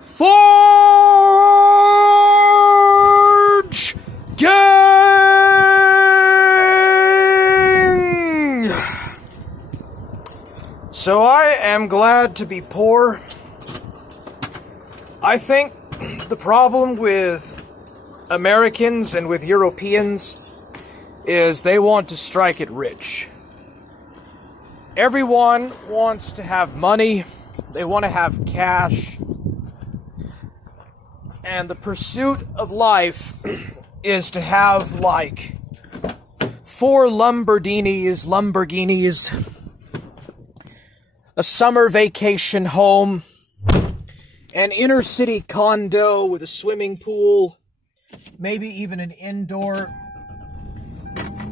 Forge Gang! So I am glad to be poor. I think the problem with Americans and with Europeans is they want to strike it rich. Everyone wants to have money. They want to have cash. And the pursuit of life is to have, like, 4 Lamborghinis, a summer vacation home, an inner city condo with a swimming pool, maybe even an indoor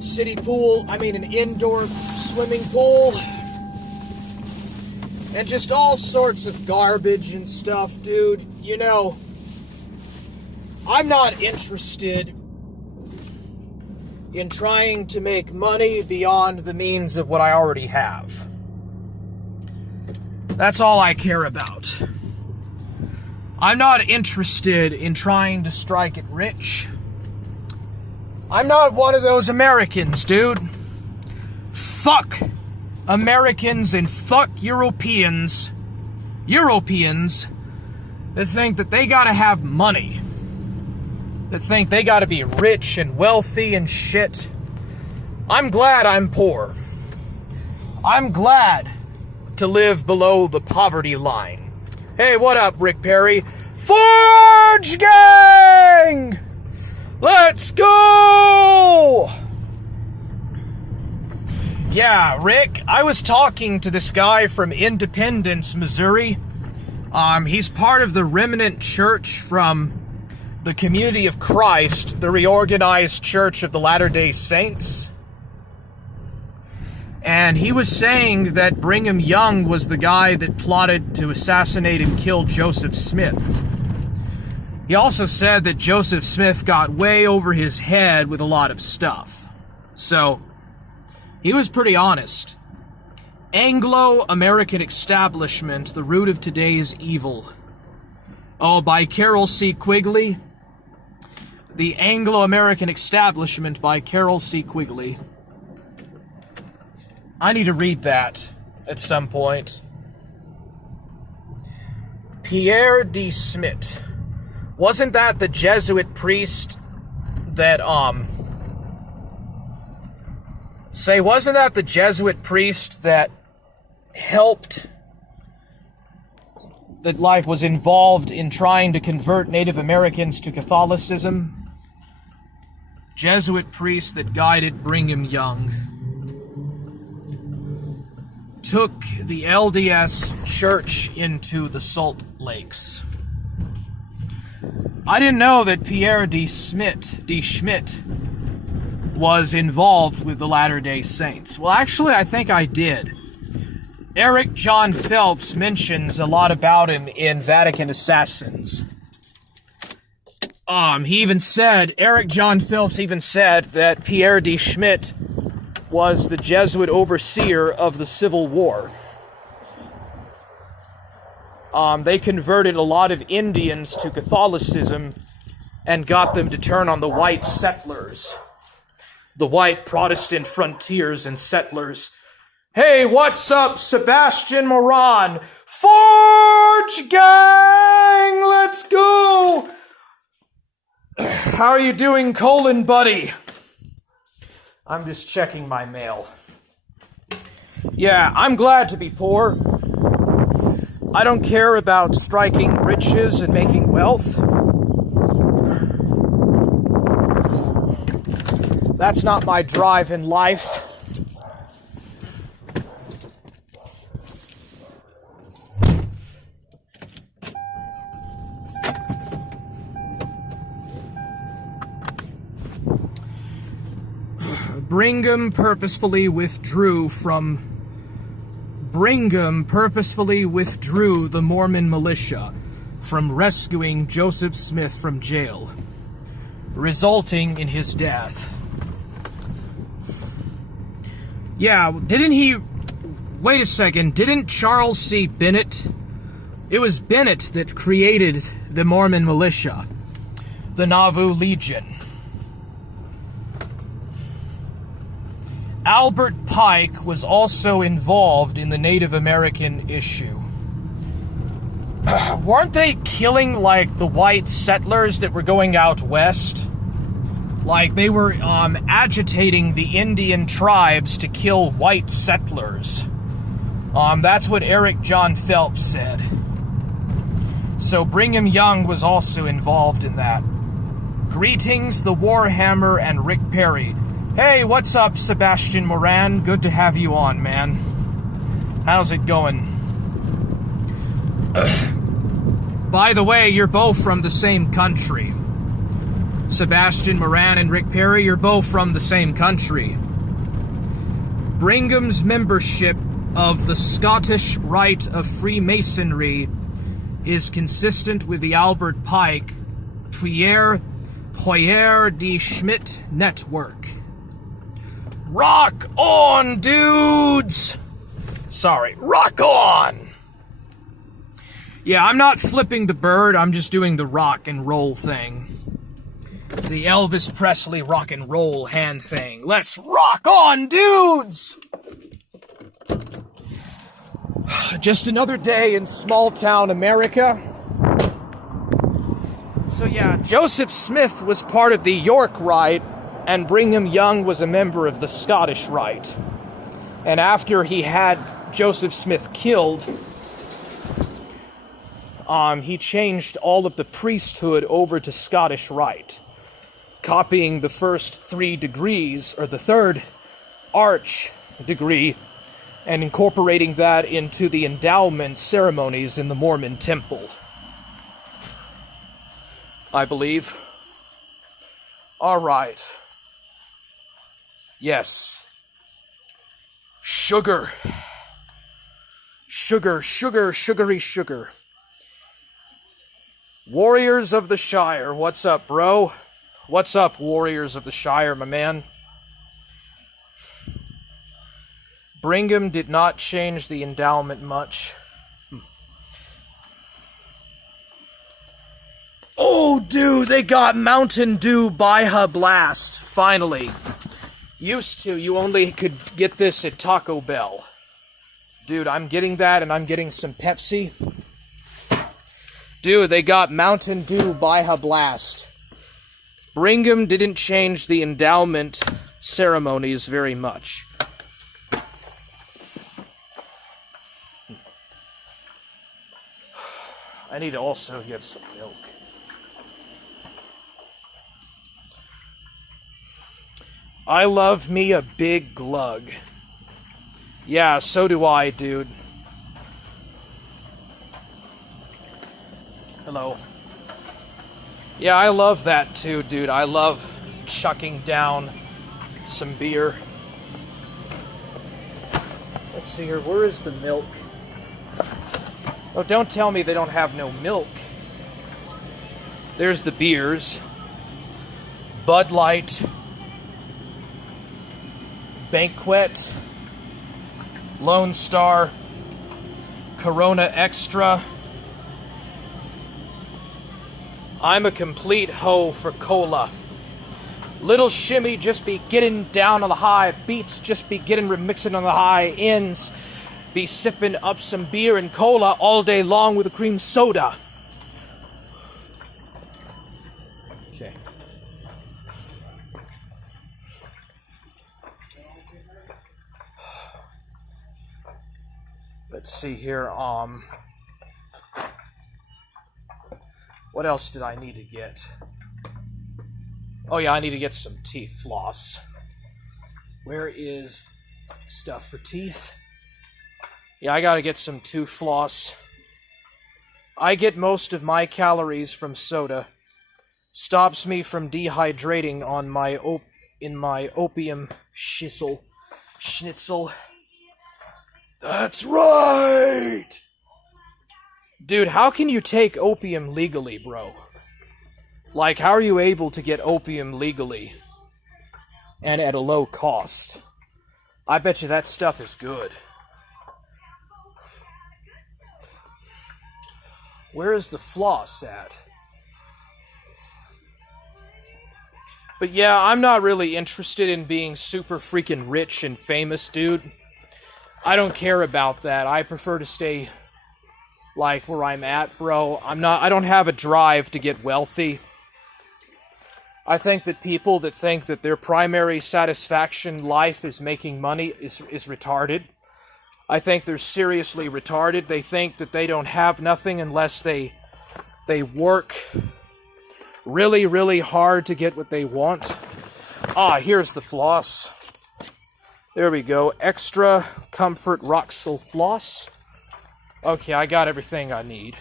an indoor swimming pool, and just all sorts of garbage and stuff, dude. You know, I'm not interested in trying to make money beyond the means of what I already have. That's all I care about. I'm not interested in trying to strike it rich. I'm not one of those Americans, dude. Fuck Americans and fuck Europeans that think that they gotta have money, that think they gotta be rich and wealthy and shit. I'm glad I'm poor. I'm glad to live below the poverty line. Hey, what up, Rick Perry? Forge Gang! Let's go! Yeah, Rick, I was talking to this guy from Independence, Missouri. He's part of the remnant church from the Community of Christ, the reorganized Church of the Latter-day Saints. And he was saying that Brigham Young was the guy that plotted to assassinate and kill Joseph Smith. He also said that Joseph Smith got way over his head with a lot of stuff. So, he was pretty honest. Anglo-American Establishment, the Root of Today's Evil. Oh, by Carol C. Quigley. The Anglo-American Establishment by Carol C. Quigley. I need to read that at some point. Pierre de Smet. Wasn't that the Jesuit priest that, wasn't that the Jesuit priest that was involved in trying to convert Native Americans to Catholicism? Jesuit priest that guided Brigham Young. Took the LDS Church into the Salt Lakes. I didn't know that Pierre de Schmidt was involved with the Latter-day Saints. Well, actually, I think I did. Eric John Phelps mentions a lot about him in Vatican Assassins. Eric John Phelps even said that Pierre de Schmidt was the Jesuit overseer of the Civil War. They converted a lot of Indians to Catholicism and got them to turn on the white settlers. The white Protestant frontiers and settlers. Hey, what's up, Sebastian Moran? Forge Gang! Let's go! How are you doing, Colin, buddy? I'm just checking my mail. Yeah, I'm glad to be poor. I don't care about striking riches and making wealth. That's not my drive in life. Brigham purposefully withdrew the Mormon militia from rescuing Joseph Smith from jail, resulting in his death. Yeah, wait a second, didn't Charles C. Bennett It was Bennett that created the Mormon militia, the Nauvoo Legion. Albert Pike was also involved in the Native American issue. Weren't they killing, like, the white settlers that were going out west? Like, they were agitating the Indian tribes to kill white settlers. That's what Eric John Phelps said. So Brigham Young was also involved in that. Greetings, the Warhammer and Rick Perry. Hey, what's up, Sebastian Moran? Good to have you on, man. How's it going? By the way, you're both from the same country. Sebastian Moran and Rick Perry, you're both from the same country. Brigham's membership of the Scottish Rite of Freemasonry is consistent with the Albert Pike Pierre de Schmidt network. Rock on, dudes! Sorry, rock on! Yeah, I'm not flipping the bird, I'm just doing the rock and roll thing. The Elvis Presley rock and roll hand thing. Let's rock on, dudes! Just another day in small town America. So yeah, Joseph Smith was part of the York Rite, and Brigham Young was a member of the Scottish Rite. And after he had Joseph Smith killed, he changed all of the priesthood over to Scottish Rite, copying the first 3 degrees, or the third arch degree, and incorporating that into the endowment ceremonies in the Mormon temple, I believe. All right. Yes. Sugar. Sugar, sugar, sugary sugar. Warriors of the Shire, what's up, bro? What's up, Warriors of the Shire, my man? Brigham did not change the endowment much. Oh, dude, they got Mountain Dew Baja Blast, finally. Used to, you only could get this at Taco Bell. Dude, I'm getting that, and I'm getting some Pepsi. Dude, they got Mountain Dew Baja Blast. Brigham didn't change the endowment ceremonies very much. I need to also get some milk. I love me a big glug. Yeah, so do I, dude. Hello. Yeah, I love that too, dude. I love chucking down some beer. Let's see here, where is the milk? Oh, don't tell me they don't have no milk. There's the beers. Bud Light. Banquet. Lone Star. Corona Extra. I'm a complete hoe for cola. Little Shimmy just be getting down on the high. Beats just be getting remixing on the high ends. Be sipping up some beer and cola all day long with a cream soda. Okay. Let's see here. What else did I need to get? Oh yeah, I need to get some teeth floss. Where is stuff for teeth? Yeah, I gotta get some tooth floss. I get most of my calories from soda. Stops me from dehydrating on my opium schnitzel. That's right! Dude, how can you take opium legally, bro? Like, how are you able to get opium legally? And at a low cost? I bet you that stuff is good. Where is the floss at? But yeah, I'm not really interested in being super freaking rich and famous, dude. I don't care about that. I prefer to stay, like, where I'm at, bro. I don't have a drive to get wealthy. I think that people that think that their primary satisfaction in life is making money is retarded. I think they're seriously retarded. They think that they don't have nothing unless they work really, really hard to get what they want. Ah, here's the floss. There we go. Extra Comfort Roxil Floss. Okay, I got everything I need.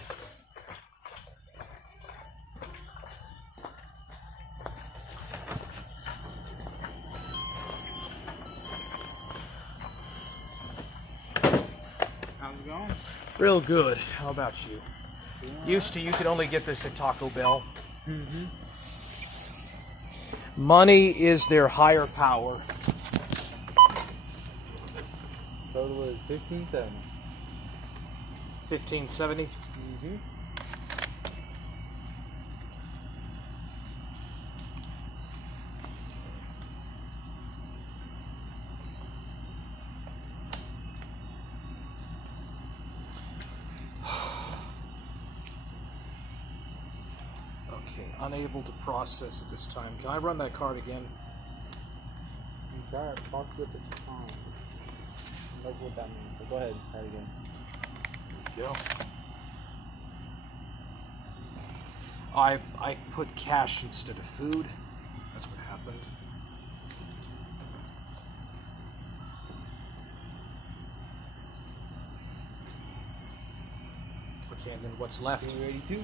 How's it going? Real good. How about you? Used to, you could only get this at Taco Bell. Mm-hmm. Money is their higher power. Total is $15.70. $15.70. Mm-hmm. Okay, unable to process at this time. Can I run that card again? You try it, process it at the time. I don't know what that means, so go ahead, try it again. There you go. I put cash instead of food. That's what happened. Okay, and then what's left? $82.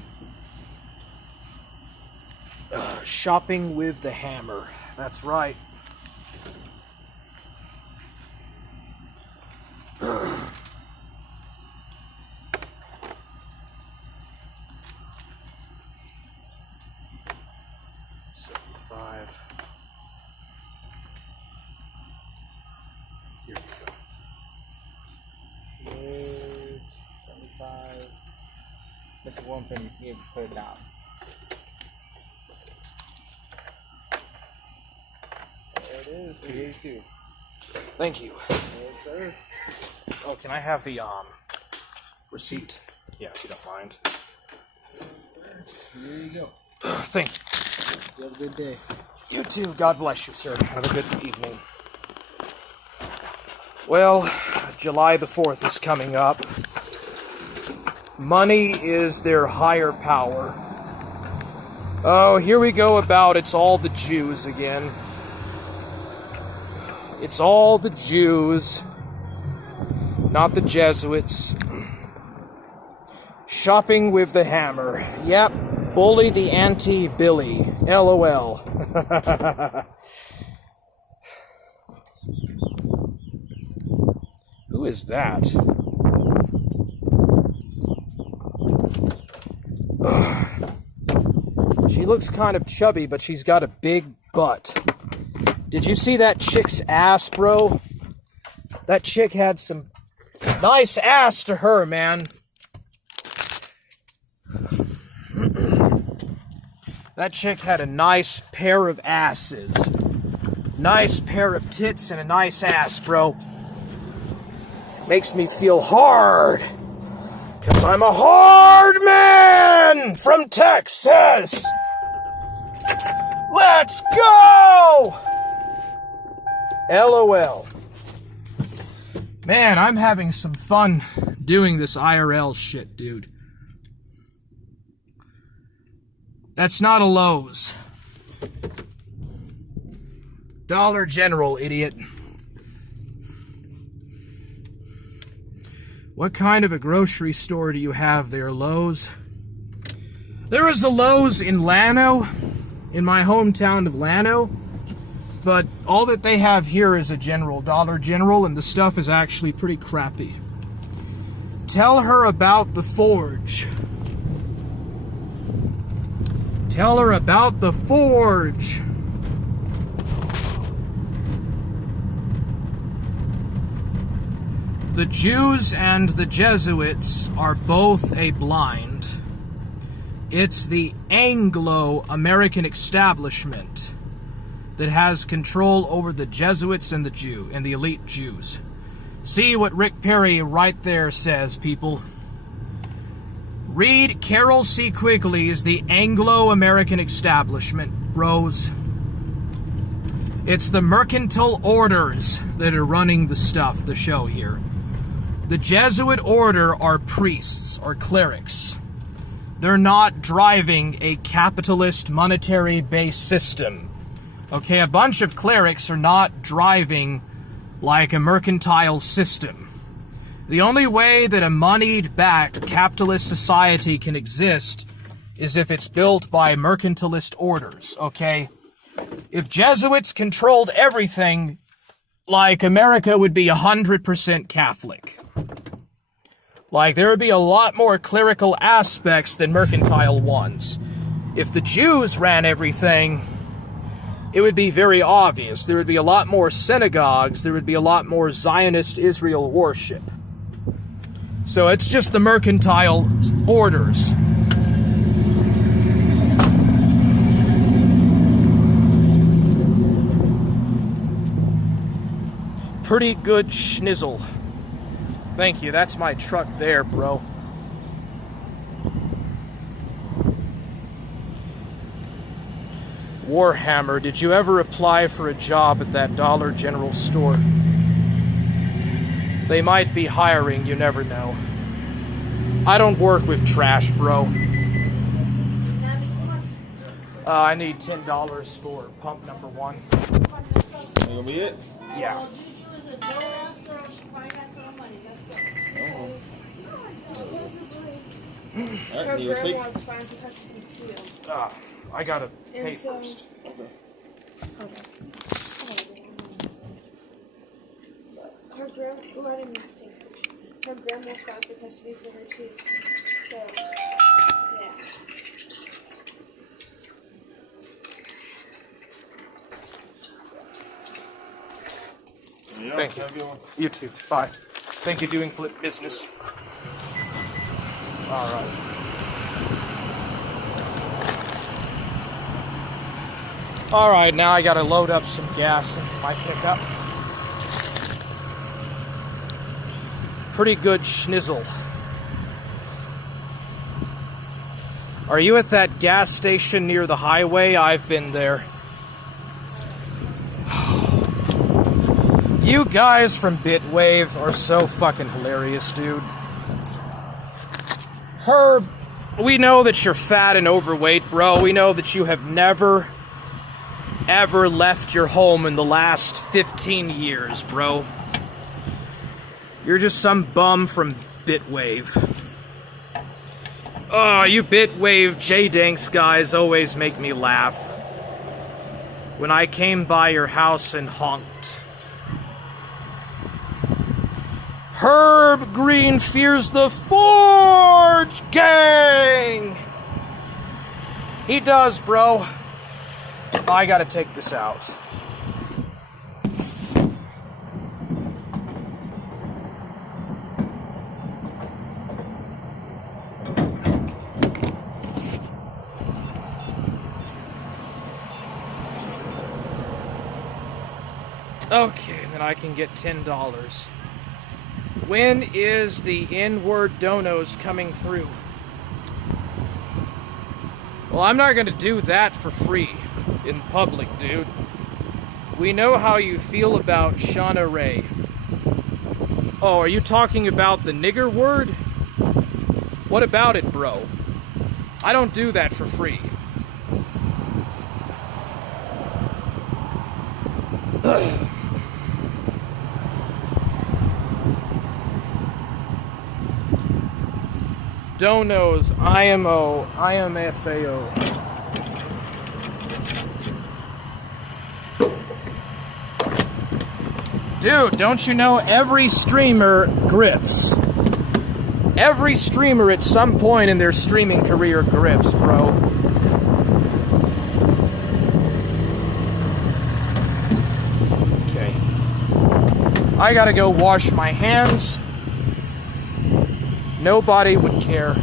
Shopping with the hammer. That's right. Here we go. 75. Missing one penny. You have to put it down. There it is. 382. Thank you. Yes, sir. Oh, can I have the receipt? Yeah, if you don't mind. Here you go. Thank you. You have a good day. You too. God bless you, sir. Have a good evening. Well, July the 4th is coming up. Money is their higher power. Oh, here we go about it's all the Jews again. It's all the Jews, not the Jesuits. Shopping with the hammer. Yep, bully the anti-Billy. LOL. Who is that? She looks kind of chubby, but she's got a big butt. Did you see that chick's ass, bro? That chick had some nice ass to her, man. That chick had a nice pair of asses. Nice pair of tits and a nice ass, bro. Makes me feel hard. 'Cause I'm a hard man from Texas. Let's go! LOL. Man, I'm having some fun doing this IRL shit, dude. That's not a Lowe's. Dollar General, idiot. What kind of a grocery store do you have there, Lowe's? There is a Lowe's in Llano, in my hometown of Llano, but all that they have here is a Dollar General, and the stuff is actually pretty crappy. Tell her about the Forge. Tell her about the Forge. The Jews and the Jesuits are both a blind. It's the Anglo-American establishment that has control over the Jesuits and the elite Jews. See what Rick Perry right there says, people. Read Carol C. Quigley's The Anglo-American Establishment, bros. It's the mercantile orders that are running the show here. The Jesuit order are priests or clerics. They're not driving a capitalist monetary-based system. Okay, a bunch of clerics are not driving like a mercantile system. The only way that a moneyed-backed capitalist society can exist is if it's built by mercantilist orders, okay? If Jesuits controlled everything, like, America would be 100% Catholic. Like, there would be a lot more clerical aspects than mercantile ones. If the Jews ran everything, it would be very obvious. There would be a lot more synagogues. There would be a lot more Zionist Israel worship. So it's just the mercantile orders. Pretty good schnizzle. Thank you, that's my truck there, bro. Warhammer, did you ever apply for a job at that Dollar General store? They might be hiring, you never know. I don't work with trash, bro. I need $10 for pump number 1. That gonna be it? Yeah. Alright, need a seat? I gotta pay first. Okay. Her grandma, go ahead and next thing. Her grandma's filed for custody for her too. So, yeah. Yeah, Thank you. have a good one. You too. Bye. Thank you, doing business. All right. All right, now I gotta load up some gas into my pickup. Pretty good schnizzle. Are you at that gas station near the highway? I've been there. You guys from Bitwave are so fucking hilarious, dude. Herb, we know that you're fat and overweight, bro. We know that you have never, ever left your home in the last 15 years, bro. You're just some bum from Bitwave. Oh, you Bitwave J-Danks guys always make me laugh. When I came by your house and honked. Herb Green fears the Forge Gang! He does, bro. I gotta take this out. Okay, then I can get $10. When is the N-word donos coming through? Well, I'm not gonna do that for free in public, dude. We know how you feel about Shauna Ray. Oh, are you talking about the nigger word? What about it, bro? I don't do that for free. Donos, IMO, IMFAO. Dude, don't you know every streamer grifts? Every streamer at some point in their streaming career grifts, bro. Okay. I gotta go wash my hands. Nobody would care.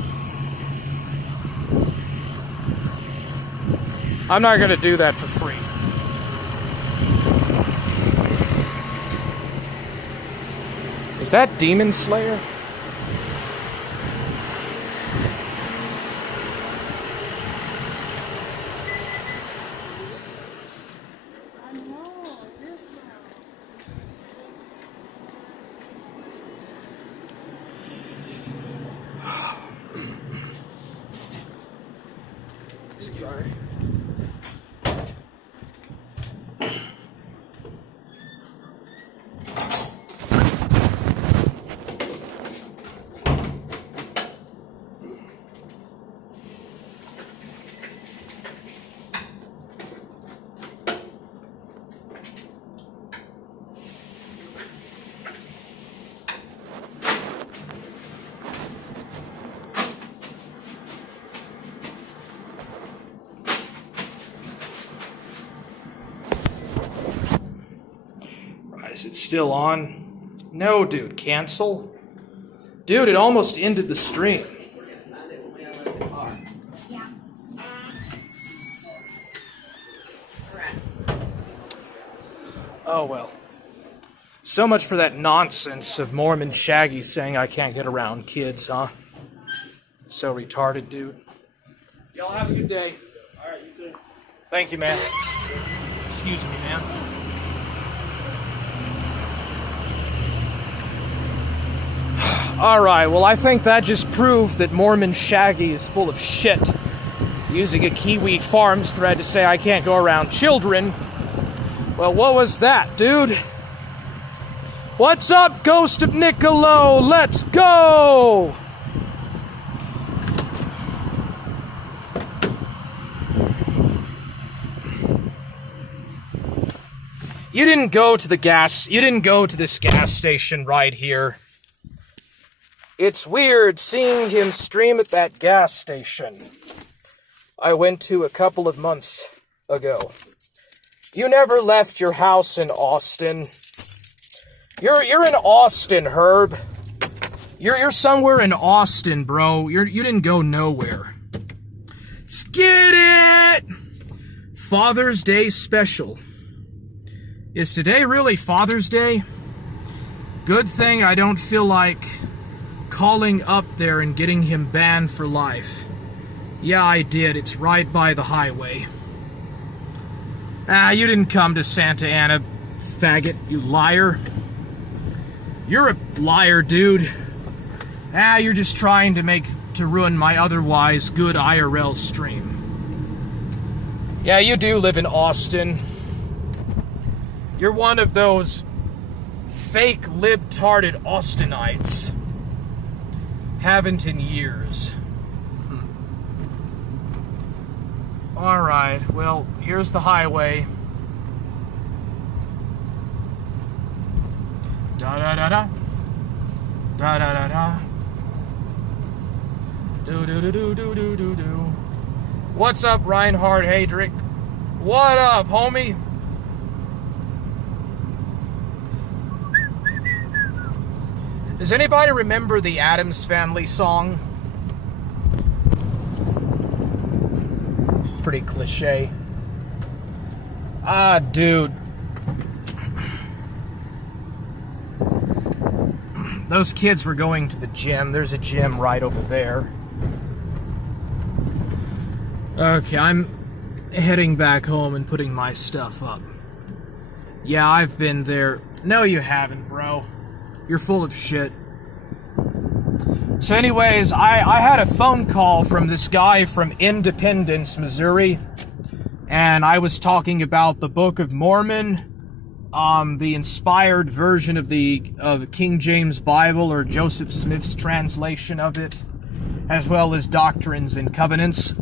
I'm not gonna do that for free. Is that Demon Slayer? Sorry. Is it still on? No, dude, cancel. Dude, it almost ended the stream. Oh well. So much for that nonsense of Mormon Shaggy saying I can't get around kids, huh? So retarded, dude. Y'all have a good day. Alright, you too. Thank you, man. Excuse me, man. Alright, well I think that just proved that Mormon Shaggy is full of shit. Using a Kiwi Farms thread to say I can't go around children. Well, what was that, dude? What's up, Ghost of Niccolo? Let's go! You didn't go to this gas station right here. It's weird seeing him stream at that gas station I went to a couple of months ago. You never left your house in Austin. You're in Austin, Herb. You're somewhere in Austin, bro. You didn't go nowhere. Let's get it! Father's Day special. Is today really Father's Day? Good thing I don't feel like calling up there and getting him banned for life. Yeah, I did. It's right by the highway. Ah, you didn't come to Santa Ana, faggot, you liar. You're a liar, dude. Ah, you're just trying to ruin my otherwise good IRL stream. Yeah, you do live in Austin. You're one of those fake libtarded Austinites. Haven't in years. Alright, well, here's the highway. Da-da-da-da. Da-da-da-da. Do-do-do-do-do-do-do. What's up, Reinhard Heydrich? What up, homie? Does anybody remember the Addams Family song? Pretty cliche. Ah, dude. Those kids were going to the gym. There's a gym right over there. Okay, I'm heading back home and putting my stuff up. Yeah, I've been there. No, you haven't, bro. You're full of shit. So anyways, I had a phone call from this guy from Independence, Missouri, and I was talking about the Book of Mormon, the inspired version of the King James Bible, or Joseph Smith's translation of it, as well as Doctrines and Covenants.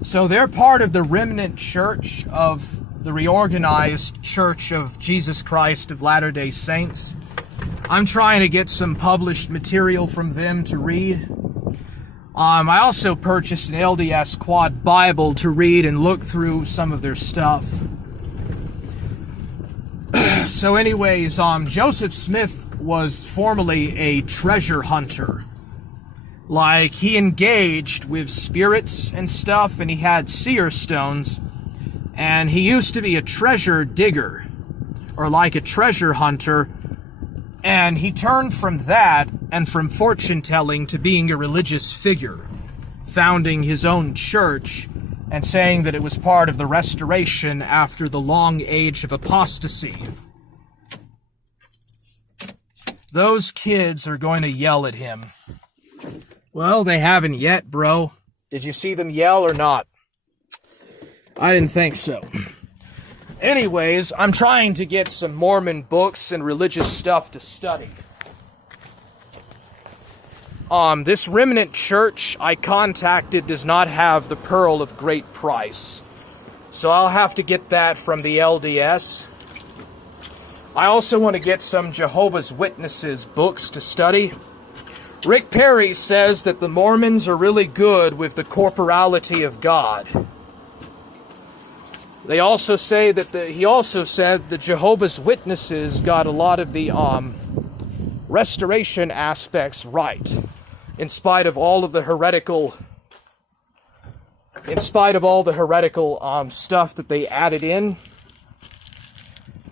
So they're part of the remnant church of the reorganized Church of Jesus Christ of Latter-day Saints. I'm trying to get some published material from them to read. I also purchased an LDS Quad Bible to read and look through some of their stuff. So anyways, Joseph Smith was formerly a treasure hunter. Like, he engaged with spirits and stuff, and he had seer stones And he used to be a treasure digger, or like a treasure hunter, and he turned from that and from fortune telling to being a religious figure, founding his own church and saying that it was part of the restoration after the long age of apostasy. Those kids are going to yell at him. Well, they haven't yet, bro. Did you see them yell or not? I didn't think so. Anyways, I'm trying to get some Mormon books and religious stuff to study. This remnant church I contacted does not have the Pearl of Great Price. So I'll have to get that from the LDS. I also want to get some Jehovah's Witnesses books to study. Rick Perry says that the Mormons are really good with the corporality of God. They also say that he also said the Jehovah's Witnesses got a lot of the restoration aspects right, in spite of all the heretical stuff that they added in.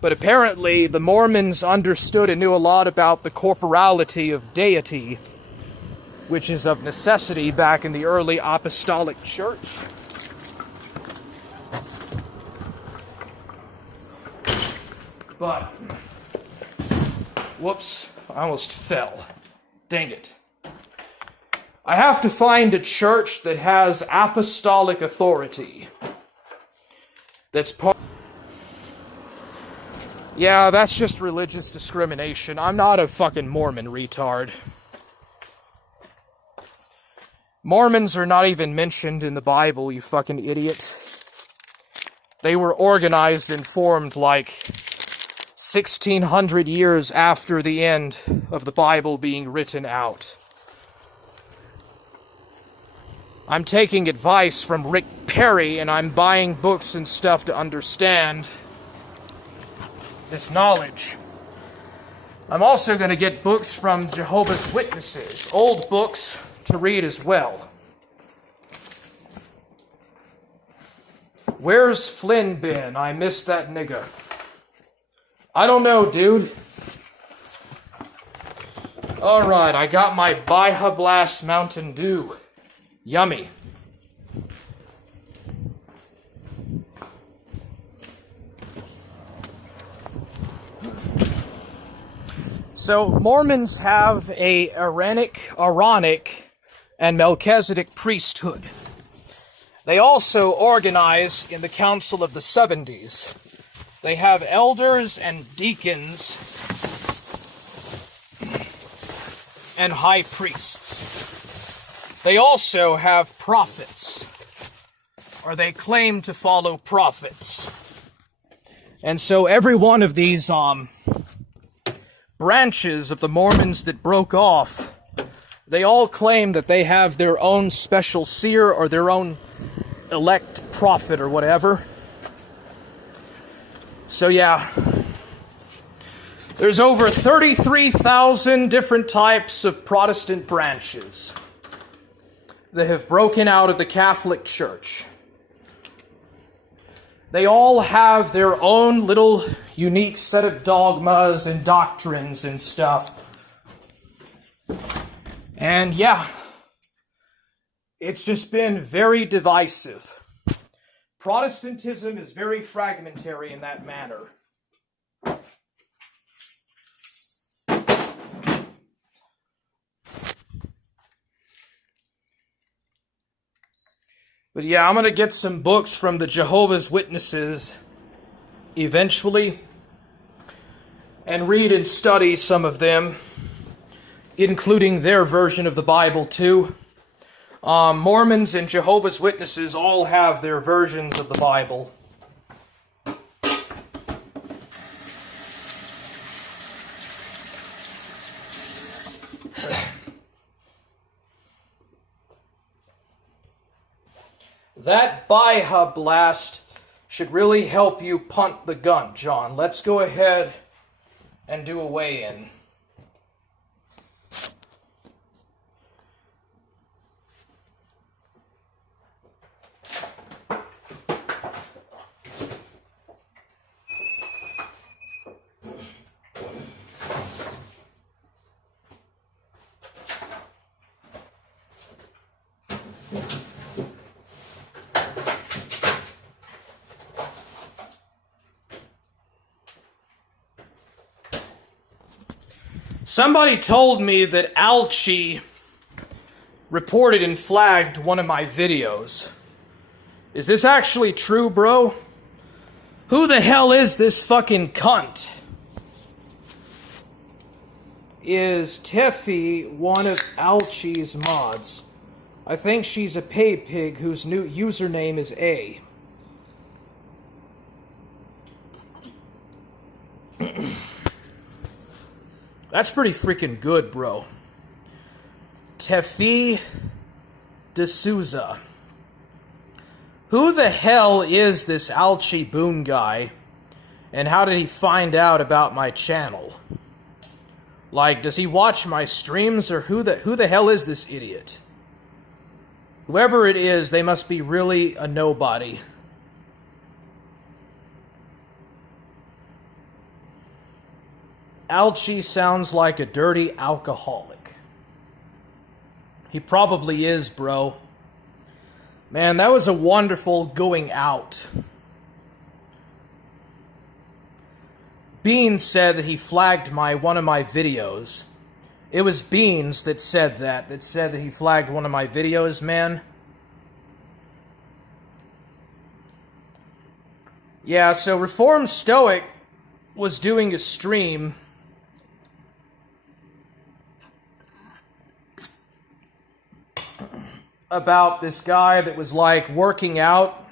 But apparently the Mormons understood and knew a lot about the corporality of deity, which is of necessity back in the early apostolic church. But, whoops, I almost fell. Dang it. I have to find a church that has apostolic authority. That's part... Yeah, that's just religious discrimination. I'm not a fucking Mormon retard. Mormons are not even mentioned in the Bible, you fucking idiot. They were organized and formed like 1600 years after the end of the Bible being written out. I'm taking advice from Rick Perry, and I'm buying books and stuff to understand this knowledge. I'm also going to get books from Jehovah's Witnesses, old books to read as well. Where's Flynn been? I missed that nigga. I don't know, dude. Alright, I got my Baja Blast Mountain Dew. Yummy. So, Mormons have a Aaronic, and Melchizedek priesthood. They also organize in the Council of the 70s. They have elders and deacons and high priests. They also have prophets, or they claim to follow prophets. And so every one of these branches of the Mormons that broke off, they all claim that they have their own special seer or their own elect prophet or whatever. So yeah, there's over 33,000 different types of Protestant branches that have broken out of the Catholic Church. They all have their own little unique set of dogmas and doctrines and stuff. And yeah, it's just been very divisive. Protestantism is very fragmentary in that manner. But yeah, I'm going to get some books from the Jehovah's Witnesses eventually and read and study some of them, including their version of the Bible too. Mormons and Jehovah's Witnesses all have their versions of the Bible. That Baja Blast should really help you punt the gun, John. Let's go ahead and do a weigh-in. Somebody told me that Alchi reported and flagged one of my videos. Is this actually true, bro? Who the hell is this fucking cunt? Is Tiffy one of Alchi's mods? I think she's a pay pig whose new username is A. That's pretty freaking good, bro. Tefi D'Souza. Who the hell is this Alchi Boone guy? And how did he find out about my channel? Like, does he watch my streams, or who the hell is this idiot? Whoever it is, they must be really a nobody. Alchi sounds like a dirty alcoholic. He probably is, bro. Man, that was a wonderful going out. Beans said that he flagged one of my videos. It was Beans that said that he flagged one of my videos, man. Yeah, so Reformed Stoic was doing a stream about this guy that was like working out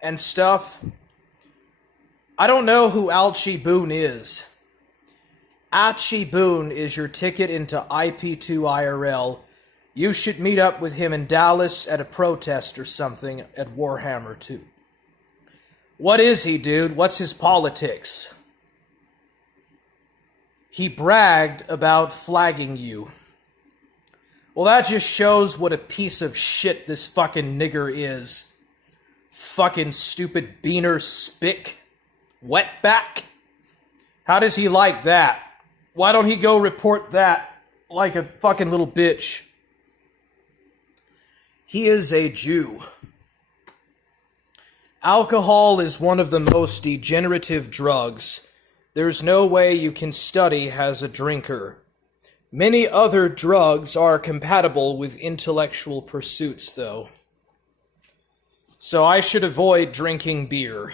and stuff. I don't know who Alchi Boone is. Alchi Boone is your ticket into IP2 IRL. You should meet up with him in Dallas at a protest or something at Warhammer 2. What is he, dude? What's his politics? He bragged about flagging you. Well, that just shows what a piece of shit this fucking nigger is. Fucking stupid beaner spick. Wetback. How does he like that? Why don't he go report that like a fucking little bitch? He is a Jew. Alcohol is one of the most degenerative drugs. There's no way you can study as a drinker. Many other drugs are compatible with intellectual pursuits, though. So I should avoid drinking beer.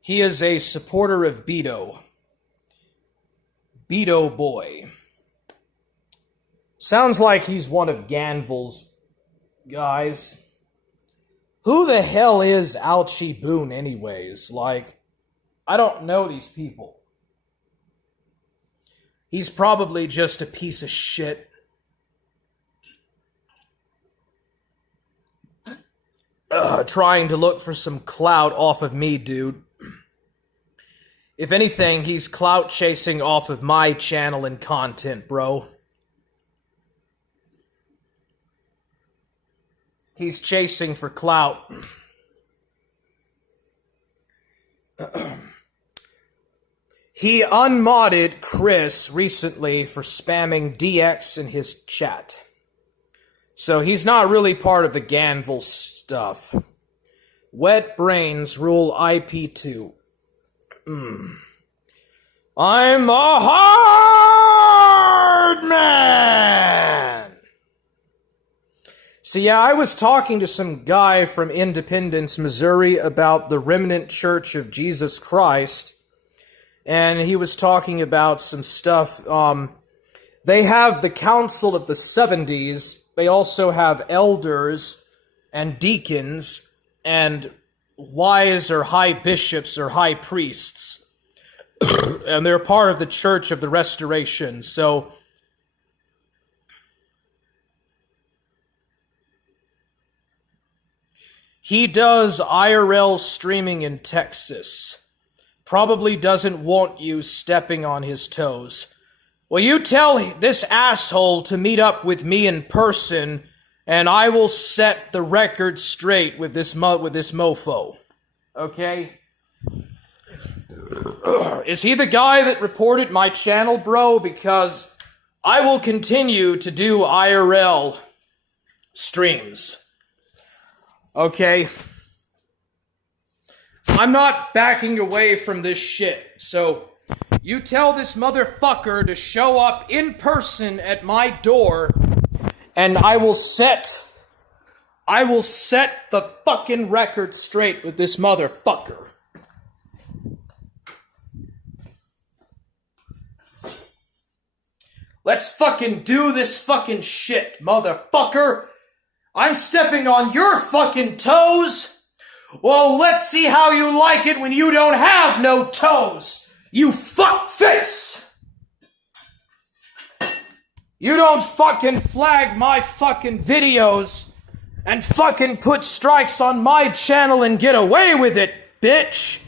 He is a supporter of Beto. Beto boy. Sounds like he's one of Ganvil's guys. Who the hell is Alchi Boone anyways? Like, I don't know these people. He's probably just a piece of shit. Trying to look for some clout off of me, dude. If anything, he's clout chasing off of my channel and content, bro. He's chasing for clout. He unmodded Chris recently for spamming DX in his chat. So he's not really part of the Ganvil stuff. Wet brains rule IP2. I'm a hard man! So yeah, I was talking to some guy from Independence, Missouri about the Remnant Church of Jesus Christ. And he was talking about some stuff. They have the Council of the 70s. They also have elders and deacons and wise or high bishops or high priests. And they're part of the Church of the Restoration. So he does IRL streaming in Texas. Probably doesn't want you stepping on his toes. Well, you tell this asshole to meet up with me in person, and I will set the record straight with this mofo. Okay? Is he the guy that reported my channel, bro? Because I will continue to do IRL streams. Okay? I'm not backing away from this shit. So, you tell this motherfucker to show up in person at my door, and I will set the fucking record straight with this motherfucker. Let's fucking do this fucking shit, motherfucker. I'm stepping on your fucking toes. Well, let's see how you like it when you don't have no toes, you fuckface. You don't fucking flag my fucking videos and fucking put strikes on my channel and get away with it, bitch.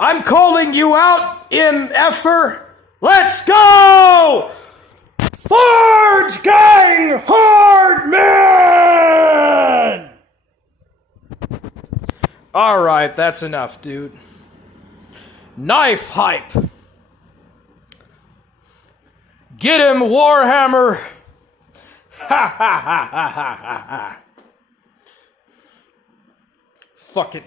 I'm calling you out, MFer. Let's go! Forge Gang Hard Man! Alright, that's enough, dude. Knife hype. Get him, Warhammer! Ha ha ha ha ha ha ha. Fuck it.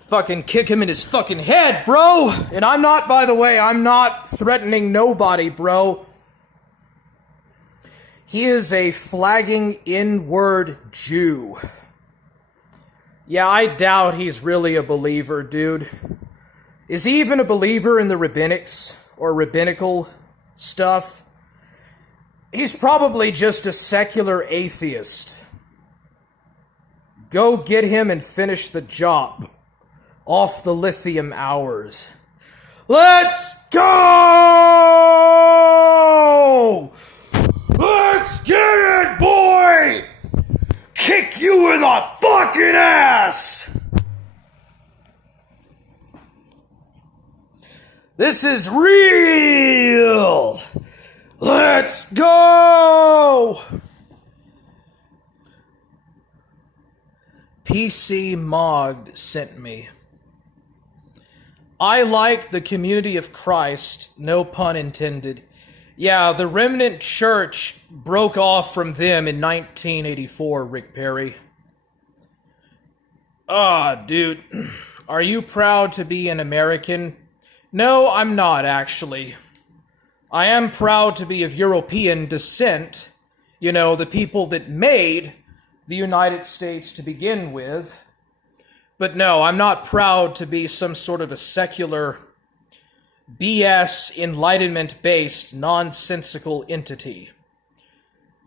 Fucking kick him in his fucking head, bro! And I'm not, by the way, I'm not threatening nobody, bro. He is a flagging N-word Jew. Yeah, I doubt he's really a believer, dude. Is he even a believer in the rabbinics or rabbinical stuff? He's probably just a secular atheist. Go get him and finish the job. Off the lithium hours. Let's go! Let's get it, boy! Kick you in the fucking ass! This is real! Let's go! PC Mogged sent me. I like the community of Christ, no pun intended. Yeah, the remnant church broke off from them in 1984, Rick Perry. Dude, are you proud to be an American? No, I'm not, actually. I am proud to be of European descent. You know, the people that made the United States to begin with. But no, I'm not proud to be some sort of a secular, BS, Enlightenment-based, nonsensical entity.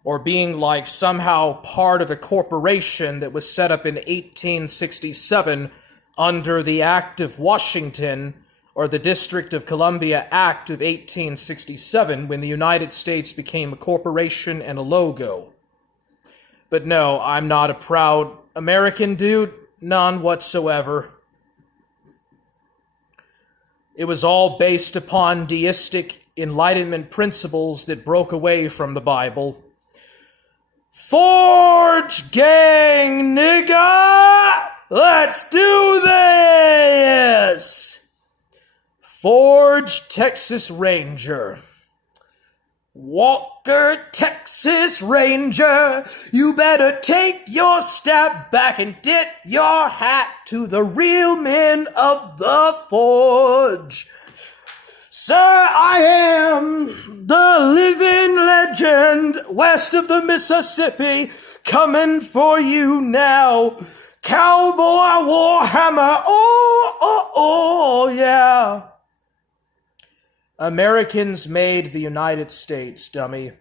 Or being like somehow part of a corporation that was set up in 1867 under the Act of Washington, or the District of Columbia Act of 1867, when the United States became a corporation and a logo. But no, I'm not a proud American, dude. None whatsoever. It was all based upon deistic Enlightenment principles that broke away from the Bible. Forge Gang, nigga! Let's do this! Forge Texas Ranger. Walker, Texas Ranger, you better take your step back and tip your hat to the real men of the forge. Sir, I am the living legend west of the Mississippi, coming for you now. Cowboy Warhammer, oh, yeah. Americans made the United States, dummy.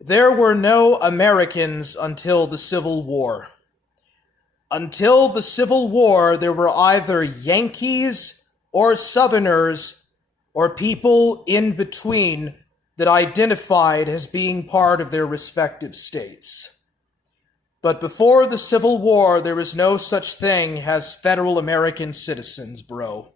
There were no Americans until the Civil War. Until the Civil War, there were either Yankees or Southerners or people in between that identified as being part of their respective states. But before the Civil War, there was no such thing as federal American citizens, bro.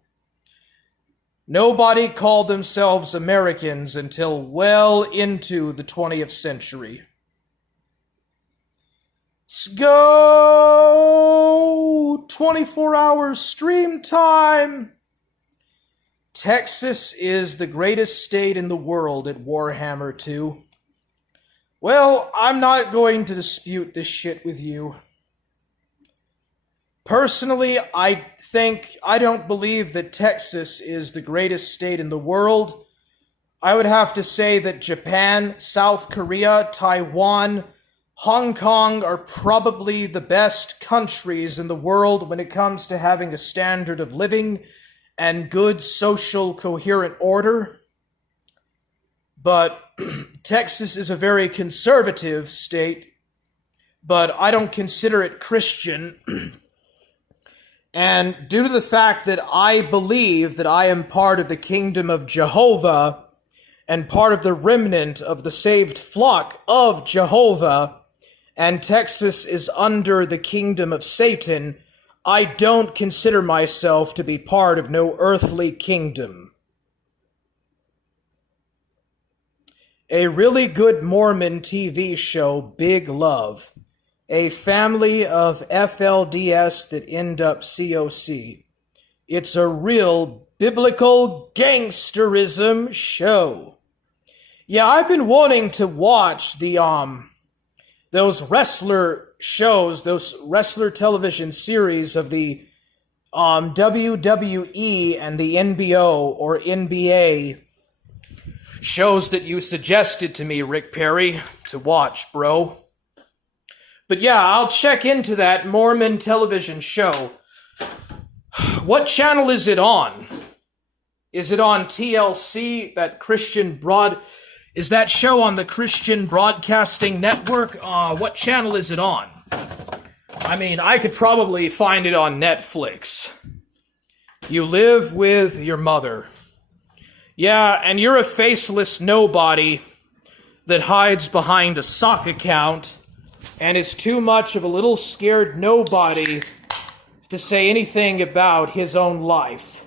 Nobody called themselves Americans until well into the 20th century. Let's go! 24 hours stream time! Texas is the greatest state in the world at Warhammer 2. Well, I'm not going to dispute this shit with you. Personally, I don't believe that Texas is the greatest state in the world. I would have to say that Japan, South Korea, Taiwan, Hong Kong are probably the best countries in the world when it comes to having a standard of living and good social coherent order. But Texas is a very conservative state, but I don't consider it Christian. And due to the fact that I believe that I am part of the kingdom of Jehovah and part of the remnant of the saved flock of Jehovah, and Texas is under the kingdom of Satan, I don't consider myself to be part of no earthly kingdom. A really good Mormon TV show, Big Love. A family of FLDS that end up COC. It's a real biblical gangsterism show. Yeah, I've been wanting to watch those wrestler shows, those wrestler television series of the WWE and the NBO or NBA shows that you suggested to me, Rick Perry, to watch, bro. But yeah, I'll check into that Mormon television show. What channel is it on? Is it on TLC, that is that show on the Christian Broadcasting Network? What channel is it on? I mean, I could probably find it on Netflix. You live with your mother. Yeah, and you're a faceless nobody that hides behind a sock account and is too much of a little scared nobody to say anything about his own life.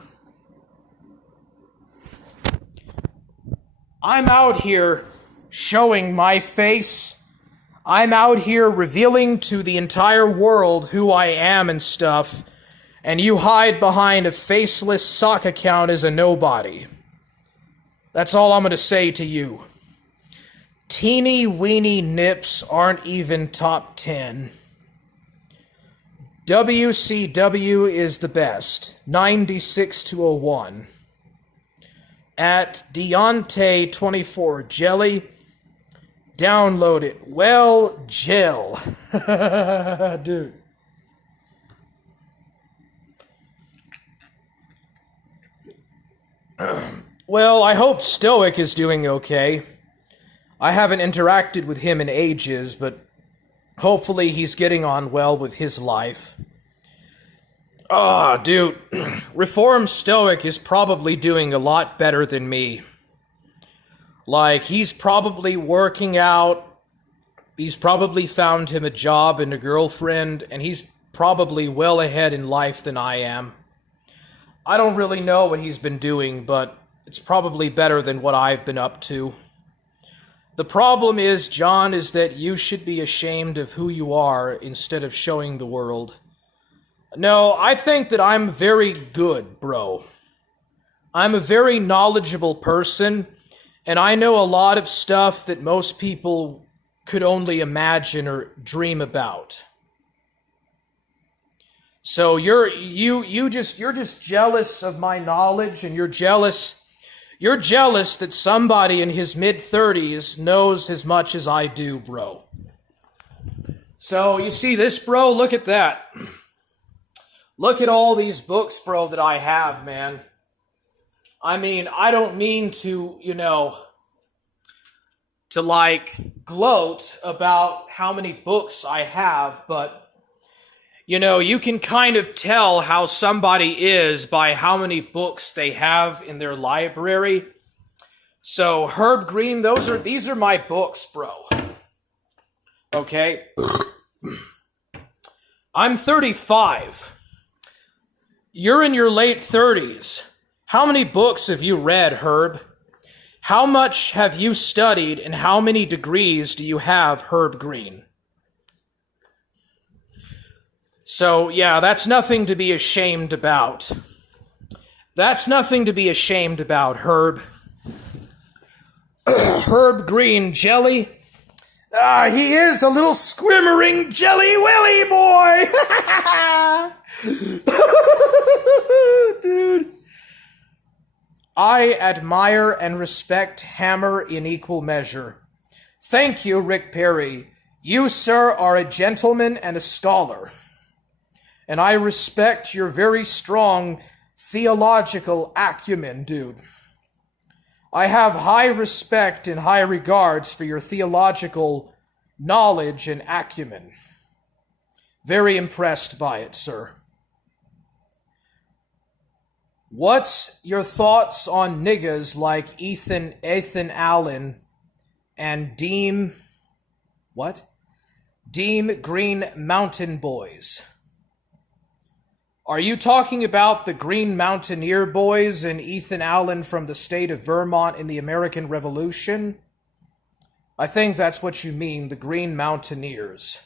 I'm out here showing my face. I'm out here revealing to the entire world who I am and stuff, and you hide behind a faceless sock account as a nobody. That's all I'm going to say to you. Teeny weeny nips aren't even top 10. WCW is the best. 96-01. At Deontay24 Jelly. Download it. Well, gel. Dude. Well, I hope Stoic is doing okay. I haven't interacted with him in ages, but hopefully he's getting on well with his life. Dude, Reformed Stoic is probably doing a lot better than me. Like, he's probably working out, he's probably found him a job and a girlfriend, and he's probably well ahead in life than I am. I don't really know what he's been doing, but it's probably better than what I've been up to. The problem is, John, is that you should be ashamed of who you are instead of showing the world. No, I think that I'm very good, bro. I'm a very knowledgeable person, and I know a lot of stuff that most people could only imagine or dream about. So you're just jealous of my knowledge, and you're jealous that somebody in his mid-30s knows as much as I do, bro. So, you see this, bro? Look at that. Look at all these books, bro, that I have, man. I mean, I don't mean to, gloat about how many books I have, but, you can kind of tell how somebody is by how many books they have in their library. So, Herb Green, these are my books, bro. Okay? I'm 35. You're in your late 30s. How many books have you read, Herb? How much have you studied, and how many degrees do you have, Herb Green? So, yeah, that's nothing to be ashamed about. That's nothing to be ashamed about, Herb. Herb Green Jelly. He is a little squimmering jelly willy boy! Dude. I admire and respect Hammer in equal measure. Thank you, Rick Perry. You, sir, are a gentleman and a scholar. And I respect your very strong theological acumen, dude. I have high respect and high regards for your theological knowledge and acumen. Very impressed by it, sir. What's your thoughts on niggas like Ethan Allen and Deem Green Mountain Boys? Are you talking about the Green Mountaineer Boys and Ethan Allen from the state of Vermont in the American Revolution? I think that's what you mean, the Green Mountaineers.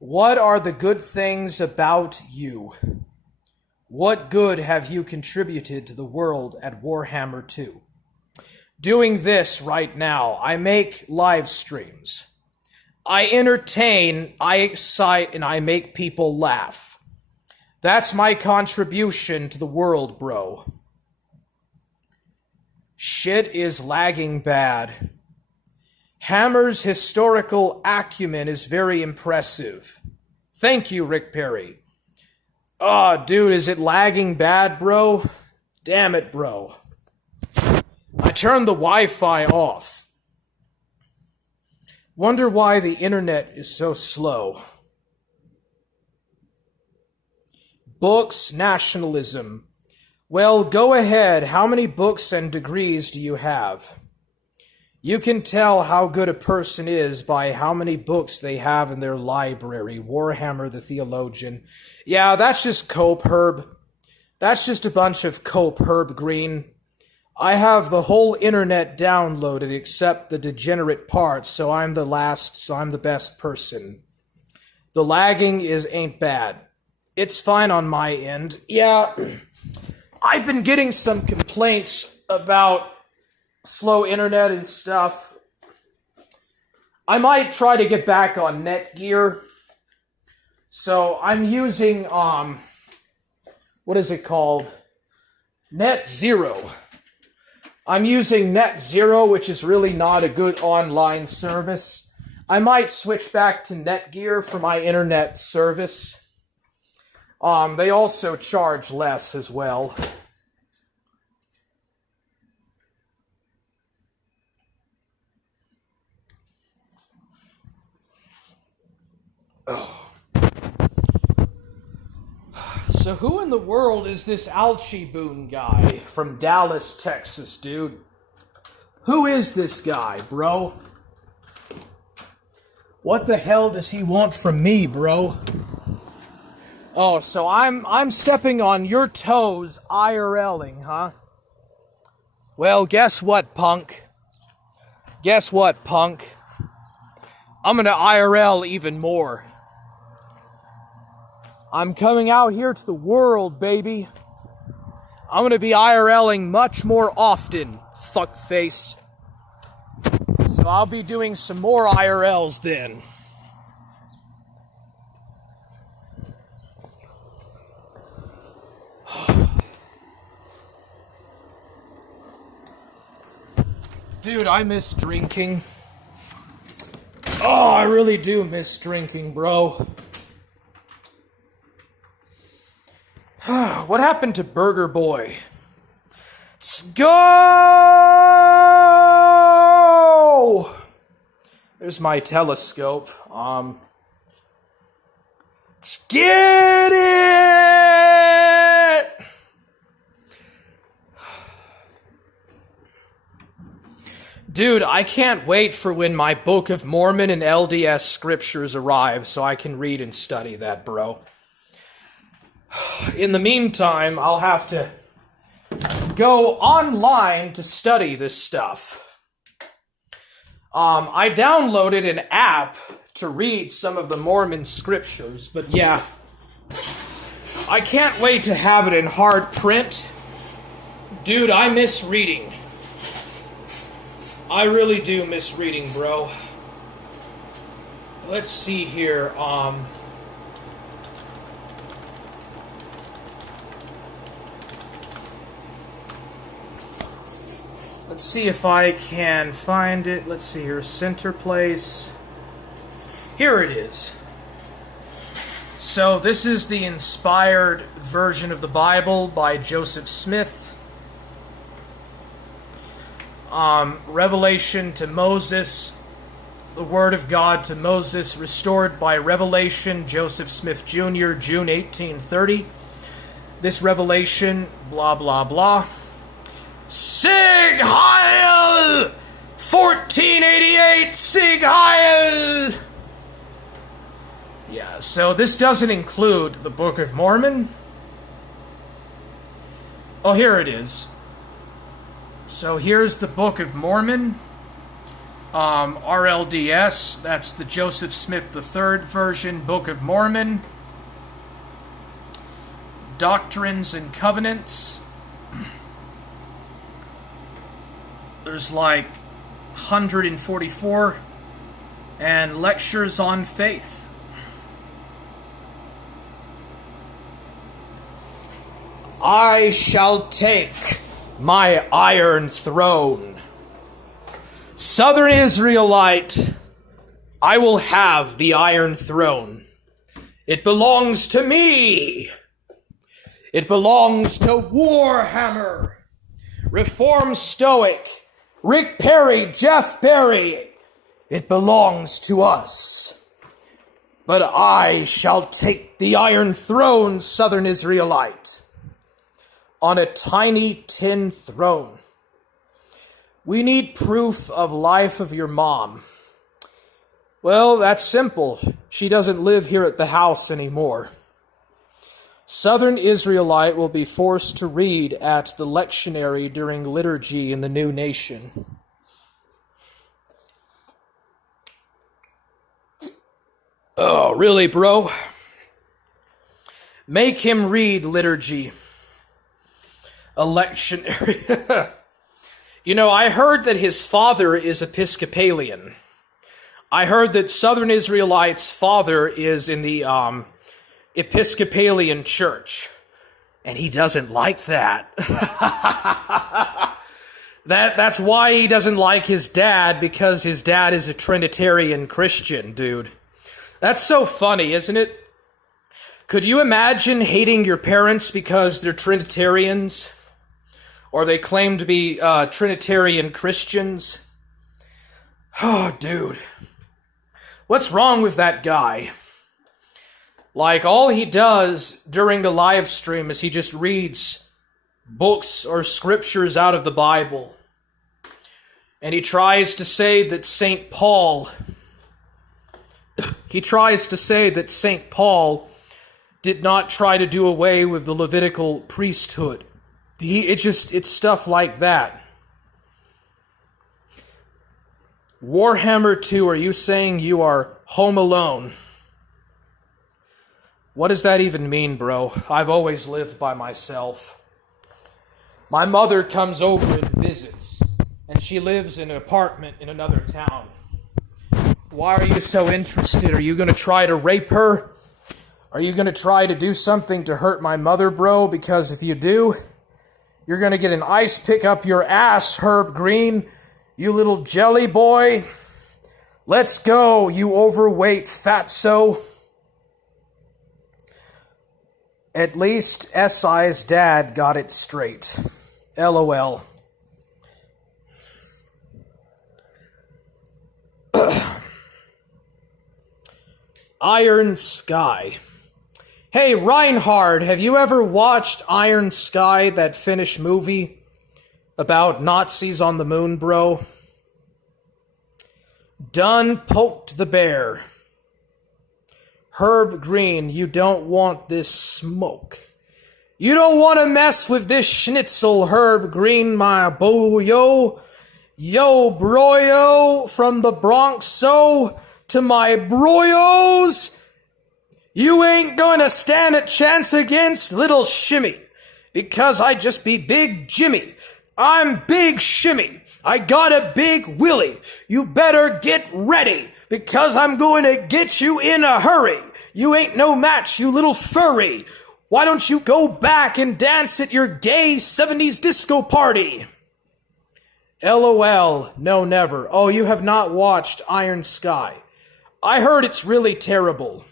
What are the good things about you? What good have you contributed to the world at Warhammer 2? Doing this right now, I make live streams. I entertain, I excite, and I make people laugh. That's my contribution to the world, bro. Shit is lagging bad. Hammer's historical acumen is very impressive. Thank you, Rick Perry. Dude, is it lagging bad, bro? Damn it, bro. I turned the Wi-Fi off. Wonder why the internet is so slow. Books, nationalism. Well, go ahead. How many books and degrees do you have? You can tell how good a person is by how many books they have in their library. Warhammer the Theologian. Yeah, that's just Cope Herb. That's just a bunch of Cope Herb Green. I have the whole internet downloaded except the degenerate parts, so I'm the best person. The lagging ain't bad. It's fine on my end. Yeah, I've been getting some complaints about slow internet and stuff. I might try to get back on Netgear. So I'm using, what is it called? NetZero. I'm using NetZero, which is really not a good online service. I might switch back to Netgear for my internet service. They also charge less as well. Oh. So who in the world is this Alchiboon guy from Dallas, Texas, dude? Who is this guy, bro? What the hell does he want from me, bro? Oh, so I'm stepping on your toes IRLing, huh? Well, guess what, punk? Guess what, punk? I'm gonna IRL even more. I'm coming out here to the world, baby. I'm gonna be IRLing much more often, fuckface. So I'll be doing some more IRLs then. Dude, I miss drinking. Oh, I really do miss drinking, bro. What happened to Burger Boy? Let's go! There's my telescope. Let's get it! Dude, I can't wait for when my Book of Mormon and LDS scriptures arrive so I can read and study that, bro. In the meantime, I'll have to go online to study this stuff. I downloaded an app to read some of the Mormon scriptures, but yeah. I can't wait to have it in hard print. Dude, I miss reading. I really do miss reading, bro. let's see here. Let's see if I can find it. Let's see here. Center place. Here it is. So this is the inspired version of the Bible by Joseph Smith. Revelation to Moses. The Word of God to Moses, restored by Revelation, Joseph Smith Jr., June 1830. This revelation, blah, blah, blah. Sig Heil! 1488, Sig Heil! Yeah, so this doesn't include the Book of Mormon. Oh, here it is. So here's the Book of Mormon. RLDS, that's the Joseph Smith III version, Book of Mormon. Doctrines and Covenants. There's like 144. And Lectures on Faith. I shall take my iron throne. Southern Israelite, I will have the iron throne. It belongs to me. It belongs to Warhammer, Reform Stoic, Rick Perry, Jeff Perry. It belongs to us. But I shall take the iron throne, Southern Israelite, on a tiny tin throne. We need proof of life of your mom. Well, that's simple. She doesn't live here at the house anymore. Southern Israelite will be forced to read at the lectionary during liturgy in the new nation. Oh, really, bro? Make him read liturgy. A lectionary. You know, I heard that his father is Episcopalian. I heard that Southern Israelite's father is in the Episcopalian church. And he doesn't like that. That's why he doesn't like his dad, because his dad is a Trinitarian Christian, dude. That's so funny, isn't it? Could you imagine hating your parents because they're Trinitarians? Or they claim to be Trinitarian Christians? Oh, dude. What's wrong with that guy? Like, all he does during the live stream is he just reads books or scriptures out of the Bible. And he tries to say that St. Paul... He tries to say that St. Paul did not try to do away with the Levitical priesthood. It's stuff like that. Warhammer 2, are you saying you are home alone? What does that even mean, bro? I've always lived by myself. My mother comes over and visits, and she lives in an apartment in another town. Why are you so interested? Are you going to try to rape her? Are you going to try to do something to hurt my mother, bro? Because if you do, you're going to get an ice pick up your ass, Herb Green. You little jelly boy. Let's go, you overweight fatso. At least SI's dad got it straight. LOL. Iron Sky. Hey, Reinhard, have you ever watched Iron Sky, that Finnish movie about Nazis on the moon, bro? Done poked the bear. Herb Green, you don't want this smoke. You don't want to mess with this schnitzel, Herb Green, my boyo. Yo, broyo, from the Bronx, so to my broyos. You ain't gonna stand a chance against little Shimmy, because I just be Big Jimmy. I'm Big Shimmy. I got a big willy. You better get ready, because I'm going to get you in a hurry. You ain't no match, you little furry. Why don't you go back and dance at your gay 70s disco party? LOL, no never. Oh, you have not watched Iron Sky. I heard it's really terrible.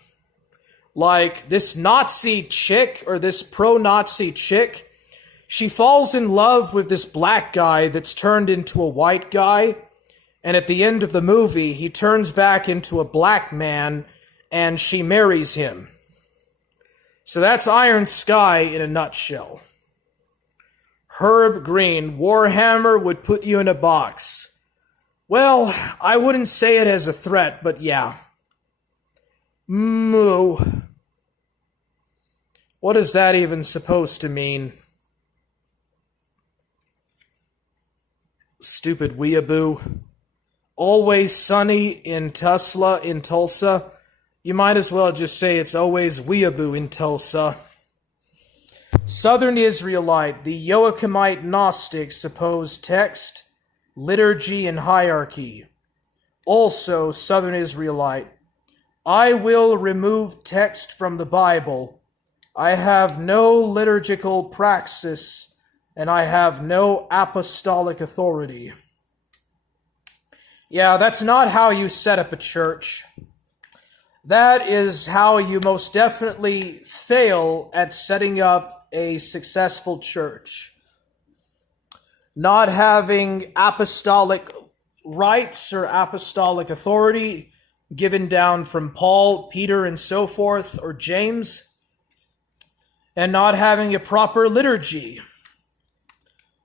Like, this Nazi chick, or this pro-Nazi chick, she falls in love with this black guy that's turned into a white guy, and at the end of the movie, he turns back into a black man, and she marries him. So that's Iron Sky in a nutshell. Herb Green, Warhammer would put you in a box. Well, I wouldn't say it as a threat, but yeah. Moo. What is that even supposed to mean? Stupid weeaboo. Always sunny in Tulsa. You might as well just say it's always weeaboo in Tulsa. Southern Israelite, the Joachimite Gnostics oppose text, liturgy, and hierarchy. Also, Southern Israelite, I will remove text from the Bible. I have no liturgical praxis, and I have no apostolic authority. Yeah, that's not how you set up a church. That is how you most definitely fail at setting up a successful church. Not having apostolic rights or apostolic authority given down from Paul, Peter, and so forth, or James, and not having a proper liturgy.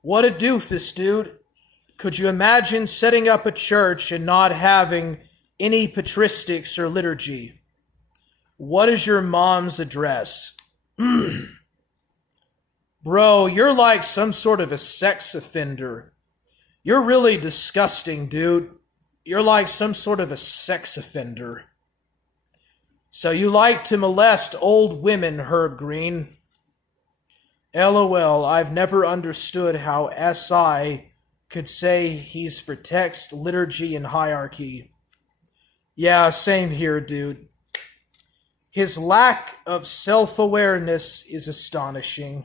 What a doofus, dude. Could you imagine setting up a church and not having any patristics or liturgy? What is your mom's address? Bro, you're like some sort of a sex offender. You're really disgusting, dude. You're like some sort of a sex offender. So you like to molest old women, Herb Green. LOL, I've never understood how SI could say he's for text, liturgy, and hierarchy. Yeah, same here, dude. His lack of self-awareness is astonishing.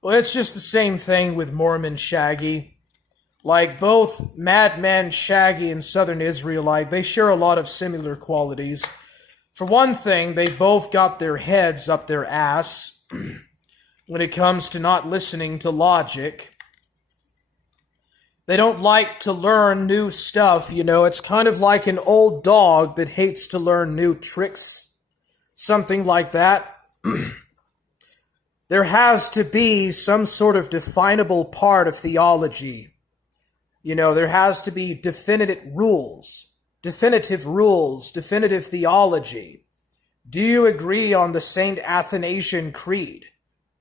Well, it's just the same thing with Mormon Shaggy. Like both Madman Shaggy and Southern Israelite, they share a lot of similar qualities. For one thing, they both got their heads up their ass when it comes to not listening to logic. They don't like to learn new stuff, you know. It's kind of like an old dog that hates to learn new tricks. Something like that. There has to be some sort of definable part of theology. You know, there has to be definitive rules, definitive theology. Do you agree on the St. Athanasian Creed?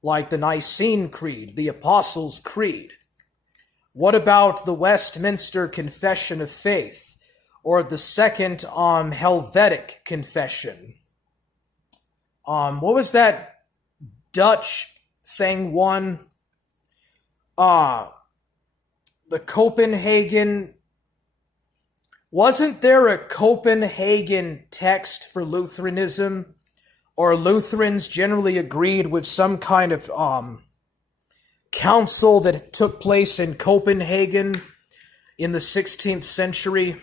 Like the Nicene Creed, the Apostles' Creed? What about the Westminster Confession of Faith? Or the Second Helvetic Confession? What was that Dutch thing one? The Copenhagen... Wasn't there a Copenhagen text for Lutheranism? Or Lutherans generally agreed with some kind of council that took place in Copenhagen in the 16th century?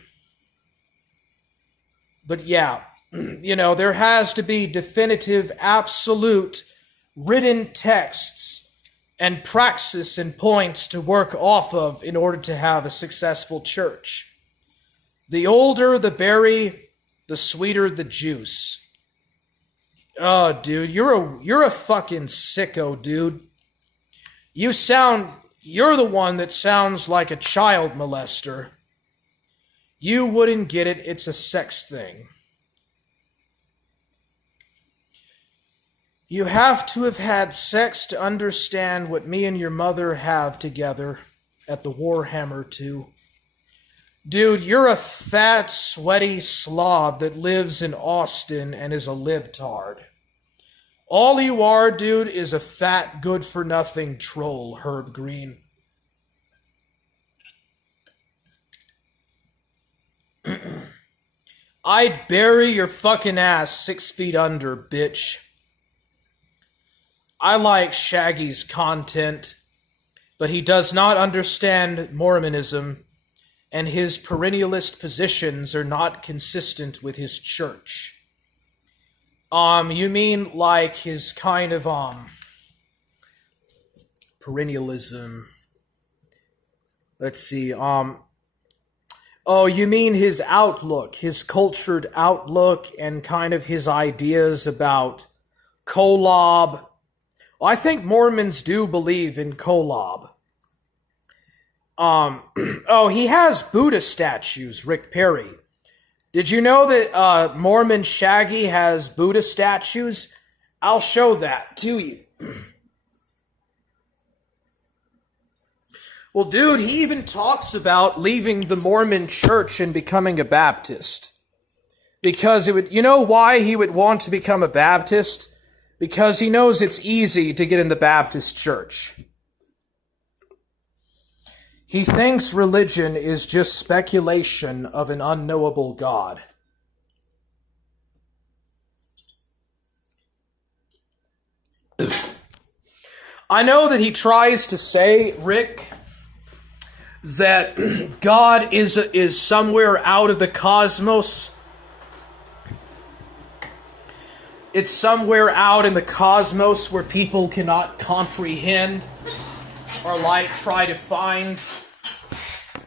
But yeah, you know, there has to be definitive, absolute, written texts and praxis and points to work off of in order to have a successful church. The older the berry, the sweeter the juice. Oh, dude, you're a fucking sicko, dude. You're the one that sounds like a child molester. You wouldn't get it, it's a sex thing. You have to have had sex to understand what me and your mother have together at the Warhammer 2. Dude, you're a fat, sweaty slob that lives in Austin and is a libtard. All you are, dude, is a fat, good-for-nothing troll, Herb Green. I'd bury your fucking ass 6 feet under, bitch. I like Shaggy's content, but he does not understand Mormonism, and his perennialist positions are not consistent with his church. You mean like his kind of, perennialism. Let's see, oh, you mean his outlook, his cultured outlook, and kind of his ideas about Kolob. Well, I think Mormons do believe in Kolob. Oh, he has Buddha statues, Rick Perry. Did you know that Mormon Shaggy has Buddha statues? I'll show that to you. Well, dude, he even talks about leaving the Mormon church and becoming a Baptist. Because it would, you know why he would want to become a Baptist? Because he knows it's easy to get in the Baptist church. He thinks religion is just speculation of an unknowable God. I know that he tries to say, Rick, that God is somewhere out of the cosmos. It's somewhere out in the cosmos where people cannot comprehend or like try to find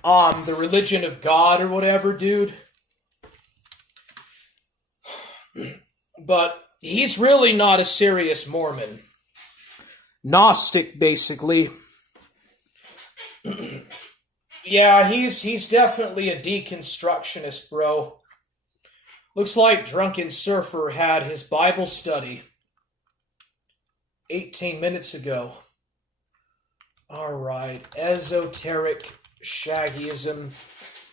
the religion of God or whatever, dude. But he's really not a serious Mormon. Gnostic, basically. Yeah, he's definitely a deconstructionist, bro. Looks like Drunken Surfer had his Bible study 18 minutes ago. Alright, esoteric Shaggyism.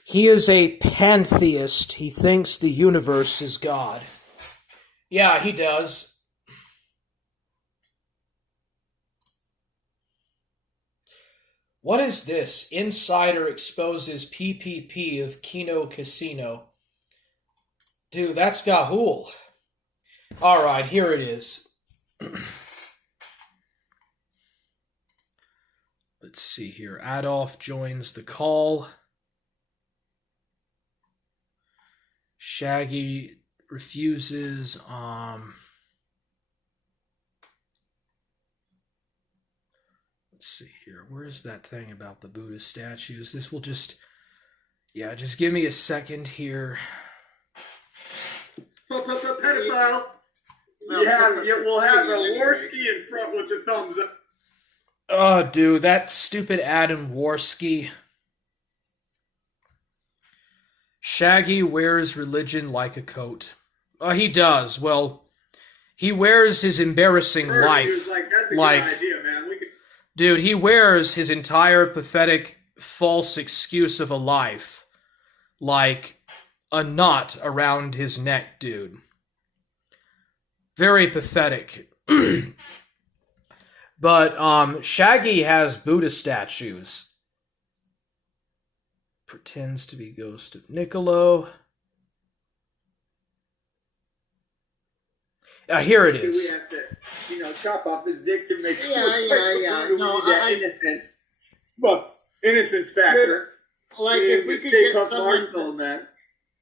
He is a pantheist. He thinks the universe is God. Yeah, he does. What is this? Insider exposes PPP of Kino Casino. Dude, that's Gahul. Alright, here it is. Let's see here. Adolf joins the call. Shaggy refuses. Let's see here. Where's that thing about the Buddha statues? This will just... Yeah, just give me a second here. Pedophile. We'll have a Warski in front with the thumbs up. Oh, dude, that stupid Adam Warski. Shaggy wears religion like a coat. He does. Well, he wears his embarrassing life. He was like, that's a good idea, man. Dude, he wears his entire pathetic, false excuse of a life like a knot around his neck, dude. Very pathetic. But Shaggy has Buddha statues. Pretends to be Ghost of Niccolo. Here it is. We have to, chop off his dick to make Yeah. No, innocence. Well, innocence factor. Like if we could get someone, Marshall, man.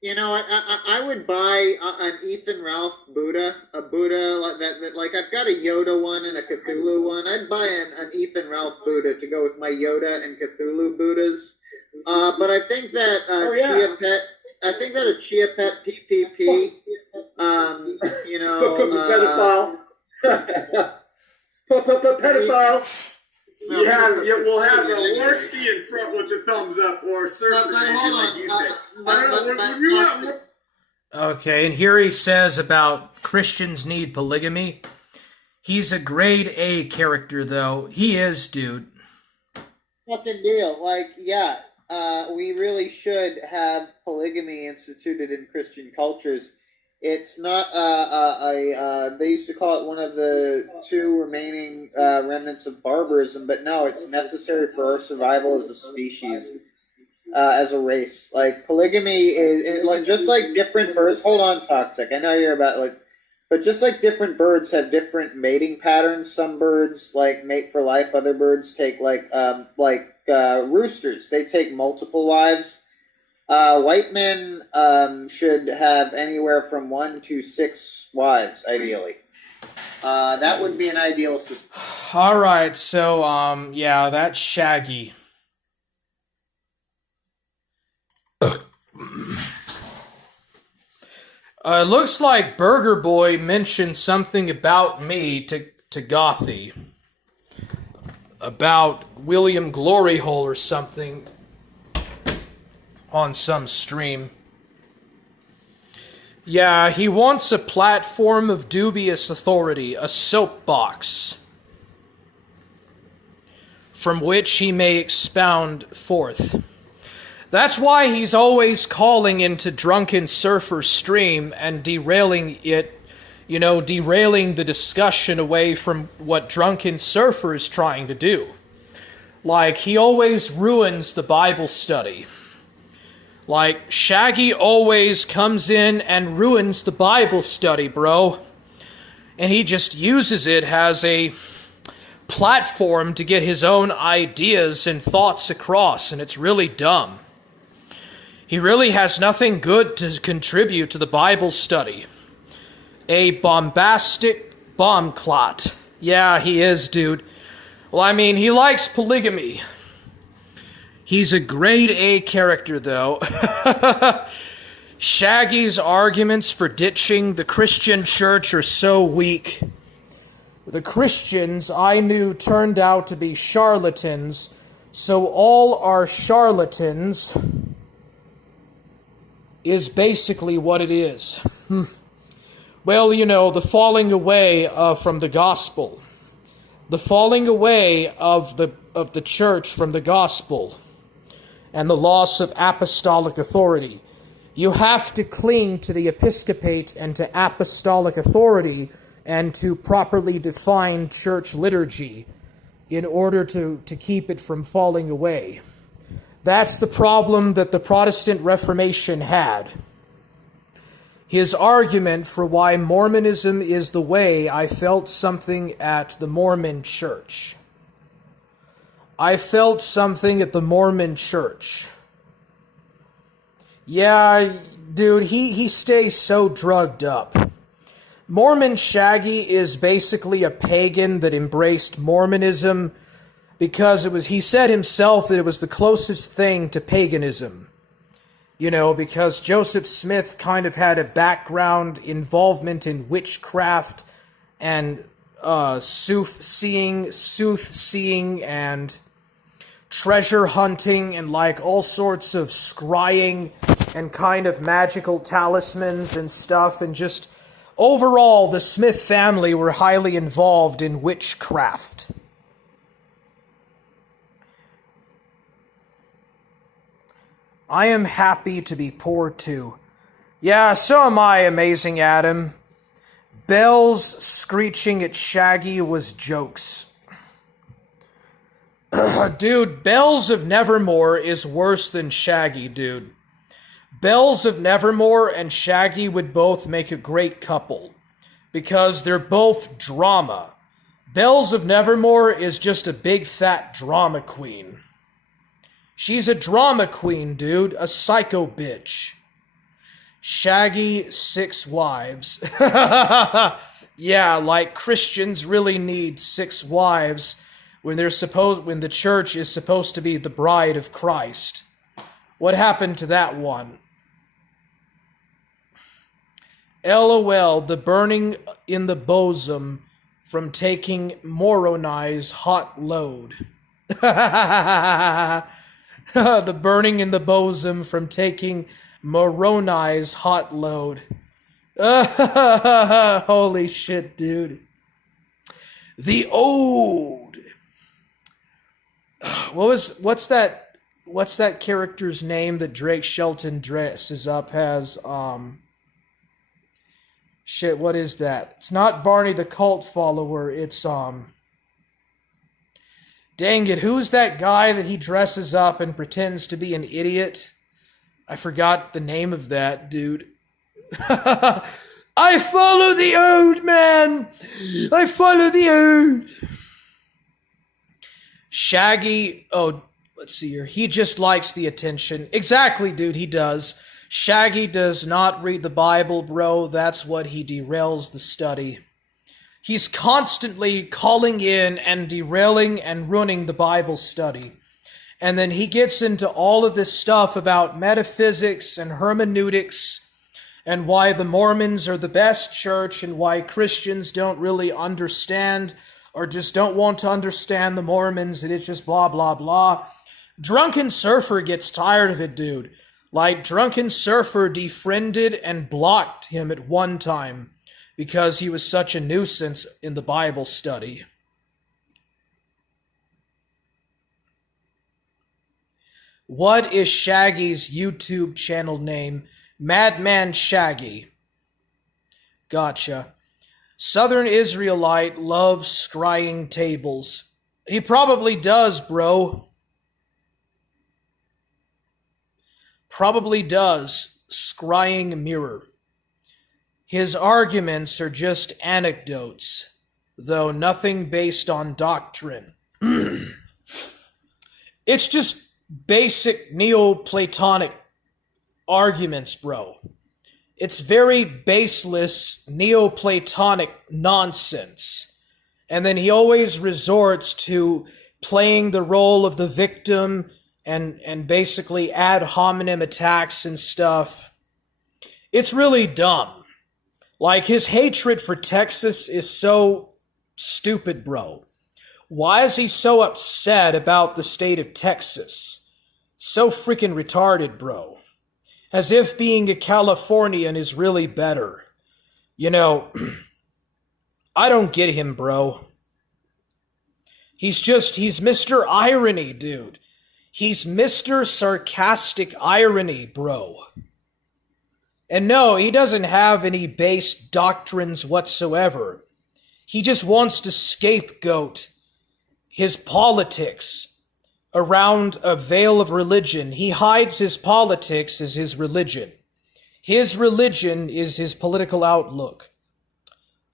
I would buy an Ethan Ralph Buddha, a Buddha like that. Like I've got a Yoda one and a Cthulhu one. I'd buy an Ethan Ralph Buddha to go with my Yoda and Cthulhu Buddhas. But I think that Chia Pet. I think that a Chia Pet PPP. Pedophile. Pedophile. We'll have a Warski in front with the thumbs up or surfer like you say. Okay, and here he says about Christians need polygamy. He's a grade A character, though. He is, dude. Fucking deal. Like, yeah, we really should have polygamy instituted in Christian cultures. It's not they used to call it one of the two remaining remnants of barbarism, but no, it's necessary for our survival as a species, as a race. Like polygamy is like just like different birds. Hold on, Toxic. I know you're about like, but just like different birds have different mating patterns. Some birds like mate for life. Other birds take roosters. They take multiple wives. White men should have anywhere from 1 to 6 wives, ideally. That would be an ideal system. All right, so yeah, that's Shaggy. Looks like Burger Boy mentioned something about me to Gothy. About William Glory Hole or something on some stream. Yeah, he wants a platform of dubious authority, a soapbox, from which he may expound forth. That's why he's always calling into Drunken Surfer's stream and derailing it, derailing the discussion away from what Drunken Surfer is trying to do. Like, he always ruins the Bible study. Like, Shaggy always comes in and ruins the Bible study, bro. And he just uses it as a platform to get his own ideas and thoughts across, and it's really dumb. He really has nothing good to contribute to the Bible study. A bombastic bomb clot. Yeah, he is, dude. Well, I mean, he likes polygamy. He's a grade A character, though. Shaggy's arguments for ditching the Christian church are so weak. The Christians I knew turned out to be charlatans, so all are charlatans is basically what it is. Well, the falling away from the gospel. The falling away of the church from the gospel. And the loss of apostolic authority. You have to cling to the episcopate and to apostolic authority and to properly define church liturgy in order to keep it from falling away. That's the problem that the Protestant Reformation had. His argument for why Mormonism is the way, I felt something at the Mormon church. I felt something at the Mormon church. Yeah, dude, he stays so drugged up. Mormon Shaggy is basically a pagan that embraced Mormonism because he said himself that it was the closest thing to paganism. Because Joseph Smith kind of had a background involvement in witchcraft and soothsaying and treasure hunting and all sorts of scrying and kind of magical talismans and stuff, and just overall the Smith family were highly involved in witchcraft. I am happy to be poor too. Yeah, so am I, Amazing Adam. Bells screeching at Shaggy was jokes. Dude, Bells of Nevermore is worse than Shaggy, dude. Bells of Nevermore and Shaggy would both make a great couple, because they're both drama. Bells of Nevermore is just a big fat drama queen. She's a drama queen, dude, a psycho bitch. Shaggy, 6 wives. Yeah, like Christians really need 6 wives when the church is supposed to be the bride of Christ. What happened to that one? LOL, the burning in the bosom from taking Moroni's hot load. The burning in the bosom from taking Moroni's hot load. Holy shit, dude. The Ode. What's that character's name that Drake Shelton dresses up as? Shit, what is that? It's not Barney the cult follower, it's, dang it, who's that guy that he dresses up and pretends to be an idiot? I forgot the name of that dude. I follow the old man! I follow the old! Shaggy, oh, let's see here. He just likes the attention. Exactly, dude, he does. Shaggy does not read the Bible, bro. That's what he derails the study. He's constantly calling in and derailing and ruining the Bible study. And then he gets into all of this stuff about metaphysics and hermeneutics and why the Mormons are the best church and why Christians don't really understand or just don't want to understand the Mormons and it's just blah, blah, blah. Drunken Surfer gets tired of it, dude. Like, Drunken Surfer defriended and blocked him at one time because he was such a nuisance in the Bible study. What is Shaggy's YouTube channel name? Madman Shaggy. Gotcha. Southern Israelite loves scrying tables. He probably does, bro. Probably does. Scrying mirror. His arguments are just anecdotes, though nothing based on doctrine. It's just basic Neoplatonic arguments, bro. It's very baseless Neoplatonic nonsense. And then he always resorts to playing the role of the victim and basically ad hominem attacks and stuff. It's really dumb. Like, his hatred for Texas is so stupid, bro. Why is he so upset about the state of Texas? So freaking retarded, bro. As if being a Californian is really better. You know, I don't get him, bro. He's Mr. Irony, dude. He's Mr. Sarcastic Irony, bro. And no, he doesn't have any base doctrines whatsoever. He just wants to scapegoat his politics around a veil of religion. He hides his politics as his religion. His religion is his political outlook.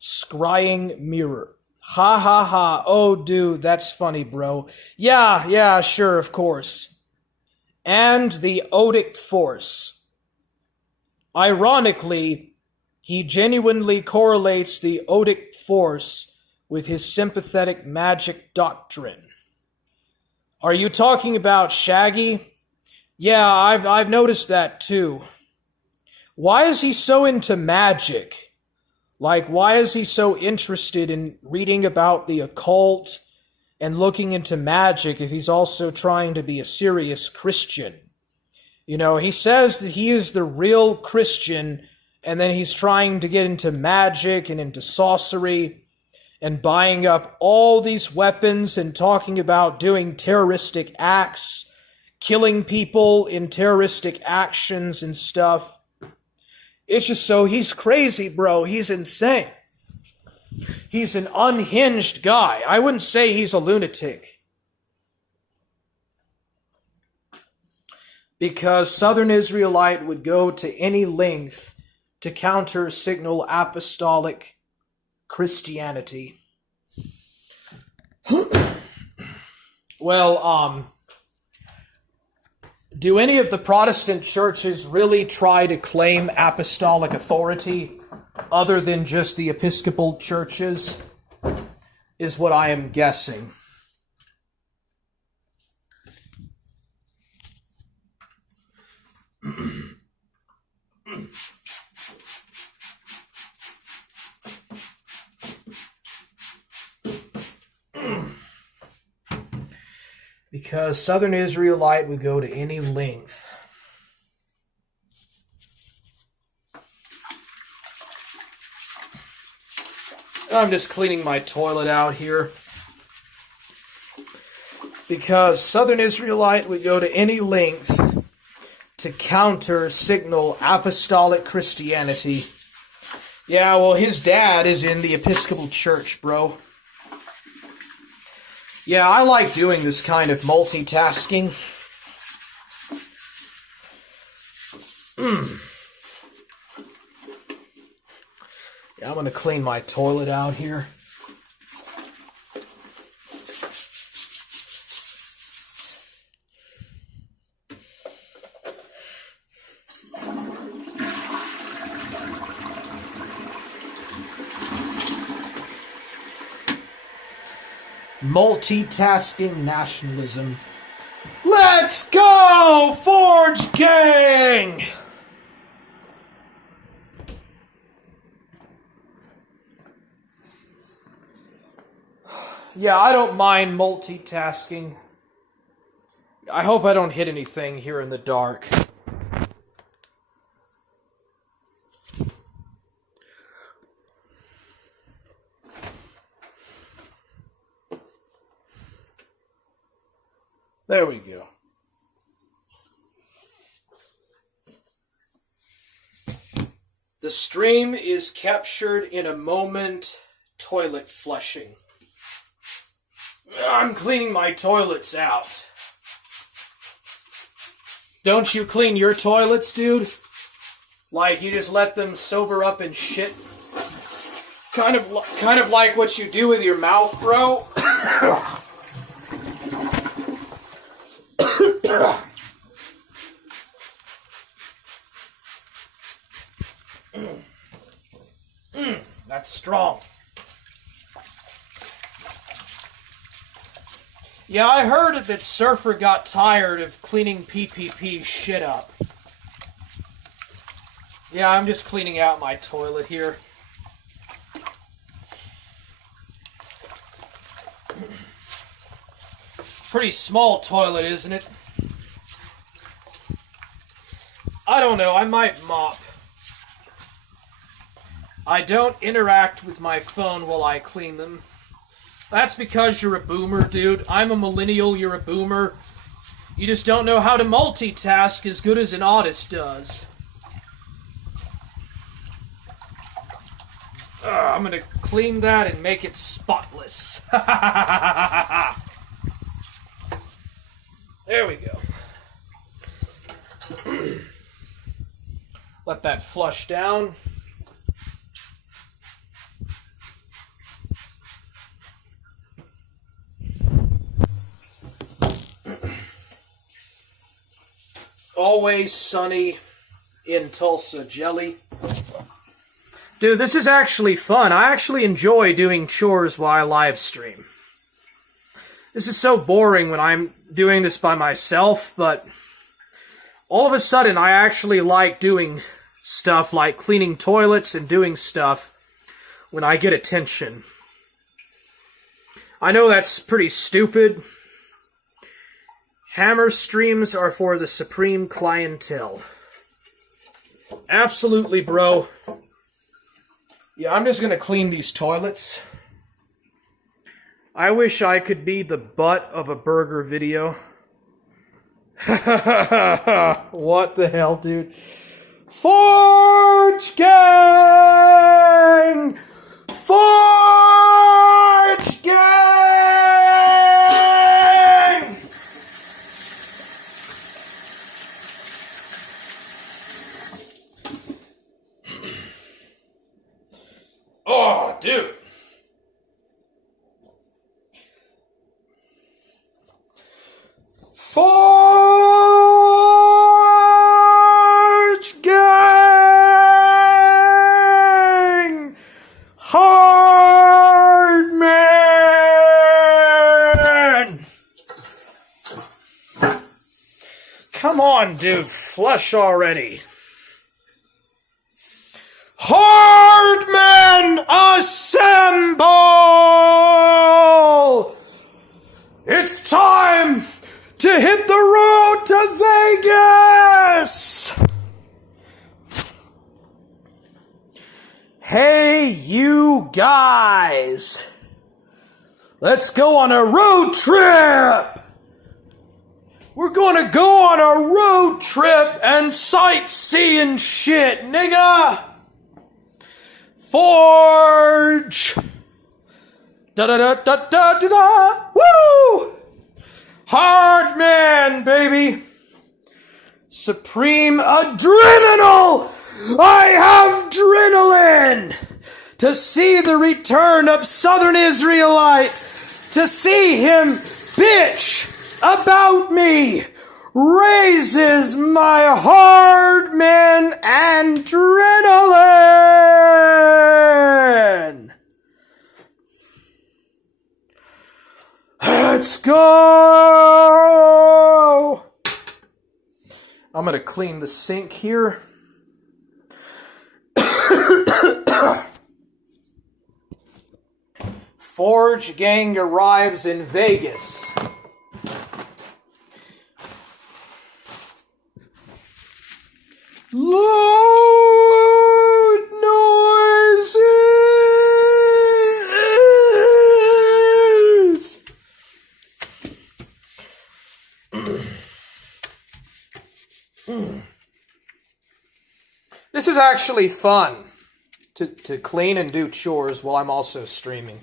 Scrying mirror. Ha ha ha. Oh, dude, that's funny, bro. Yeah, sure, of course. And the Odic Force. Ironically, he genuinely correlates the Odic Force with his sympathetic magic doctrine. Are you talking about Shaggy? Yeah, I've noticed that too. Why is he so into magic? Like, why is he so interested in reading about the occult and looking into magic if he's also trying to be a serious Christian? You know, he says that he is the real Christian, and then he's trying to get into magic and into sorcery and buying up all these weapons and talking about doing terroristic acts, killing people in terroristic actions and stuff. It's just so, he's crazy, bro. He's insane. He's an unhinged guy. I wouldn't say he's a lunatic. Because Southern Israelite would go to any length to counter signal apostolic Christianity. Well, do any of the Protestant churches really try to claim apostolic authority other than just the Episcopal churches? Is what I am guessing. Because Southern Israelite would go to any length. I'm just cleaning my toilet out here. Because Southern Israelite would go to any length to counter signal apostolic Christianity. Yeah, well, his dad is in the Episcopal Church, bro. Yeah, I like doing this kind of multitasking. Yeah, I'm gonna clean my toilet out here. Multitasking nationalism. Let's go, Forge Gang! Yeah, I don't mind multitasking. I hope I don't hit anything here in the dark. There we go. The stream is captured in a moment. Toilet flushing. I'm cleaning my toilets out. Don't you clean your toilets, dude? Like, you just let them sober up and shit? Kind of like what you do with your mouth, bro. That's strong. Yeah, I heard that Surfer got tired of cleaning PPP shit up. Yeah, I'm just cleaning out my toilet here. Pretty small toilet, isn't it? I don't know, I might mop. I don't interact with my phone while I clean them. That's because you're a boomer, dude. I'm a millennial, you're a boomer. You just don't know how to multitask as good as an artist does. I'm gonna clean that and make it spotless. There we go. Let that flush down. Always sunny in Tulsa, Jelly. Dude, this is actually fun. I actually enjoy doing chores while I live stream. This is so boring when I'm doing this by myself, but all of a sudden I actually like doing stuff like cleaning toilets and doing stuff when I get attention. I know that's pretty stupid. Hammer streams are for the supreme clientele. Absolutely, bro. Yeah, I'm just gonna clean these toilets. I wish I could be the butt of a burger video. What the hell, dude? Forge Gang! Forge Gang! Oh, dude. Forge Gang! Hard man! Come on, dude. Flush already. Hard men assemble! It's time to hit the road to Vegas! Hey, you guys! Let's go on a road trip! We're gonna go on a road trip and sightsee and shit, nigga! Forge! Da da da da da da da! Woo! Hard man, baby! Supreme adrenal! I have adrenaline! To see the return of Southern Israelite, to see him bitch about me, raises my hard man adrenaline! Let's go! I'm gonna clean the sink here. Forge gang arrives in Vegas. Loud noises! This is actually fun to clean and do chores while I'm also streaming.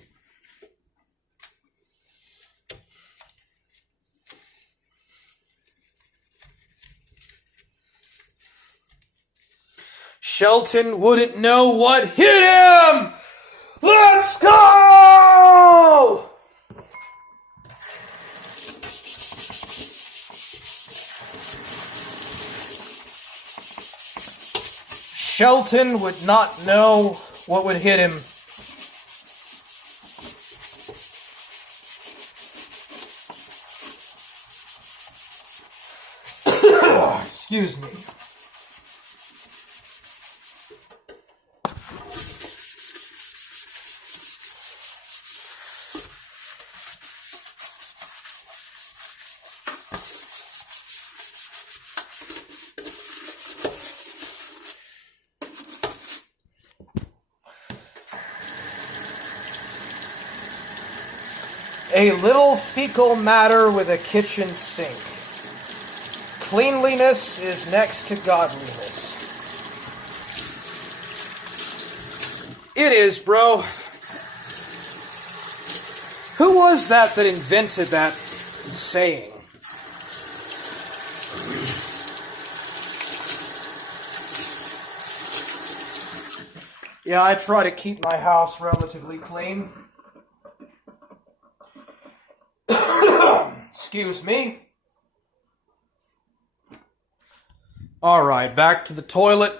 Shelton wouldn't know what hit him! Let's go! Shelton would not know what would hit him. Excuse me. A little fecal matter with a kitchen sink. Cleanliness is next to godliness. It is, bro. Who was that invented that saying? Yeah, I try to keep my house relatively clean. Excuse me. Alright, back to the toilet.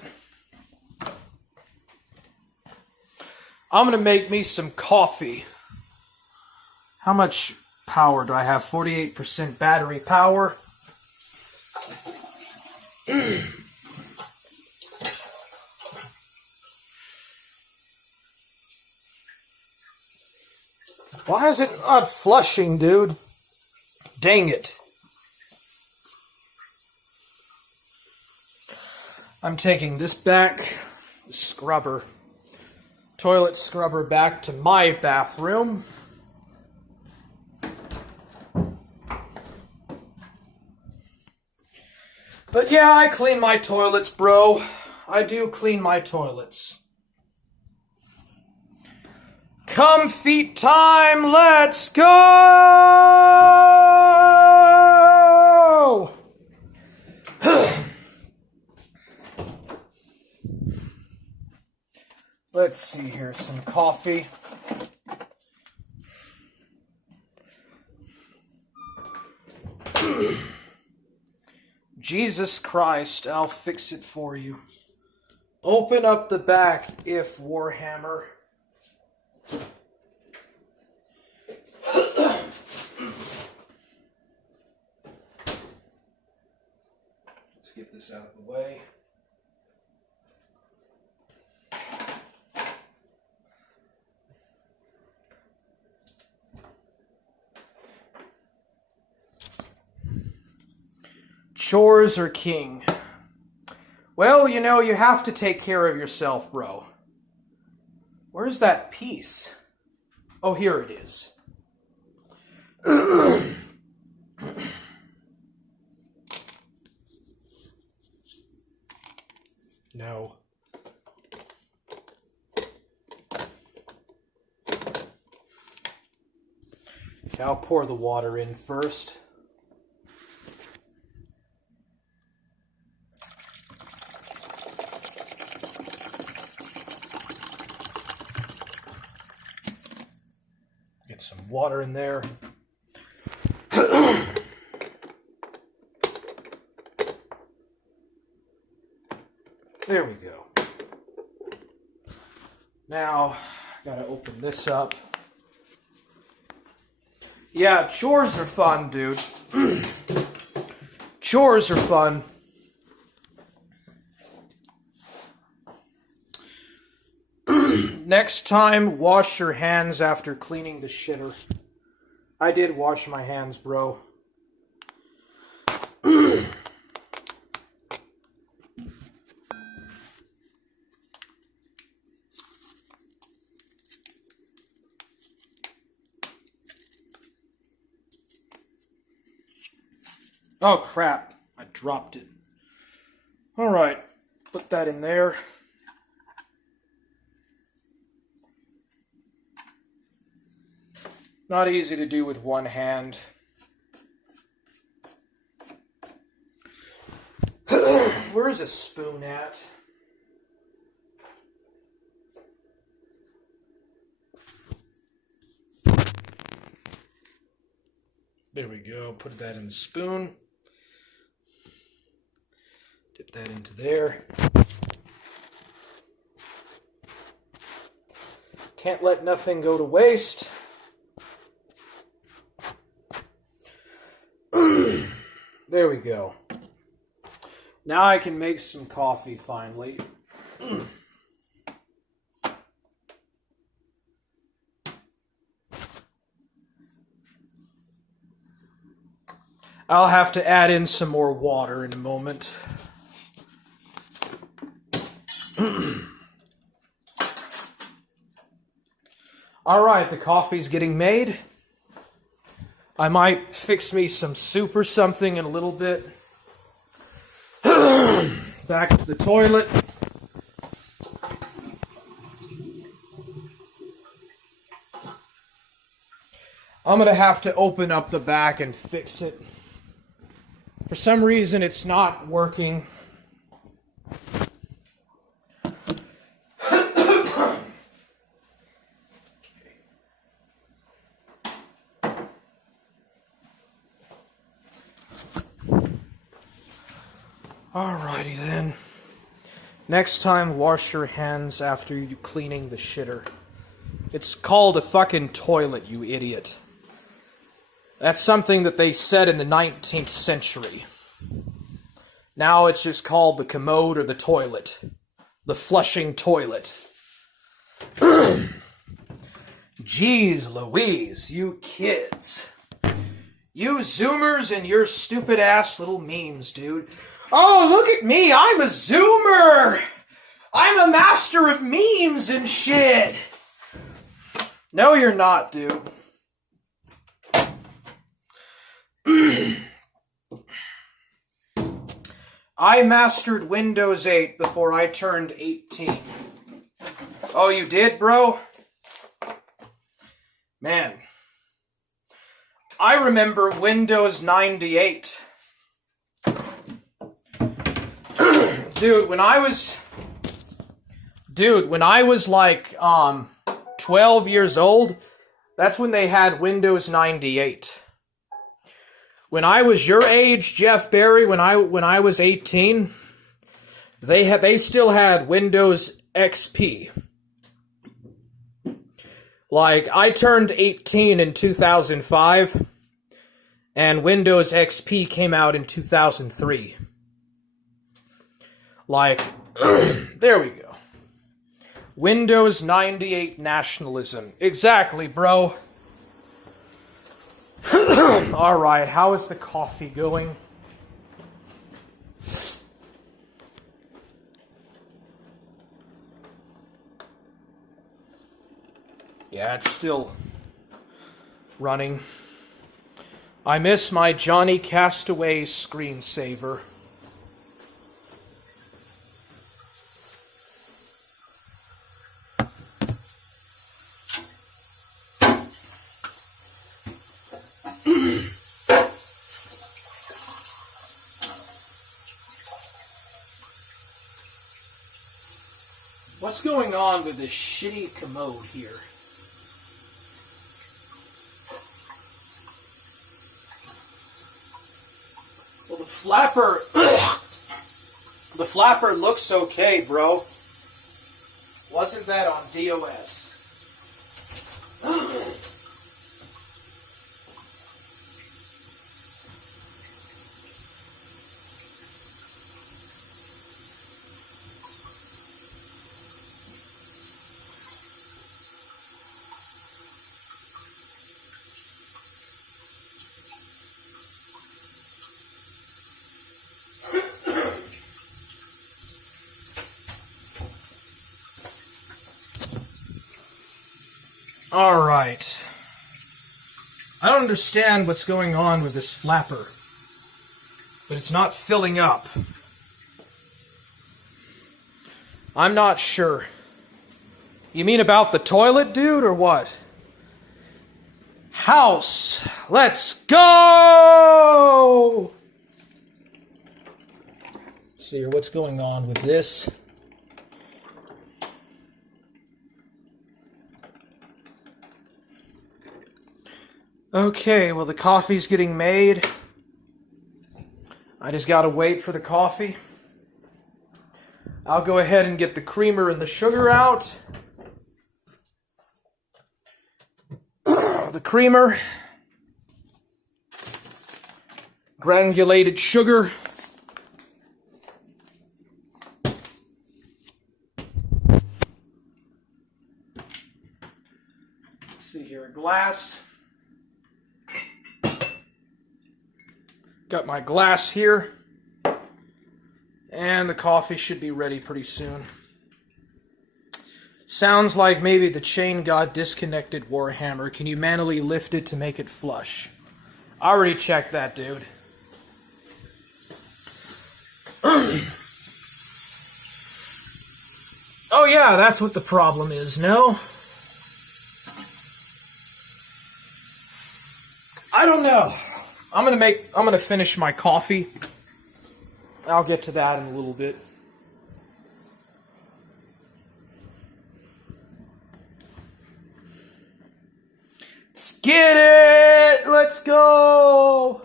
I'm gonna make me some coffee. How much power do I have? 48% battery power. Why is it not flushing, dude? Dang it. I'm taking this back, scrubber, toilet scrubber back to my bathroom. But yeah, I clean my toilets, bro. I do clean my toilets. Comfy time, let's go! Let's see here, some coffee. Jesus Christ, I'll fix it for you. Open up the back, if Warhammer. Let's get this out of the way. Chores are king. Well, you know, you have to take care of yourself, bro. Where's that piece? Oh, here it is. No. Okay, I'll pour the water in first. Get some water in there. There we go. Now, gotta open this up. Yeah, chores are fun, dude. Chores are fun. Next time, wash your hands after cleaning the shitter. I did wash my hands, bro. Oh crap, I dropped it. Alright, put that in there. Not easy to do with one hand. Where's a spoon at? There we go, put that in the spoon. Dip that into there. Can't let nothing go to waste. There we go. Now I can make some coffee finally. I'll have to add in some more water in a moment. Alright, the coffee's getting made. I might fix me some soup or something in a little bit. Back to the toilet. I'm gonna have to open up the back and fix it. For some reason, it's not working. Alrighty then. Next time, wash your hands after you cleaning the shitter. It's called a fucking toilet, you idiot. That's something that they said in the 19th century. Now it's just called the commode or the toilet. The flushing toilet. Jeez Louise, you kids. You Zoomers and your stupid ass little memes, dude. Oh, look at me, I'm a Zoomer! I'm a master of memes and shit! No, you're not, dude. I mastered Windows 8 before I turned 18. Oh, you did, bro? Man. I remember Windows 98. Dude, when I was like 12 years old, that's when they had Windows 98. When I was your age, Jeff Barry, when I was 18, they still had Windows XP. Like, I turned 18 in 2005, and Windows XP came out in 2003. Like, there we go. Windows 98 nationalism. Exactly, bro. Alright, how is the coffee going? Yeah, it's still running. I miss my Johnny Castaway screensaver. What's going on with this shitty commode here? Well, the flapper looks okay, bro. Wasn't that on DOS? All right. I don't understand what's going on with this flapper, but it's not filling up. I'm not sure. You mean about the toilet, dude, or what? House, let's go! Let's see here, what's going on with this? Okay, well, the coffee's getting made. I just gotta wait for the coffee. I'll go ahead and get the creamer and the sugar out. The creamer, granulated sugar, let's see here, a glass. Got my glass here, and the coffee should be ready pretty soon. Sounds like maybe the chain got disconnected, Warhammer. Can you manually lift it to make it flush? I already checked that, dude. Oh yeah, that's what the problem is, no? I don't know. I'm gonna finish my coffee. I'll get to that in a little bit. Let's get it! Let's go!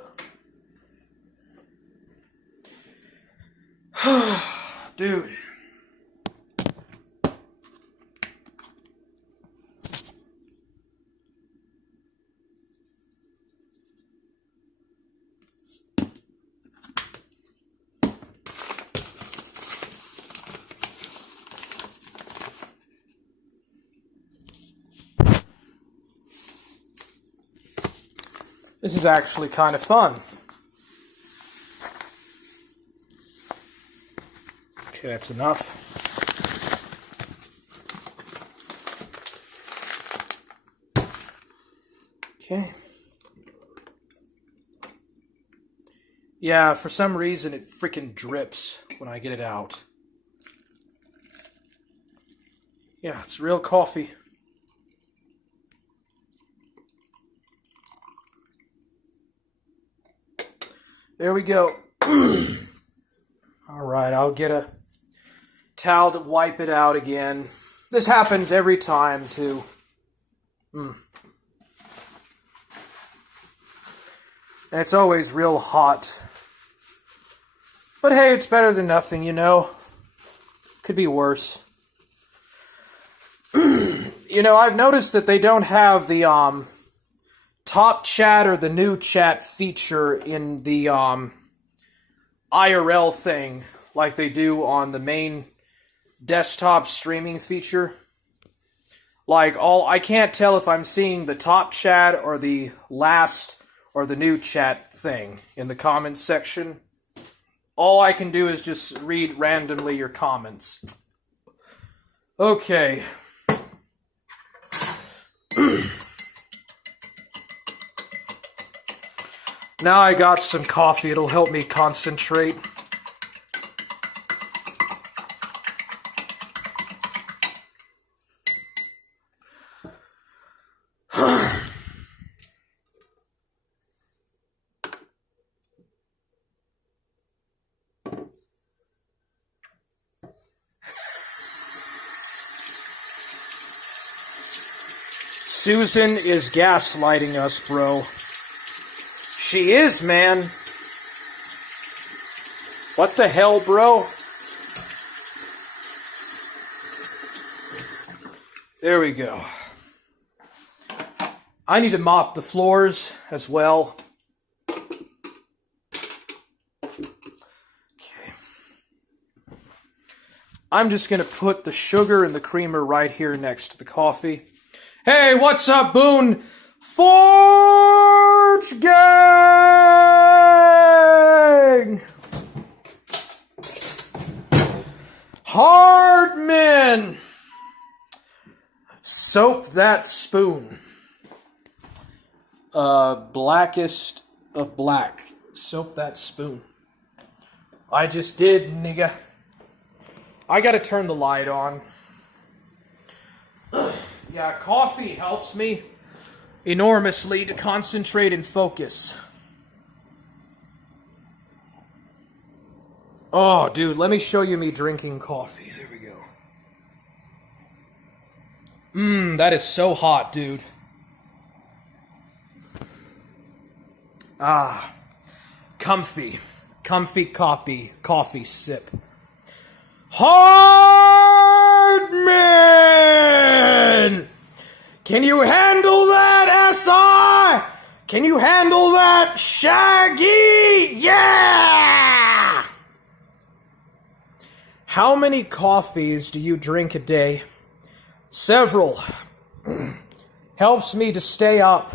Dude. This is actually kind of fun. Okay, that's enough. Okay. Yeah, for some reason it freaking drips when I get it out. Yeah, it's real coffee. There we go. All right, I'll get a towel to wipe it out again. This happens every time, too. And it's always real hot. But hey, it's better than nothing, you know? Could be worse. You know, I've noticed that they don't have the, top chat or the new chat feature in the IRL thing like they do on the main desktop streaming feature. Like I can't tell if I'm seeing the top chat or the last or the new chat thing in the comments section. All I can do is just read randomly your comments. Okay. Now I got some coffee, it'll help me concentrate. Susan is gaslighting us, bro. She is, man. What the hell, bro? There we go. I need to mop the floors as well. Okay. I'm just going to put the sugar and the creamer right here next to the coffee. Hey, what's up, Boone? Forge Gang! Hardman! Soap that spoon. Blackest of black. Soap that spoon. I just did, nigga. I gotta turn the light on. Yeah, coffee helps me enormously to concentrate and focus. Oh, dude, let me show you me drinking coffee. There we go. That is so hot, dude. Ah, comfy coffee sip. Hardman! Can you handle that, SI? Can you handle that, Shaggy? Yeah! How many coffees do you drink a day? Several. Helps me to stay up.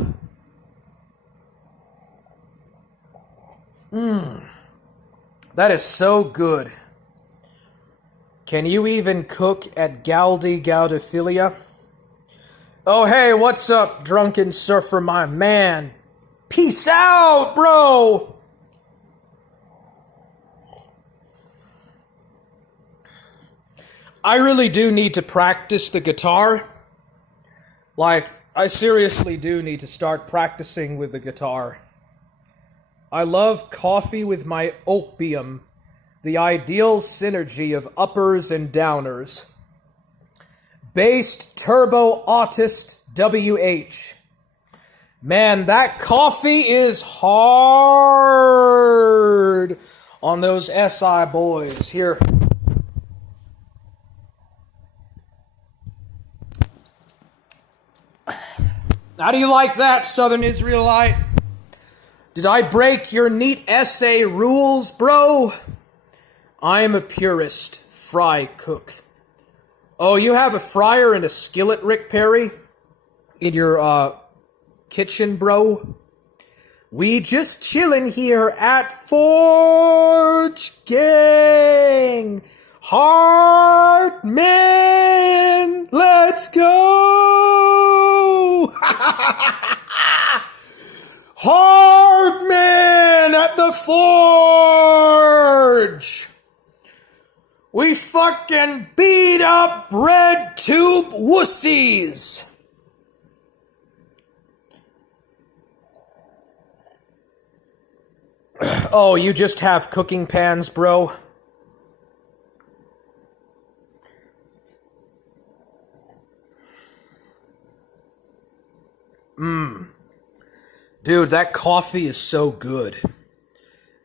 That is so good. Can you even cook at Gaudiphilia? Oh, hey, what's up, drunken surfer, my man? Peace out, bro! I really do need to practice the guitar. Like, I seriously do need to start practicing with the guitar. I love coffee with my opium, the ideal synergy of uppers and downers. Based Turbo Autist WH. Man, that coffee is hard on those SI boys. Here. How do you like that, Southern Israelite? Did I break your neat essay rules, bro? I am a purist fry cook. Oh, you have a fryer and a skillet, Rick Perry? In your, kitchen, bro? We just chillin' here at Forge Gang. Hardman, let's go! Hardman at the Forge! We fucking beat up red tube wussies! Oh, you just have cooking pans, bro? Dude, that coffee is so good.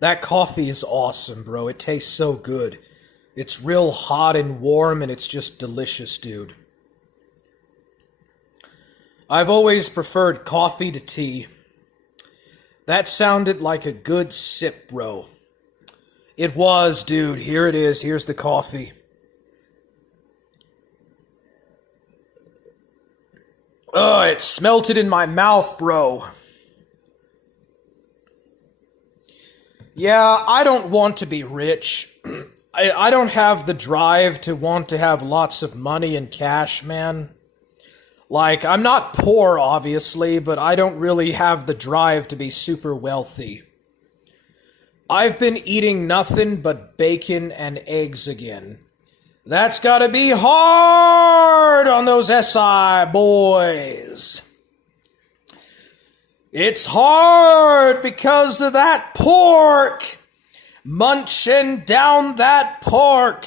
That coffee is awesome, bro. It tastes so good. It's real hot and warm, and it's just delicious, dude. I've always preferred coffee to tea. That sounded like a good sip, bro. It was, dude. Here it is. Here's the coffee. Oh, it smelted in my mouth, bro. Yeah, I don't want to be rich. I don't have the drive to want to have lots of money and cash, man. Like, I'm not poor, obviously, but I don't really have the drive to be super wealthy. I've been eating nothing but bacon and eggs again. That's gotta be hard on those SI boys. It's hard because of that pork. Munching down that pork.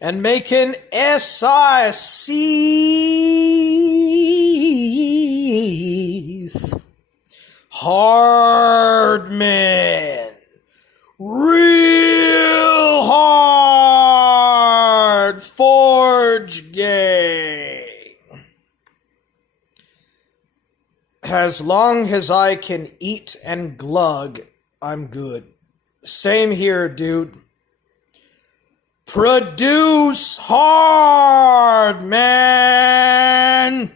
and making SIC hard man. Real hard forge gang. As long as I can eat and glug, I'm good. Same here, dude. Produce hard, man.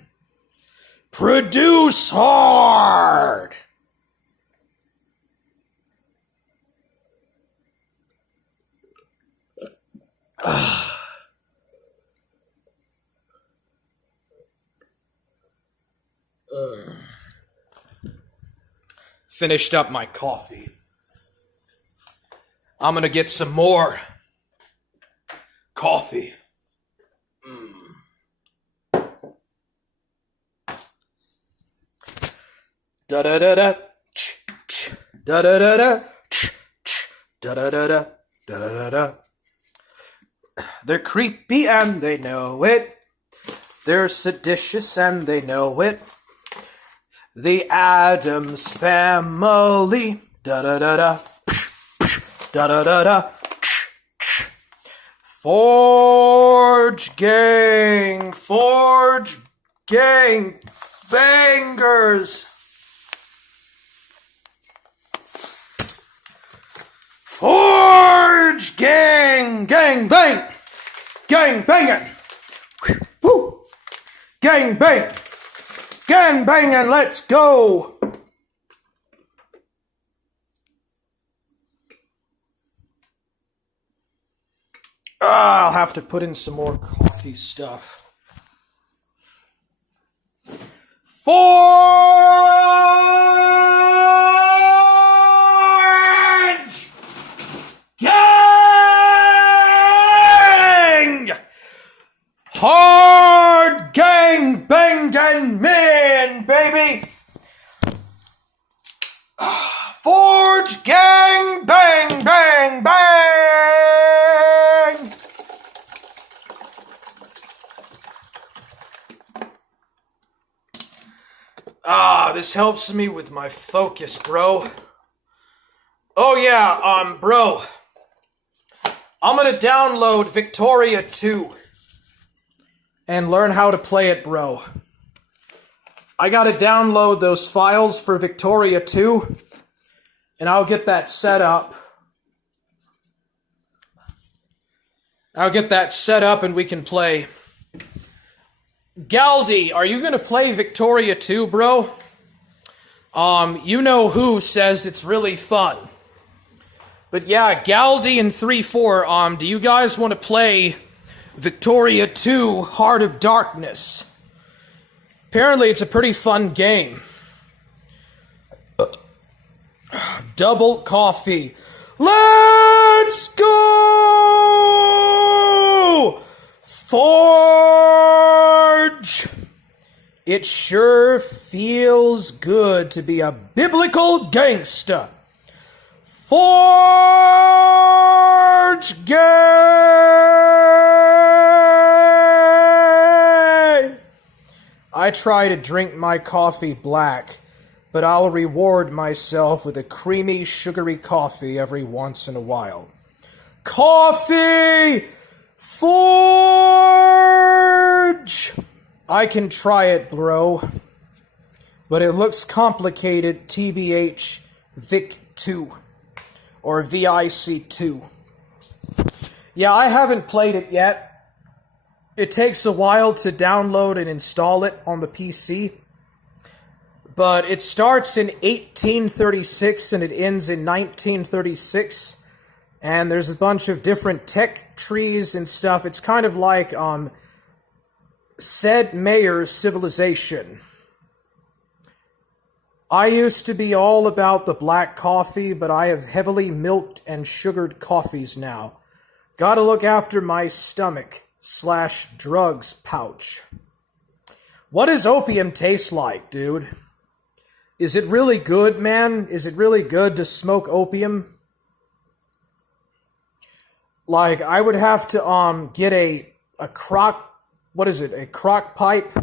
Produce hard. Finished up my coffee. I'm gonna get some more coffee. Da da da da, da da da da, da da da da, da da da. They're creepy and they know it. They're seditious and they know it. The Addams Family. Da da da da. Da da da da. Forge gang. Forge gang. Bangers. Forge gang. Gang bang. Gang banging. Woo. Gang bang. Gang banging, let's go! I'll have to put in some more coffee stuff. Forge! Gang! Hard gang banging men, baby! Forge gang bang bang bang! This helps me with my focus, bro. Oh yeah, bro. I'm gonna download Victoria 2 and learn how to play it, bro. I gotta download those files for Victoria 2, and I'll get that set up. And we can play. Galdi, are you gonna play Victoria 2, bro? You know who says it's really fun. But yeah, Galdi and 3-4, do you guys want to play Victoria 2, Heart of Darkness? Apparently it's a pretty fun game. Double coffee. Let's go! Forge! It sure feels good to be a biblical gangster. Forge gang! I try to drink my coffee black, but I'll reward myself with a creamy, sugary coffee every once in a while. Coffee! Forge! I can try it, bro. But it looks complicated, TBH Vic 2. Or VIC 2. Yeah, I haven't played it yet. It takes a while to download and install it on the PC. But it starts in 1836 and it ends in 1936. And there's a bunch of different tech trees and stuff. It's kind of like Sid Meier's Civilization. I used to be all about the black coffee, but I have heavily milked and sugared coffees now. Gotta look after my stomach/drugs pouch. What does opium taste like, dude? Is it really good, man? Is it really good to smoke opium? Like, I would have to get a crock, what is it, a crock pipe,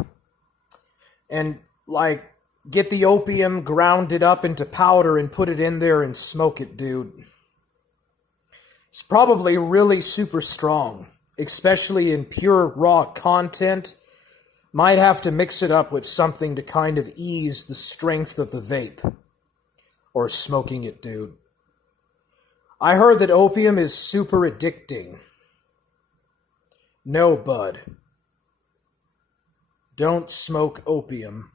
and, like, get the opium, ground it up into powder, and put it in there and smoke it, dude. It's probably really super strong, especially in pure raw content. Might have to mix it up with something to kind of ease the strength of the vape. Or smoking it, dude. I heard that opium is super addicting. No, bud. Don't smoke opium.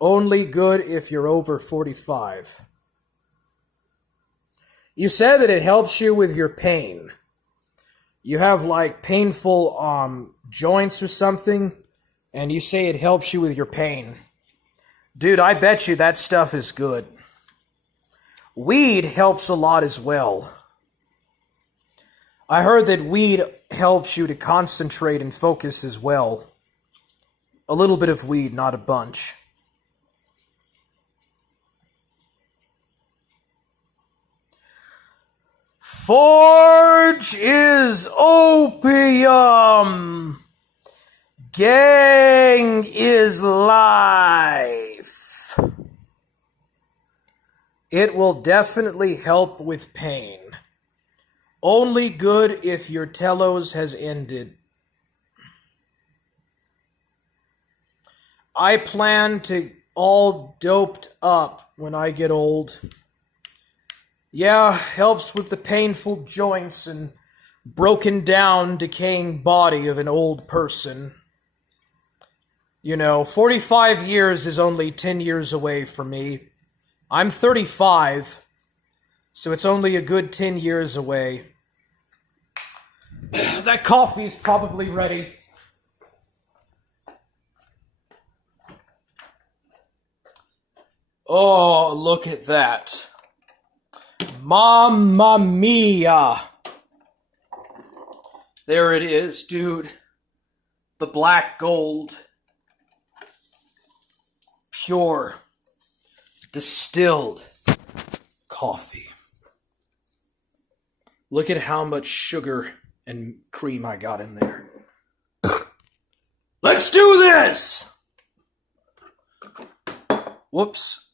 Only good if you're over 45. You said that it helps you with your pain. You have, like, painful joints or something, and you say it helps you with your pain. Dude, I bet you that stuff is good. Weed helps a lot as well. I heard that weed helps you to concentrate and focus as well. A little bit of weed, not a bunch. Forge is opium. Gang is life. It will definitely help with pain. Only good if your telos has ended. I plan to all doped up when I get old. Yeah, helps with the painful joints and broken down, decaying body of an old person. You know, 45 years is only 10 years away from me. I'm 35, so it's only a good 10 years away. That coffee's probably ready. Oh, look at that. Mamma mia. There it is, dude. The black gold. Pure. Distilled coffee. Look at how much sugar and cream I got in there. Let's do this! Whoops.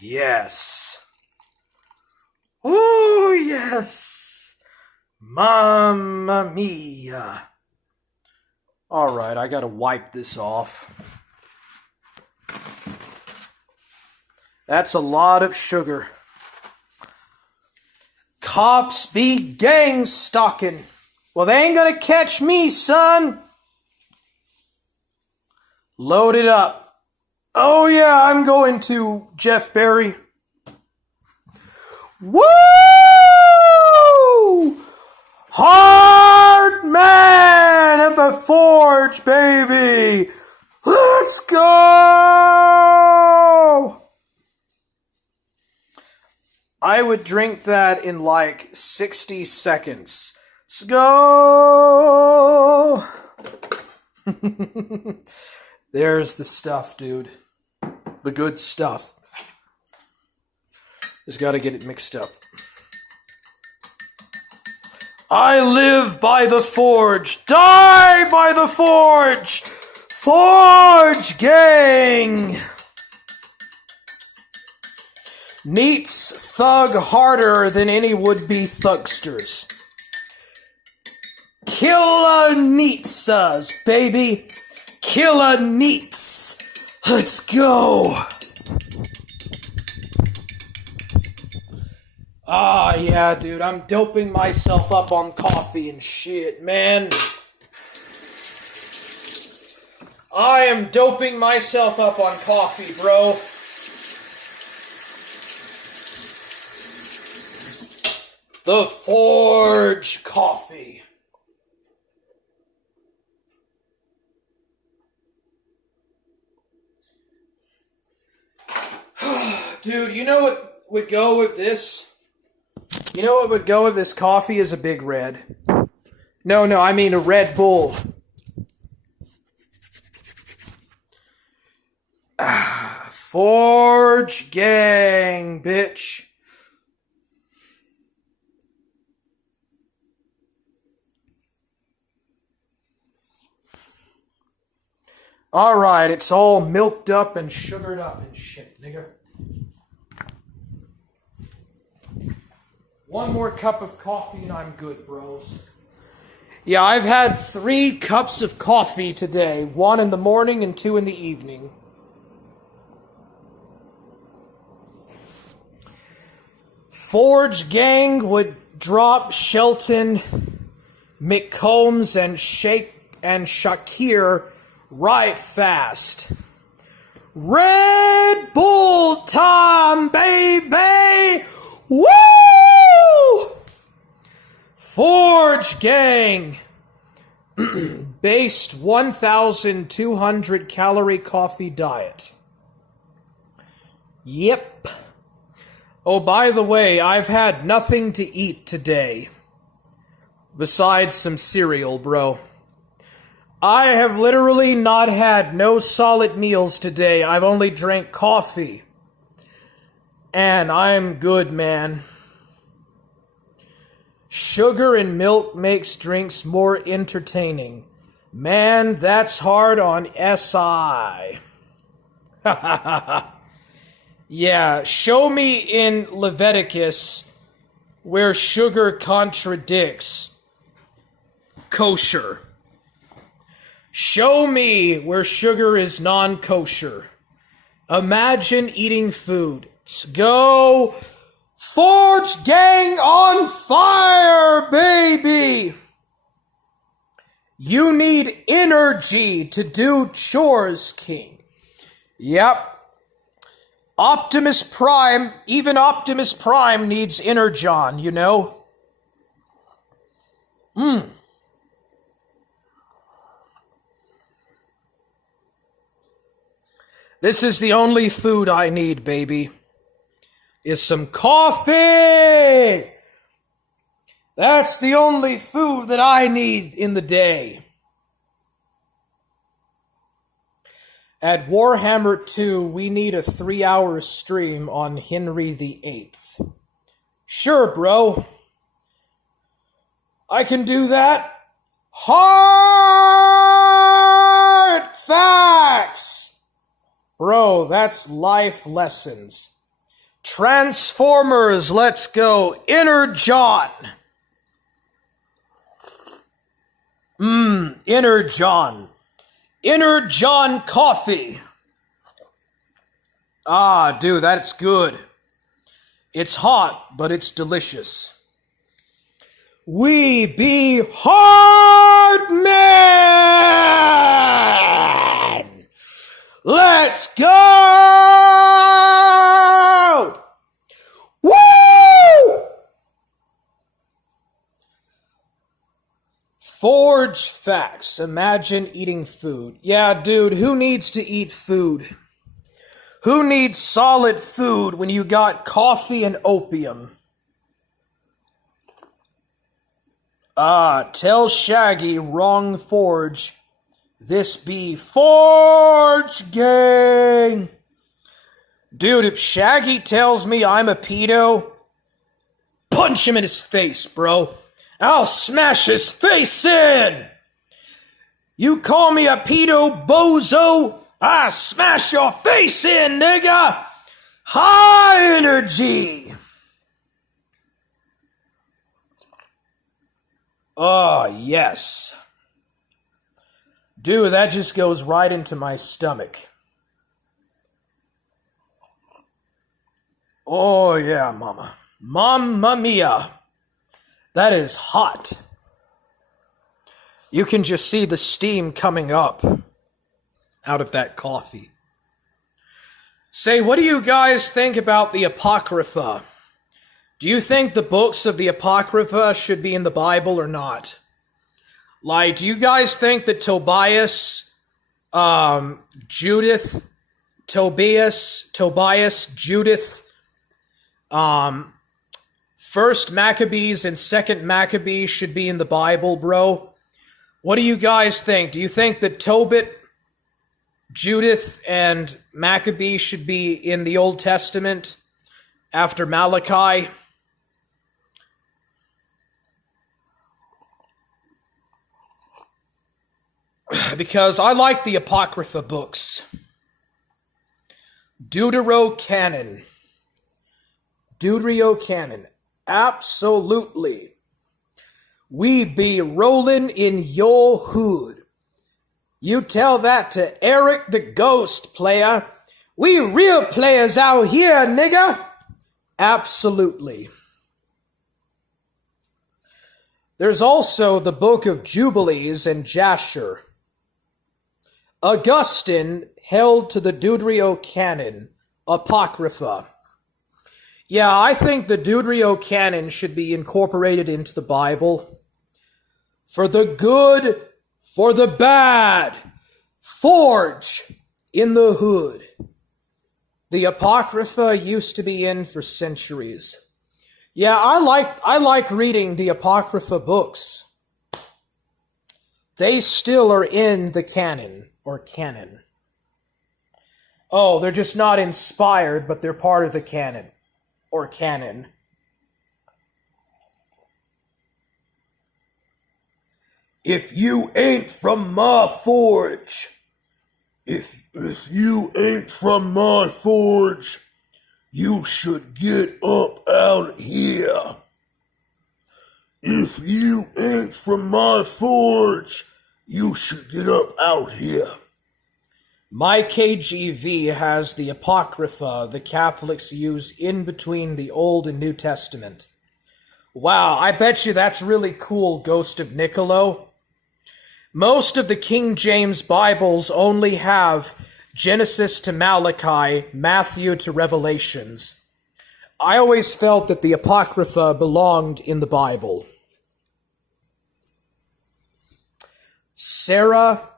Yes. Oh, yes. Mamma mia. All right, I gotta wipe this off. That's a lot of sugar. Cops be gang stalking. Well, they ain't gonna catch me, son. Load it up. Oh yeah, I'm going to Jeff Berry. Woo! Hard man at the forge, baby. Let's go! I would drink that in like 60 seconds. Let's go! There's the stuff, dude. The good stuff. Just gotta get it mixed up. I live by the forge. Die by the forge! Forge gang! Neats thug harder than any would-be thugsters. Killa Neatsas, baby. Killa Neats. Let's go. Ah, yeah, dude. I'm doping myself up on coffee and shit, man. I am doping myself up on coffee, bro. The Forge coffee. Dude, you know what would go with this? You know what would go with this coffee is a Big Red. No, I mean a Red Bull. Forge gang, bitch. Alright, it's all milked up and sugared up and shit, nigga. One more cup of coffee and I'm good, bros. Yeah, I've had 3 cups of coffee today. 1 in the morning and 2 in the evening. Forge gang would drop Shelton, McCombs, and Shakir right fast. Red Bull time, baby! Woo! Forge gang. Based 1,200 calorie coffee diet. Yep. Oh, by the way, I've had nothing to eat today. Besides some cereal, bro. I have literally not had no solid meals today. I've only drank coffee. And I'm good, man. Sugar and milk makes drinks more entertaining. Man, that's hard on SI. Yeah, show me in Leviticus where sugar contradicts kosher. Show me where sugar is non-kosher. Imagine eating food. Let's go. Forge gang on fire, baby! You need energy to do chores, King. Yep. Optimus Prime, even Optimus Prime needs Energon, you know? This is the only food I need, baby. Is some coffee! That's the only food that I need in the day. At Warhammer 2, we need a 3-hour stream on Henry VIII. Sure, bro. I can do that. Hard facts! Bro, that's life lessons. Transformers, let's go. Energon. Energon. Energon coffee. Ah, dude, that's good. It's hot, but it's delicious. We be hard men. Let's go. Woo! Forge facts. Imagine eating food. Yeah, dude, who needs to eat food? Who needs solid food when you got coffee and opium? Tell Shaggy, wrong Forge. This be Forge gang. Dude, if Shaggy tells me I'm a pedo, punch him in his face, bro. I'll smash his face in. You call me a pedo bozo, I smash your face in, nigga. High energy. Oh, yes. Dude, that just goes right into my stomach. Oh, yeah, mama. Mamma mia. That is hot. You can just see the steam coming up out of that coffee. Say, what do you guys think about the Apocrypha? Do you think the books of the Apocrypha should be in the Bible or not? Like, do you guys think that Tobias, Judith, First Maccabees and Second Maccabees should be in the Bible, bro? What do you guys think? Do you think that Tobit, Judith and Maccabee should be in the Old Testament after Malachi. Because I like the Apocrypha books. Deuterocanon. Absolutely. We be rolling in your hood. You tell that to Eric the Ghost, player. We real players out here, nigga. Absolutely. There's also the Book of Jubilees and Jasher. Augustine held to the Deuterocanon, Apocrypha. Yeah, I think the Deuterocanon should be incorporated into the Bible. For the good, for the bad, forge in the hood. The Apocrypha used to be in for centuries. Yeah, I like reading the Apocrypha books. They still are in the canon, or canon. Oh, they're just not inspired, but they're part of the canon, or canon. If you ain't from my forge, if you ain't from my forge, you should get up out here. If you ain't from my forge, you should get up out here. My KGV has the Apocrypha the Catholics use in between the Old and New Testament. Wow, I bet you that's really cool, Ghost of Niccolo. Most of the King James Bibles only have Genesis to Malachi, Matthew to Revelations. I always felt that the Apocrypha belonged in the Bible. Sirach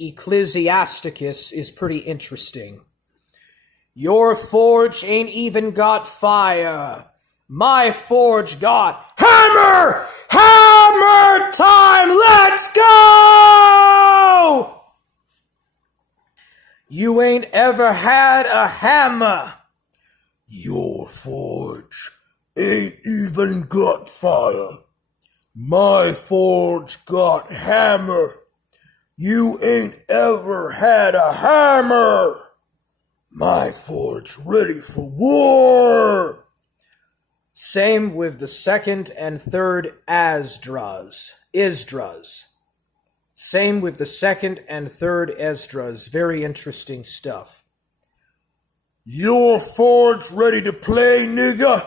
Ecclesiasticus is pretty interesting. Your forge ain't even got fire. My forge got hammer! Hammer time! Let's go! You ain't ever had a hammer. Your forge ain't even got fire. My forge got hammer. You ain't ever had a hammer. My forge ready for war. Same with the second and third Esdras. Same with the second and third Esdras. Very interesting stuff. Your forge ready to play, nigga?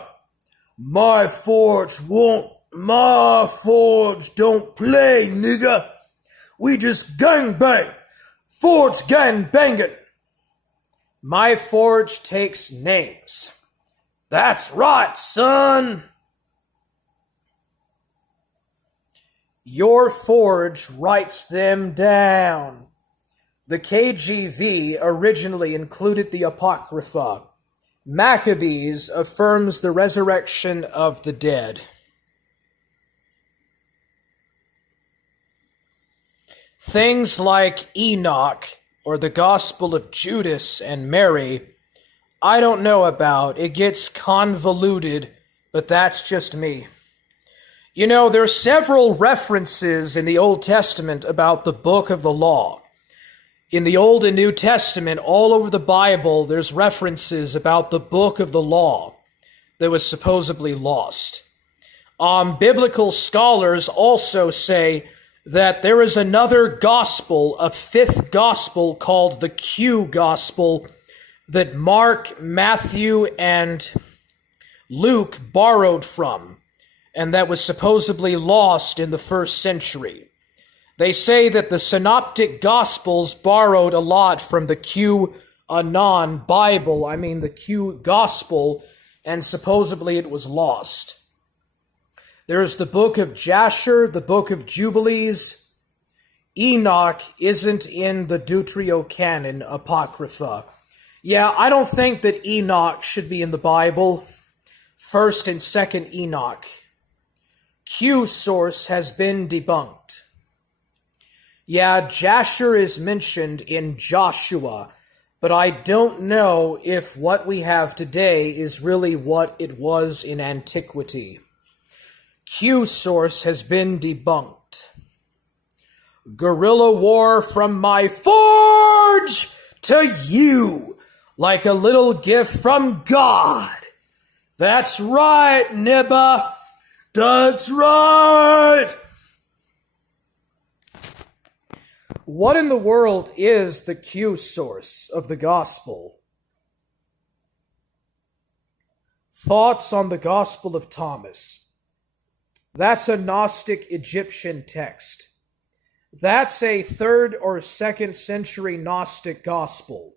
My forge don't play, nigga. We just gangbang. Forge gang banging. My forge takes names. That's right, son. Your forge writes them down. The KGV originally included the Apocrypha. Maccabees affirms the resurrection of the dead. Things like Enoch, or the Gospel of Judas and Mary, I don't know about. It gets convoluted, but that's just me. You know, there are several references in the Old Testament about the book of the law. In the Old and New Testament, all over the Bible, there's references about the book of the law that was supposedly lost. Biblical scholars also say that there is another gospel, a fifth gospel called the Q gospel, that Mark, Matthew, and Luke borrowed from, and that was supposedly lost in the first century. They say that the Synoptic Gospels borrowed a lot from the QAnon Bible, the Q Gospel, and supposedly it was lost. There's the book of Jasher, the book of Jubilees. Enoch isn't in the Deuterocanon Apocrypha. Yeah, I don't think that Enoch should be in the Bible. First and second Enoch. Q source has been debunked. Yeah, Jasher is mentioned in Joshua, but I don't know if what we have today is really what it was in antiquity. Q source has been debunked. Guerrilla war from my forge to you, like a little gift from God. That's right, Nibba. That's right. What in the world is the Q source of the gospel? Thoughts on the Gospel of Thomas. That's a Gnostic Egyptian text. That's a 3rd or 2nd century Gnostic gospel,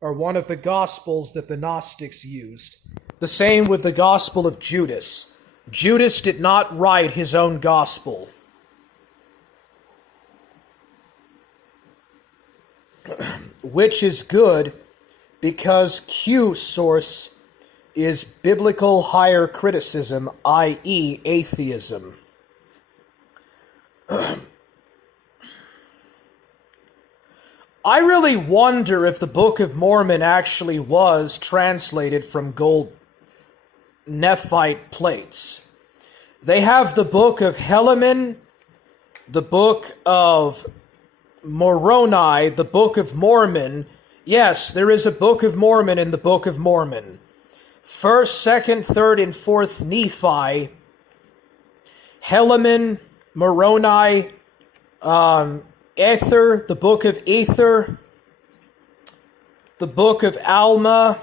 or one of the gospels that the Gnostics used. The same with the Gospel of Judas. Judas did not write his own gospel. Which is good because Q source is biblical higher criticism, i.e. atheism. I really wonder if the Book of Mormon actually was translated from gold Nephite plates. They have the Book of Helaman, the Book of Moroni, the Book of Mormon. Yes, there is a Book of Mormon in the Book of Mormon. 1st, 2nd, 3rd, and 4th Nephi, Helaman, Moroni, Ether, the Book of Ether, the Book of Alma.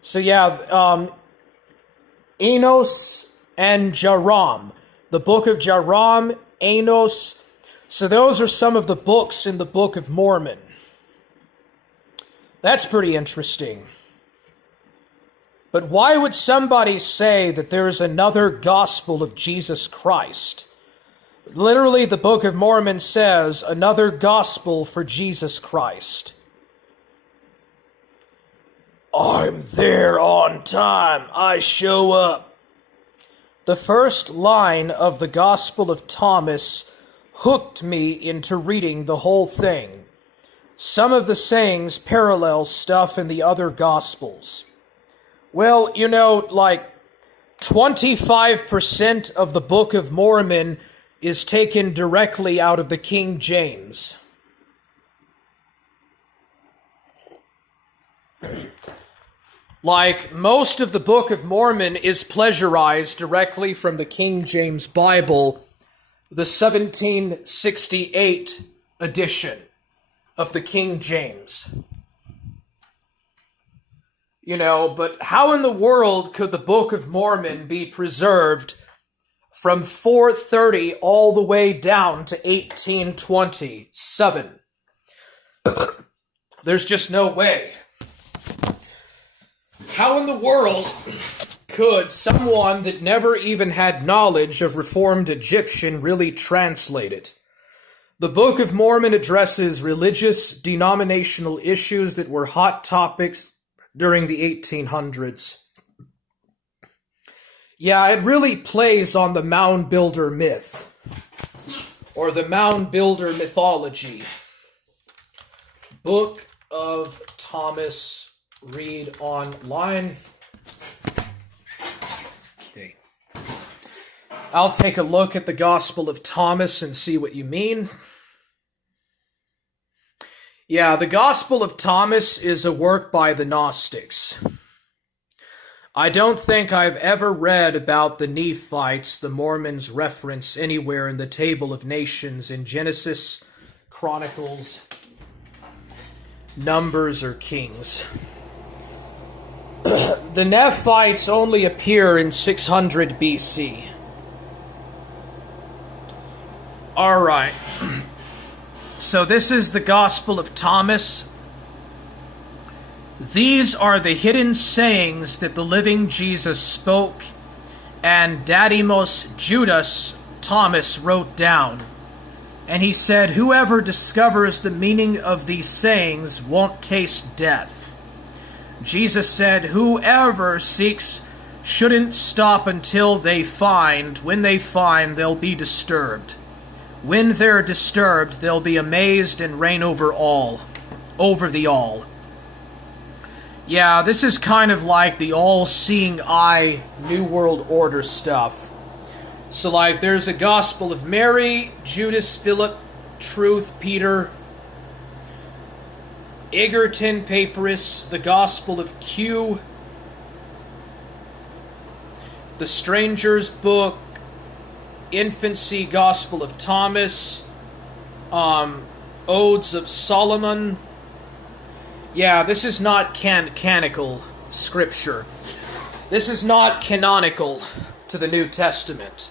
So yeah, Enos and Jaram. The Book of Jaram, Enos. So those are some of the books in the Book of Mormon. That's pretty interesting. But why would somebody say that there is another gospel of Jesus Christ? Literally, the Book of Mormon says, another gospel for Jesus Christ. I'm there on time. I show up. The first line of the Gospel of Thomas hooked me into reading the whole thing. Some of the sayings parallel stuff in the other Gospels. Well, you know, like 25% of the Book of Mormon is taken directly out of the King James. Like, most of the Book of Mormon is plagiarized directly from the King James Bible, the 1768 edition of the King James. You know, but how in the world could the Book of Mormon be preserved from 430 all the way down to 1827? There's just no way. How in the world could someone that never even had knowledge of Reformed Egyptian really translate it? The Book of Mormon addresses religious, denominational issues that were hot topics during the 1800s. Yeah, it really plays on the mound builder myth, or the mound builder mythology. Book of Thomas, read online. Okay. I'll take a look at the Gospel of Thomas and see what you mean. Yeah, the Gospel of Thomas is a work by the Gnostics. I don't think I've ever read about the Nephites the Mormons reference anywhere in the Table of Nations in Genesis, Chronicles, Numbers, or Kings. The Nephites only appear in 600 BC. Alright. So this is the Gospel of Thomas. These are the hidden sayings that the living Jesus spoke, and Didymus Judas Thomas wrote down. And he said, whoever discovers the meaning of these sayings won't taste death. Jesus said, whoever seeks shouldn't stop until they find. When they find, they'll be disturbed. When they're disturbed, they'll be amazed and reign over all. Over the all. Yeah, this is kind of like the all-seeing eye New World Order stuff. So, like, there's a Gospel of Mary, Judas, Philip, Truth, Peter, Egerton, Papyrus, the Gospel of Q, the Stranger's Book, Infancy, Gospel of Thomas, Odes of Solomon. Yeah, this is not canonical scripture. This is not canonical to the New Testament.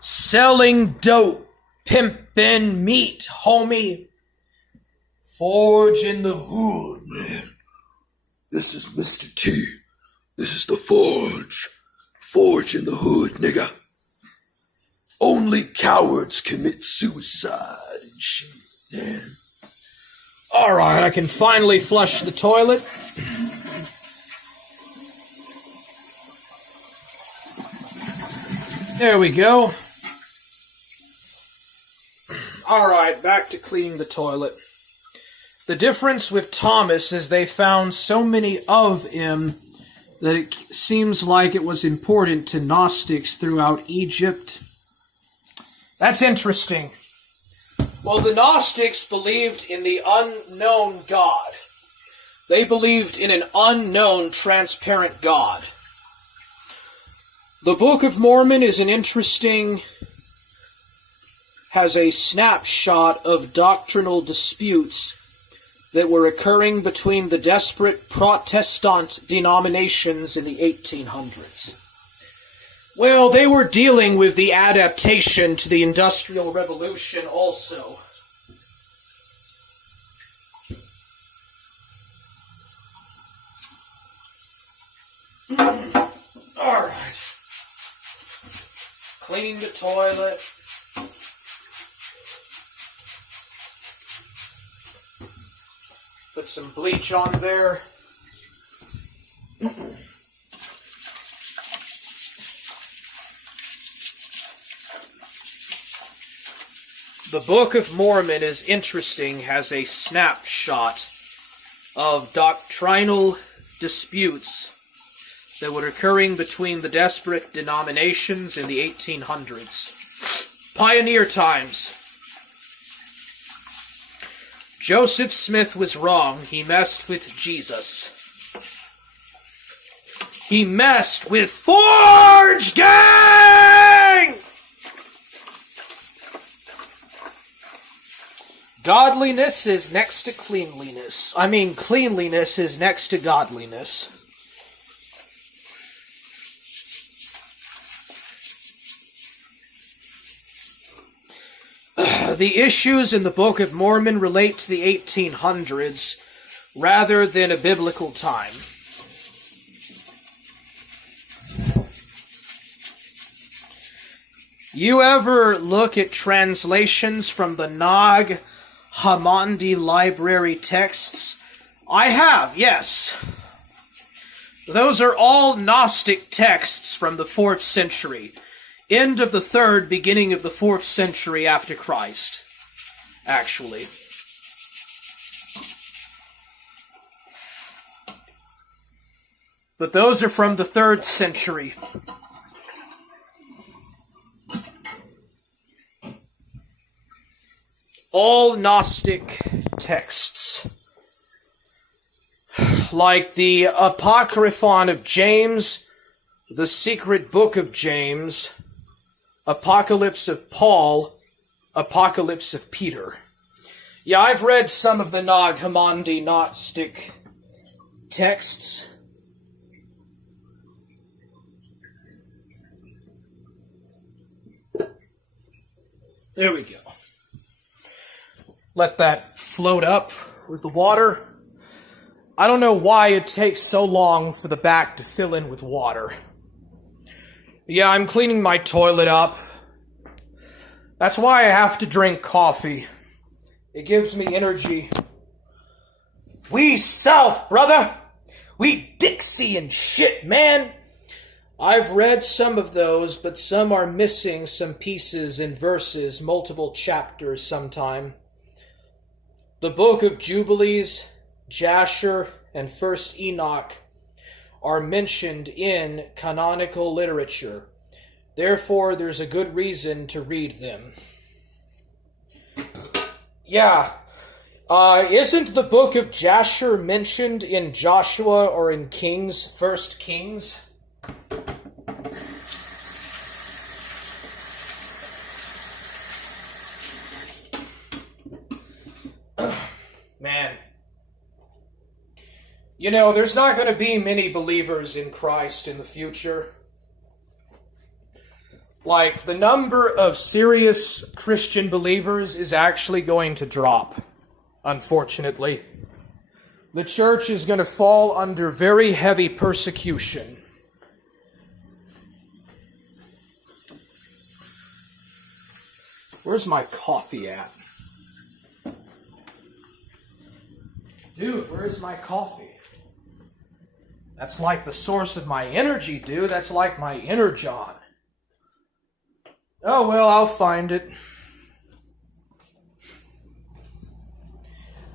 Selling dope, pimpin' meat, homie. Forge in the hood, man. This is Mr. T. This is the Forge. Forge in the hood, nigga. Only cowards commit suicide and shit, man. Alright, I can finally flush the toilet. There we go. Alright, back to cleaning the toilet. The difference with Thomas is they found so many of him that it seems like it was important to Gnostics throughout Egypt. That's interesting. Well, the Gnostics believed in the unknown God. They believed in an unknown, transparent God. The Book of Mormon is has a snapshot of doctrinal disputes that were occurring between the desperate Protestant denominations in the 1800s. Well, they were dealing with the adaptation to the Industrial Revolution also. Alright. Cleaning the toilet. Put some bleach on there. The Book of Mormon is interesting, has a snapshot of doctrinal disputes that were occurring between the desperate denominations in the 1800s. Pioneer times. Joseph Smith was wrong. He messed with Jesus. He messed with Forge Gang! Godliness is next to cleanliness. I mean, cleanliness is next to godliness. The issues in the Book of Mormon relate to the 1800s rather than a biblical time. You ever look at translations from the Nag Hammadi library texts? I have, yes. Those are all Gnostic texts from the 4th century. End of the 3rd, beginning of the 4th century after Christ, actually. But those are from the 3rd century. All Gnostic texts. Like the Apocryphon of James, the Secret Book of James, Apocalypse of Paul, Apocalypse of Peter. Yeah, I've read some of the Nag Hammadi Gnostic texts. There we go. Let that float up with the water. I don't know why it takes so long for the back to fill in with water. Yeah, I'm cleaning my toilet up. That's why I have to drink coffee. It gives me energy. We South, brother! We Dixie and shit, man! I've read some of those, but some are missing some pieces and verses, multiple chapters sometime. The Book of Jubilees, Jasher, and First Enoch are mentioned in canonical literature. Therefore, there's a good reason to read them. Yeah. Isn't the Book of Jasher mentioned in Joshua or in Kings, First Kings? Man. You know, there's not going to be many believers in Christ in the future. Like, the number of serious Christian believers is actually going to drop, unfortunately. The church is going to fall under very heavy persecution. Where's my coffee at? Dude, where's my coffee? That's like the source of my energy, dude. That's like my energon. Oh, well, I'll find it.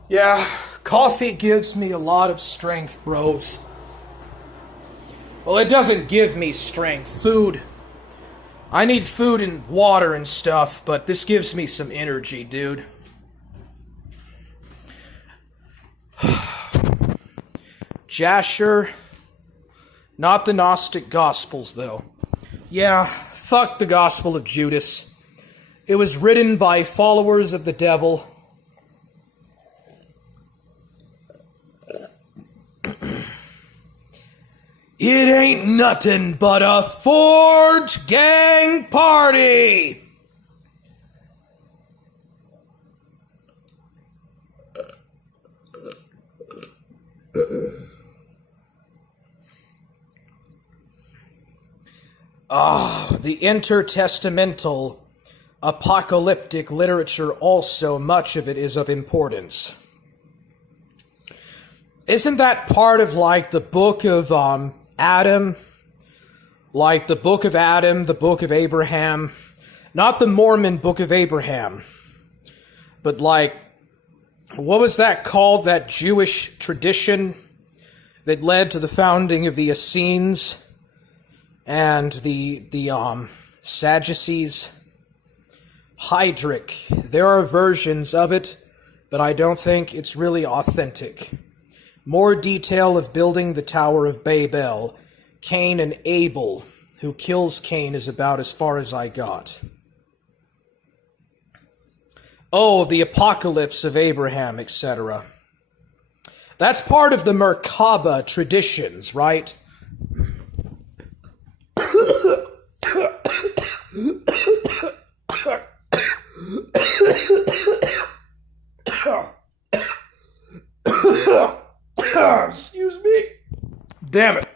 Yeah, coffee gives me a lot of strength, bros. Well, it doesn't give me strength. Food. I need food and water and stuff, but this gives me some energy, dude. Jasher. Not the Gnostic Gospels, though. Yeah, fuck the Gospel of Judas. It was written by followers of the devil. It ain't nothing but a Forge Gang party! The intertestamental, apocalyptic literature also, much of it is of importance. Isn't that part of, like, the book of Adam? Like the book of Adam, the book of Abraham. Not the Mormon book of Abraham. But, like, what was that called, that Jewish tradition that led to the founding of the Essenes and the Sadducees? Heidrich. There are versions of it, but I don't think it's really authentic. More detail of building the Tower of Babel. Cain and Abel, who kills Cain, is about as far as I got. Oh, the apocalypse of Abraham, etc. That's part of the Merkaba traditions, right? Excuse me. Damn it.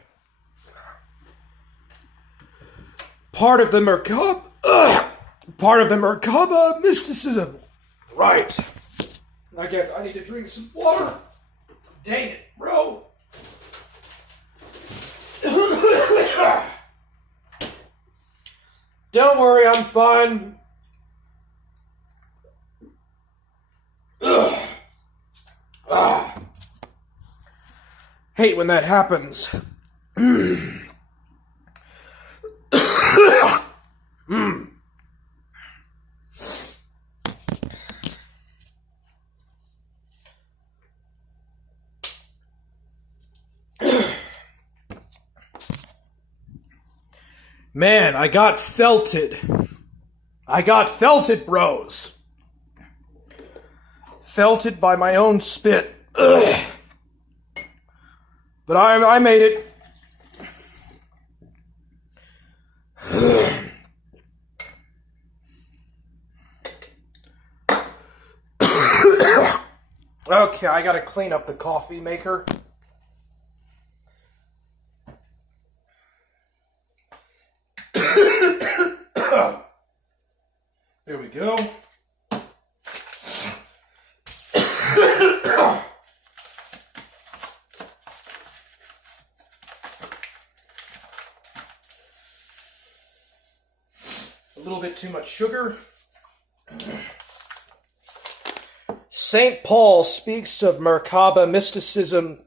Part of the Merkaba mysticism. Right. I need to drink some water. Dang it, bro. Don't worry, I'm fine. Hate when that happens. Man, I got felted. Bros. Felted by my own spit. Ugh. But I made it. Okay, I gotta clean up the coffee maker. There we go. little bit too much sugar. St. Paul speaks of Merkaba mysticism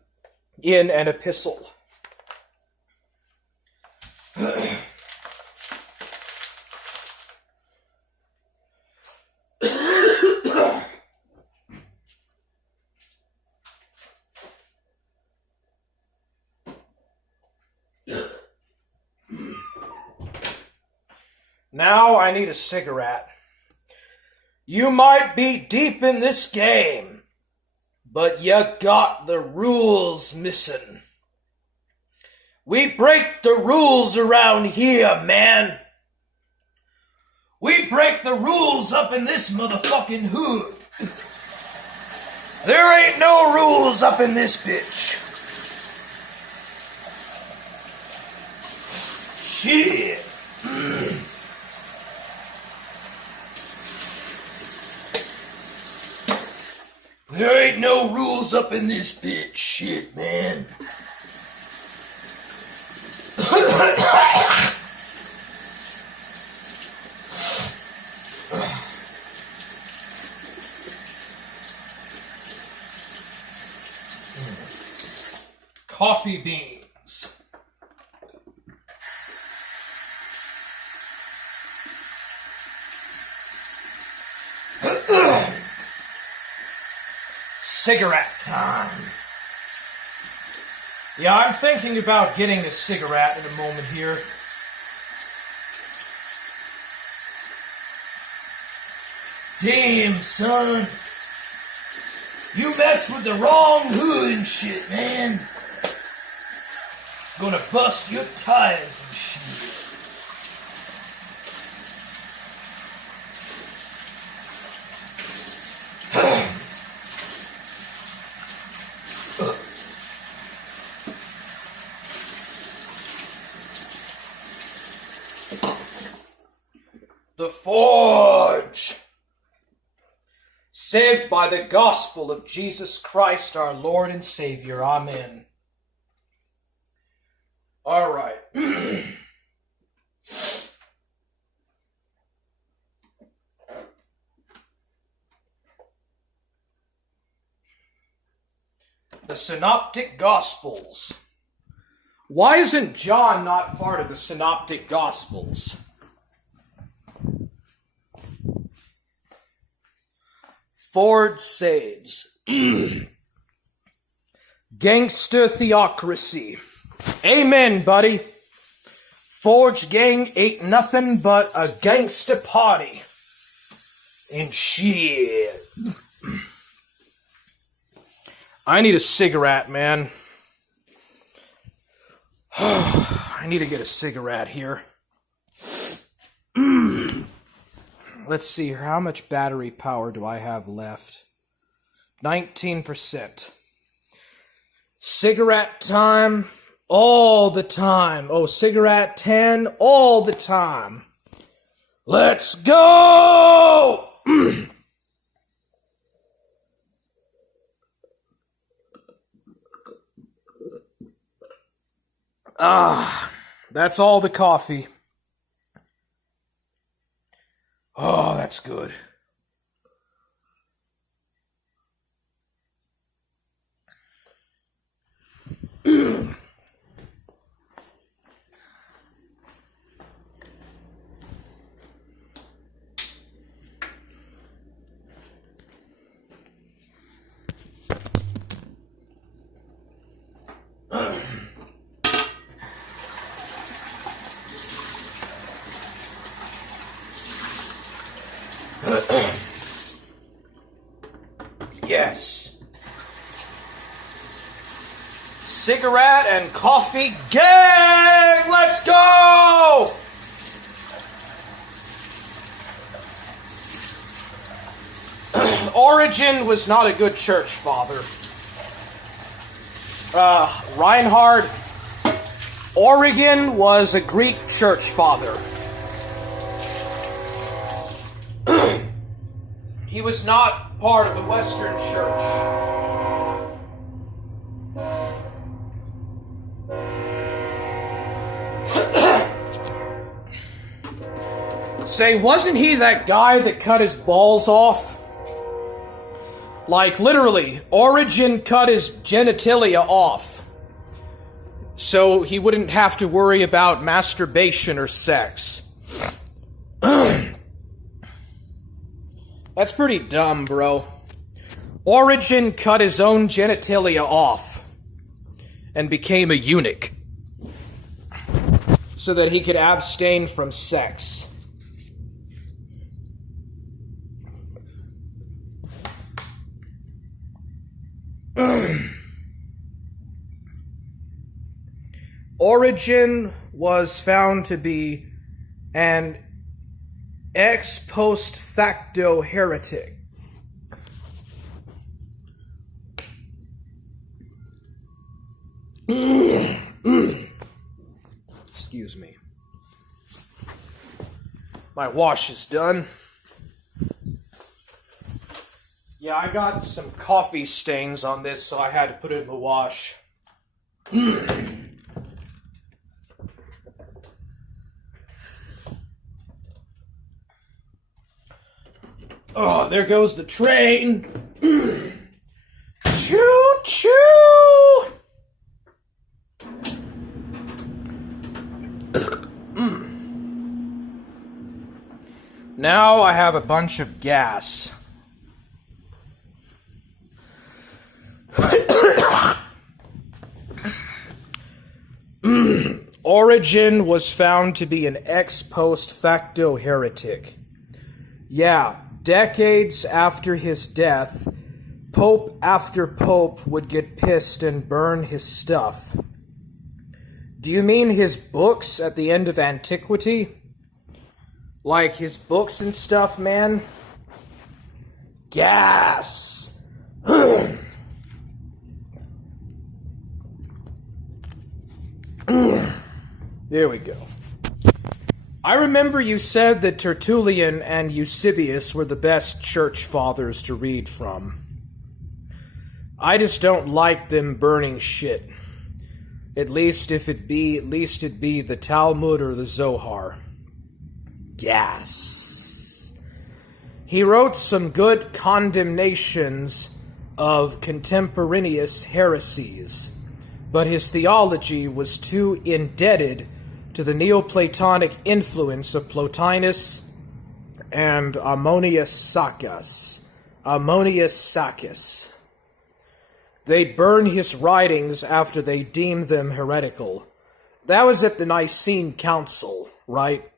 in an epistle. Now I need a cigarette. You might be deep in this game, but you got the rules missing. We break the rules around here, man. We break the rules up in this motherfucking hood. There ain't no rules up in this bitch. Shit. There ain't no rules up in this bitch. Shit, man. Coffee beans. Cigarette time. Yeah, I'm thinking about getting a cigarette in a moment here. Damn, son. You messed with the wrong hood and shit, man. Gonna bust your tires and shit. The Forge. Saved by the gospel of Jesus Christ, our Lord and Savior. Amen. All right. The Synoptic Gospels. Why isn't John not part of the Synoptic Gospels? Ford saves. Gangster theocracy. Amen, buddy. Forge gang ain't nothing but a gangster party. And shit. I need a cigarette, man. I need to get a cigarette here. Let's see here. How much battery power do I have left? 19%. Cigarette time. All the time. Oh, cigarette 10. All the time. Let's go! That's all the coffee. Oh, that's good. Yes. Cigarette and coffee gang! Let's go! Origen was not a good church father. Reinhard Origen was a Greek church father. He was not part of the Western Church. Say, wasn't he that guy that cut his balls off? Like, literally, Origin cut his genitalia off. So he wouldn't have to worry about masturbation or sex. That's pretty dumb, bro. Origin cut his own genitalia off and became a eunuch so that he could abstain from sex. Origin was found to be an ex post facto heretic. Excuse me. My wash is done. Yeah, I got some coffee stains on this, so I had to put it in the wash. Oh, there goes the train. Choo choo. Now I have a bunch of gas. Origin was found to be an ex post facto heretic. Yeah, decades after his death, pope after pope would get pissed and burn his stuff. Do you mean his books at the end of antiquity? Like his books and stuff, man? Gas! There we go. I remember you said that Tertullian and Eusebius were the best church fathers to read from. I just don't like them burning shit. At least it'd be the Talmud or the Zohar. Gas. He wrote some good condemnations of contemporaneous heresies, but his theology was too indebted to the Neoplatonic influence of Plotinus and Ammonius Saccas. They burned his writings after they deemed them heretical. That was at the Nicene Council, right?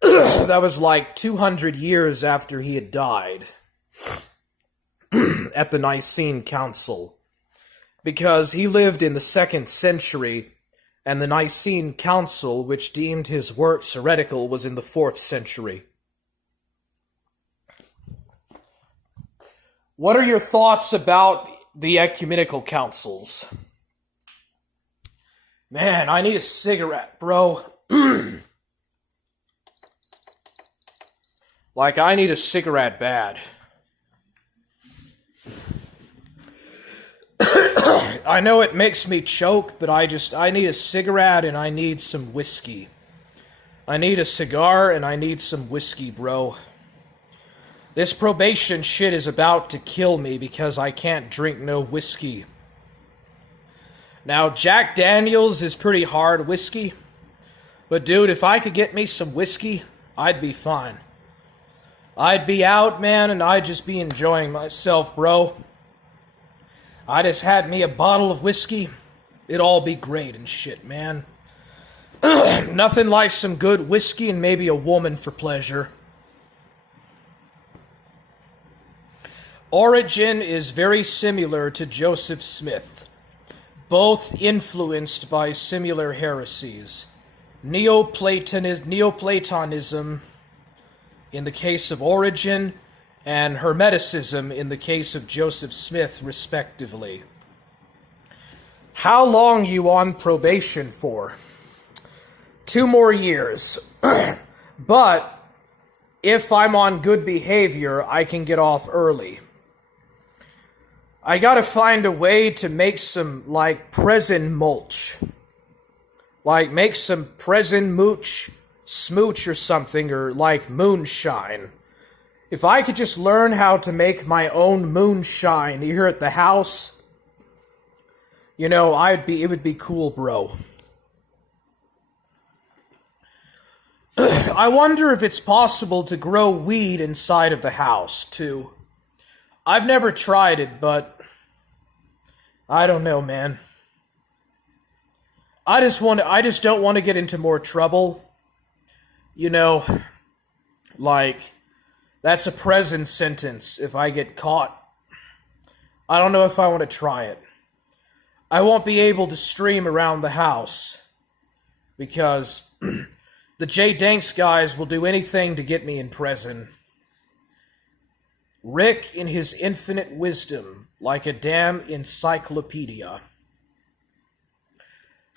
That was like 200 years after he had died. At the Nicene Council. Because he lived in the 2nd century, and the Nicene Council, which deemed his works heretical, was in the 4th century. What are your thoughts about the ecumenical councils? Man, I need a cigarette, bro. Like, I need a cigarette bad. I know it makes me choke, but I need a cigarette and I need some whiskey. I need a cigar and I need some whiskey, bro. This probation shit is about to kill me because I can't drink no whiskey. Now, Jack Daniels is pretty hard whiskey, but dude, if I could get me some whiskey, I'd be fine. I'd be out, man, and I'd just be enjoying myself, bro. I just had me a bottle of whiskey. It'd all be great and shit, man. Nothing like some good whiskey and maybe a woman for pleasure. Origin is very similar to Joseph Smith, both influenced by similar heresies. Neoplatonism in the case of Origin, and Hermeticism in the case of Joseph Smith, respectively. How long you on probation for? 2 more years. But if I'm on good behavior, I can get off early. I gotta find a way to make some, like, prison mulch. Like, make some prison mooch smooch or something, or like moonshine. If I could just learn how to make my own moonshine here at the house, you know, it would be cool, bro. I wonder if it's possible to grow weed inside of the house, too. I've never tried it, but I don't know, man. I just don't want to get into more trouble. You know, like, that's a prison sentence if I get caught. I don't know if I want to try it. I won't be able to stream around the house because the J Danks guys will do anything to get me in prison. Rick, in his infinite wisdom, like a damn encyclopedia.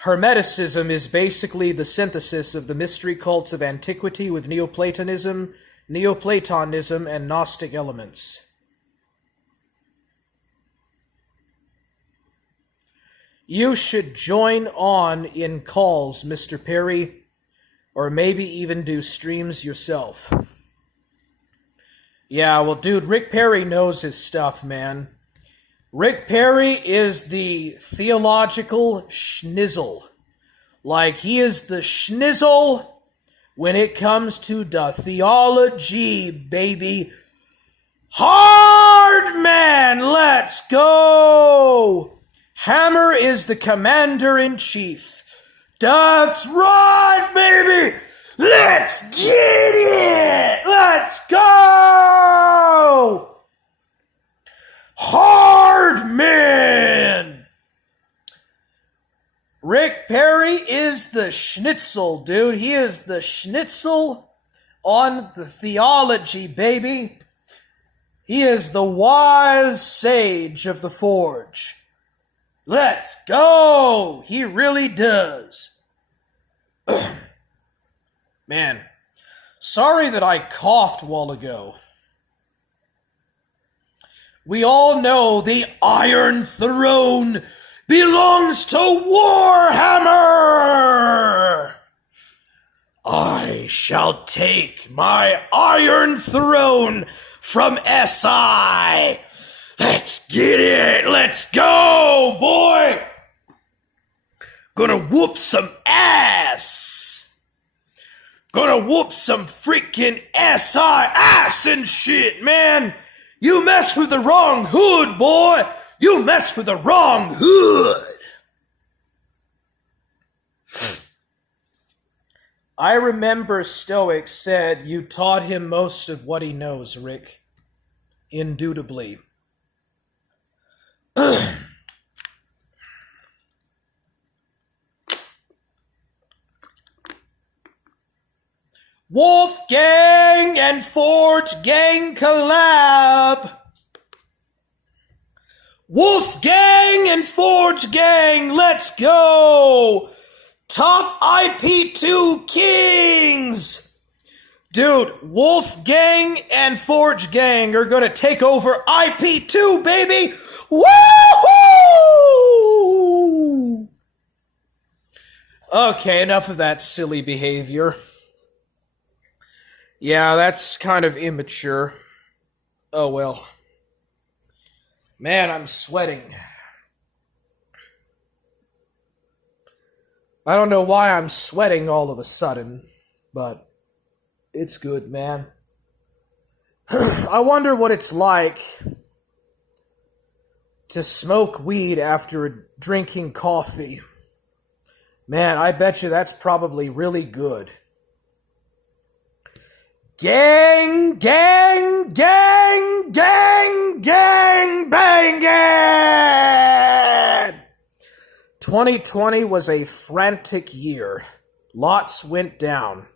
Hermeticism is basically the synthesis of the mystery cults of antiquity with Neoplatonism, and Gnostic elements. You should join on in calls, Mr. Perry, or maybe even do streams yourself. Yeah, well, dude, Rick Perry knows his stuff, man. Rick Perry is the theological schnizzle. Like, he is the schnizzle when it comes to the theology, baby. Hard man, let's go! Hammer is the commander-in-chief. That's right, baby! Let's get it! Let's go! Hard man! Rick Perry is the schnitzel, dude. He is the schnitzel on the theology, baby. He is the wise sage of the forge. Let's go! He really does. Man, sorry that I coughed a while ago. We all know the Iron Throne belongs to Warhammer! I shall take my Iron Throne from SI! Let's get it! Let's go, boy! Gonna whoop some ass! Gonna whoop some freaking SI ass and shit, man! You mess with the wrong hood, boy! You mess with the wrong hood! I remember Stoic said you taught him most of what he knows, Rick. Indubitably. Wolfgang and Forge Gang collab. Wolfgang and Forge Gang, let's go. Top IP2 kings. Dude, Wolfgang and Forge Gang are gonna take over IP2, baby. Woohoo! Okay, enough of that silly behavior. Yeah, that's kind of immature. Oh well. Man, I'm sweating. I don't know why I'm sweating all of a sudden, but it's good, man. I wonder what it's like to smoke weed after drinking coffee. Man, I bet you that's probably really good. Gang, gang, gang, gang, gang, bangin'! 2020 was a frantic year. Lots went down.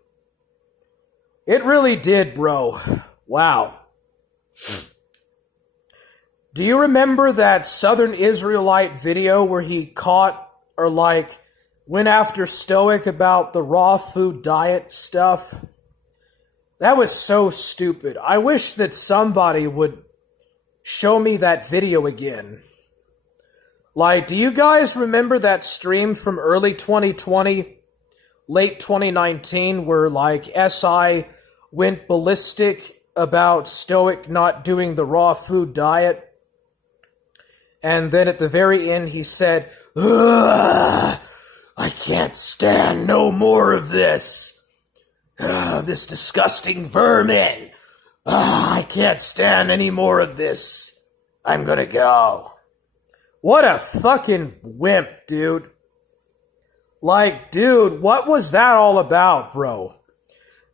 It really did, bro. Wow. Do you remember that Southern Israelite video where he caught, or went after Stoic about the raw food diet stuff? That was so stupid. I wish that somebody would show me that video again. Do you guys remember that stream from early 2020? late 2019 where like SI went ballistic about Stoic not doing the raw food diet. And then at the very end he said, "Ugh, I can't stand no more of this. This disgusting vermin. I can't stand any more of this. I'm gonna go." What a fucking wimp, dude. Like, dude, what was that all about, bro?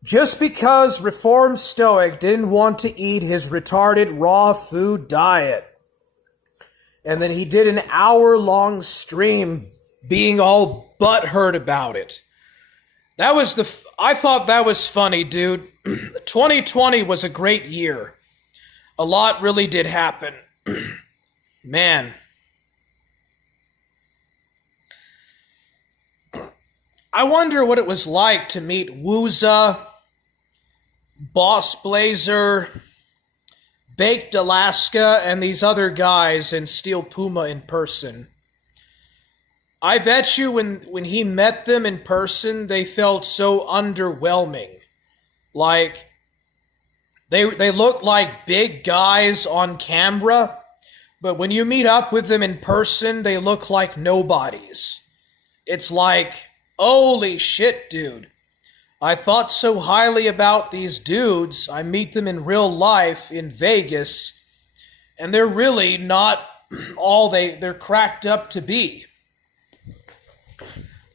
Just because Reformed Stoic didn't want to eat his retarded raw food diet. And then he did an hour-long stream being all butthurt about it. I thought that was funny, dude. 2020 was a great year. A lot really did happen. Man. I wonder what it was like to meet Wooza, Boss Blazer, Baked Alaska, and these other guys in Steel Puma in person. I bet you when he met them in person, they felt so underwhelming. Like, they looked like big guys on camera, but when you meet up with them in person, they look like nobodies. It's like, holy shit, dude. I thought so highly about these dudes. I meet them in real life in Vegas, and they're really not all they're cracked up to be.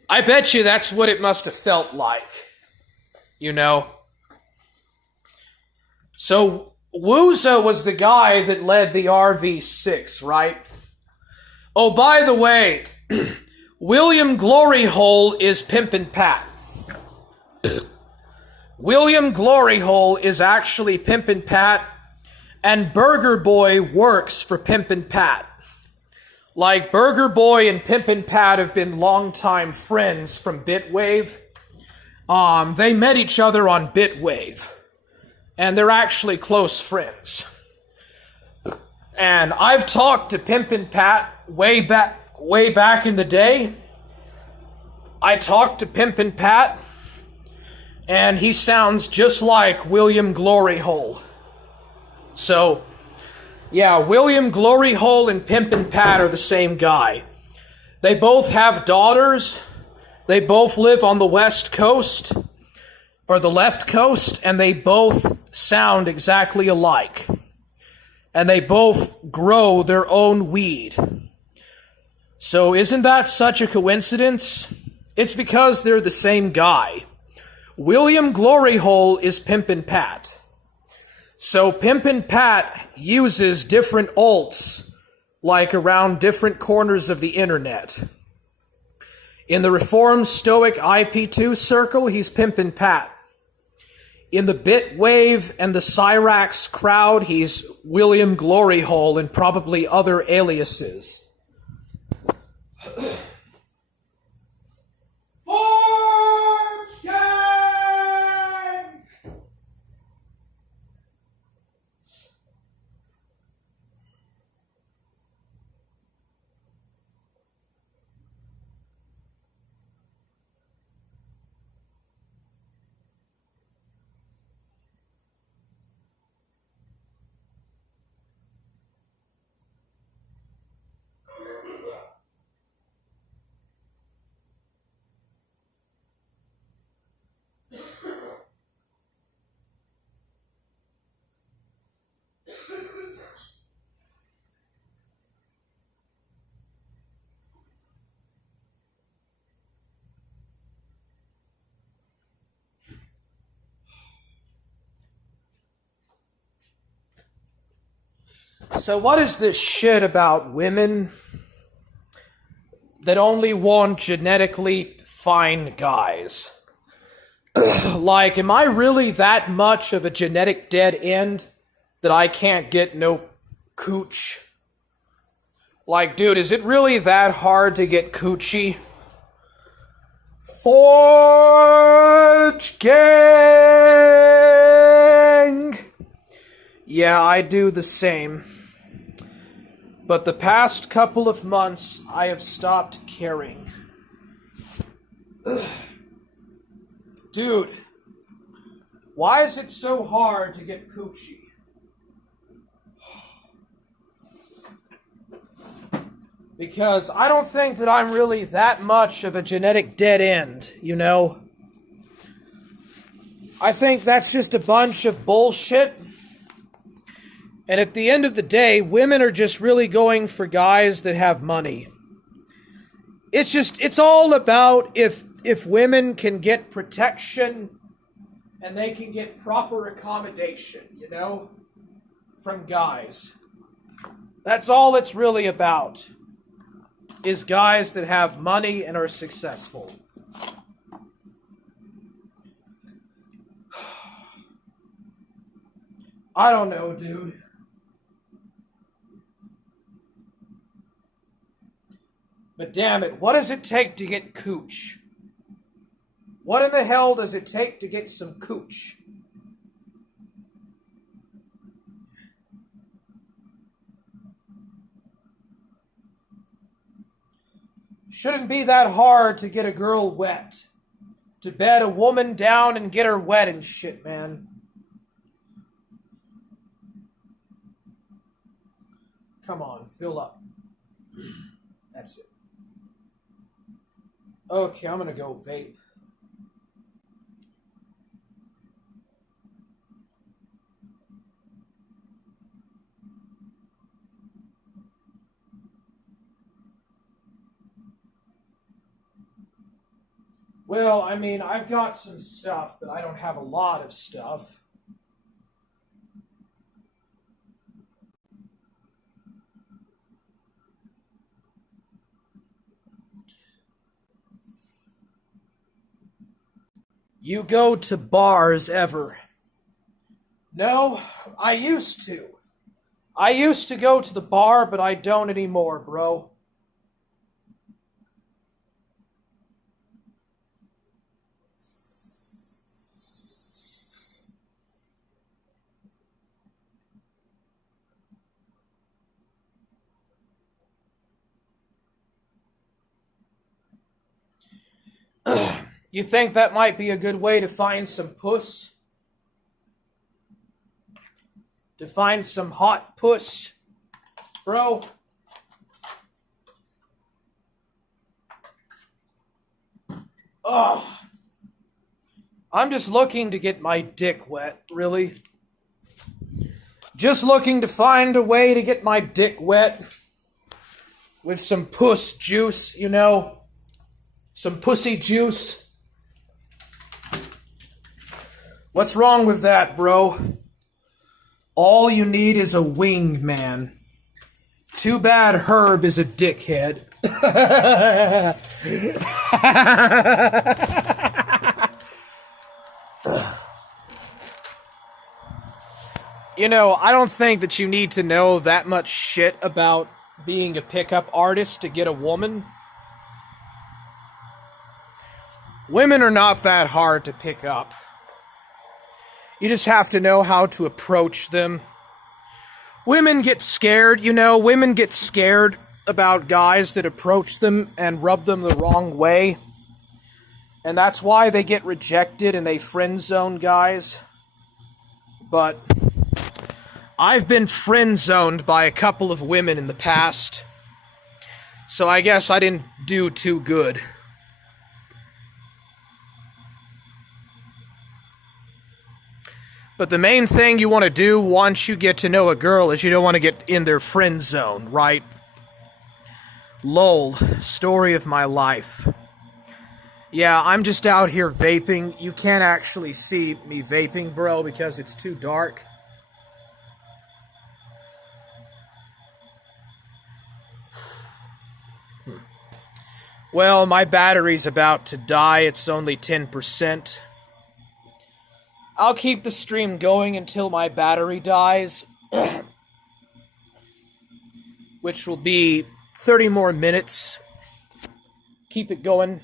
I bet you that's what it must have felt like. You know? So, Wooza was the guy that led the RV6, right? Oh, by the way, William Gloryhole is Pimpin' Pat. William Gloryhole is actually Pimpin' Pat, and Burger Boy works for Pimpin' Pat. Like, Burger Boy and Pimpin' Pat have been longtime friends from Bitwave. They met each other on Bitwave, and they're actually close friends. And I've talked to Pimpin' Pat way back in the day. I talked to Pimpin' Pat, and he sounds just like William Gloryhole. So, yeah, William Gloryhole and Pimpin' Pat are the same guy. They both have daughters. They both live on the West Coast, or the left coast, and they both sound exactly alike. And they both grow their own weed. So isn't that such a coincidence? It's because they're the same guy. William Gloryhole is Pimpin' Pat. So Pimpin' Pat uses different alts, like around different corners of the internet. In the Reformed Stoic IP2 circle, he's Pimpin' Pat. In the Bitwave and the Cyrax crowd, he's William Gloryhole and probably other aliases. Forge Gang! So what is this shit about women that only want genetically fine guys? Like, am I really that much of a genetic dead end that I can't get no cooch? Like, dude, is it really that hard to get coochie? Forge Gang! Yeah, I do the same. But the past couple of months, I have stopped caring. Dude, why is it so hard to get coochie? Because I don't think that I'm really that much of a genetic dead end, you know? I think that's just a bunch of bullshit. And at the end of the day, women are just really going for guys that have money. It's all about if women can get protection and they can get proper accommodation, you know, from guys. That's all it's really about, is guys that have money and are successful. I don't know, dude. But damn it, what does it take to get cooch? What in the hell does it take to get some cooch? Shouldn't be that hard to get a girl wet. To bed a woman down and get her wet and shit, man. Come on, fill up. That's it. Okay, I'm gonna go vape. Well, I mean, I've got some stuff, but I don't have a lot of stuff. You go to bars ever? No, I used to. I used to go to the bar, but I don't anymore, bro. You think that might be a good way to find some puss? To find some hot puss? Bro? Ugh. I'm just looking to get my dick wet, really. Just looking to find a way to get my dick wet. With some puss juice, you know? Some pussy juice. What's wrong with that, bro? All you need is a wingman. Too bad Herb is a dickhead. You know, I don't think that you need to know that much shit about being a pickup artist to get a woman. Women are not that hard to pick up. You just have to know how to approach them. Women get scared, you know, women get scared about guys that approach them and rub them the wrong way. And that's why they get rejected and they friend zone guys. But I've been friend zoned by a couple of women in the past. So I guess I didn't do too good. But the main thing you want to do once you get to know a girl is you don't want to get in their friend zone, right? Lol, story of my life. Yeah, I'm just out here vaping. You can't actually see me vaping, bro, because it's too dark. Well, my battery's about to die. It's only 10%. I'll keep the stream going until my battery dies, which will be 30 more minutes. Keep it going.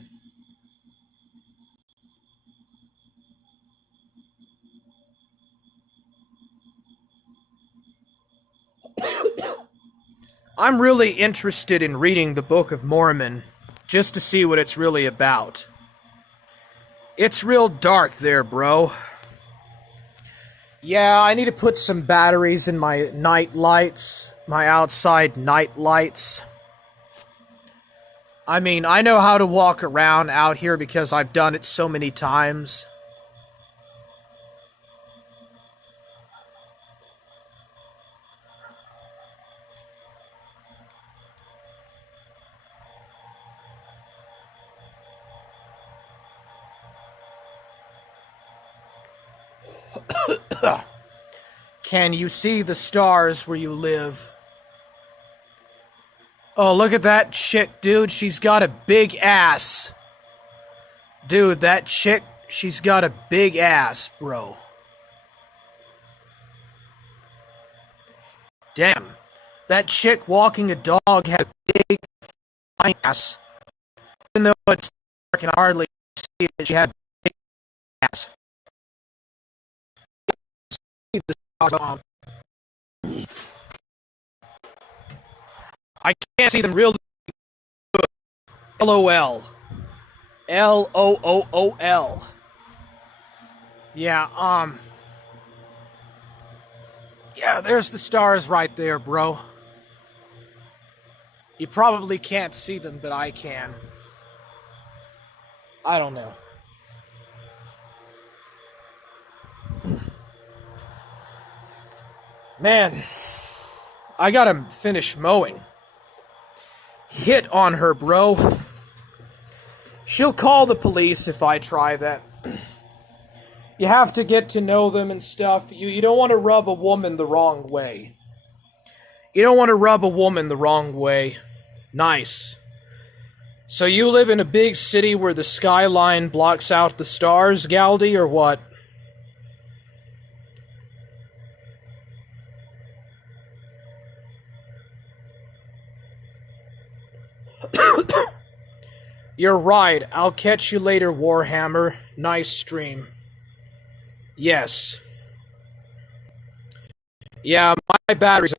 I'm really interested in reading the Book of Mormon, just to see what it's really about. It's real dark there, bro. Yeah, I need to put some batteries in my night lights, my outside night lights. I mean, I know how to walk around out here because I've done it so many times. Can you see the stars where you live? Oh, look at that chick, dude. She's got a big ass. Dude, that chick, she's got a big ass, bro. Damn. That chick walking a dog had a big fine ass. Even though it's dark and I hardly see it, she had a big ass. I can't see them real good. LOL. LOOOL. Yeah, yeah, there's the stars right there, bro. You probably can't see them, but I can. I don't know. Man, I gotta finish mowing. Hit on her, bro. She'll call the police if I try that. You have to get to know them and stuff. You don't want to rub a woman the wrong way. You don't want to rub a woman the wrong way. Nice. So you live in a big city where the skyline blocks out the stars, Galdi, or what? You're right. I'll catch you later, Warhammer. Nice stream. Yes. Yeah, my battery's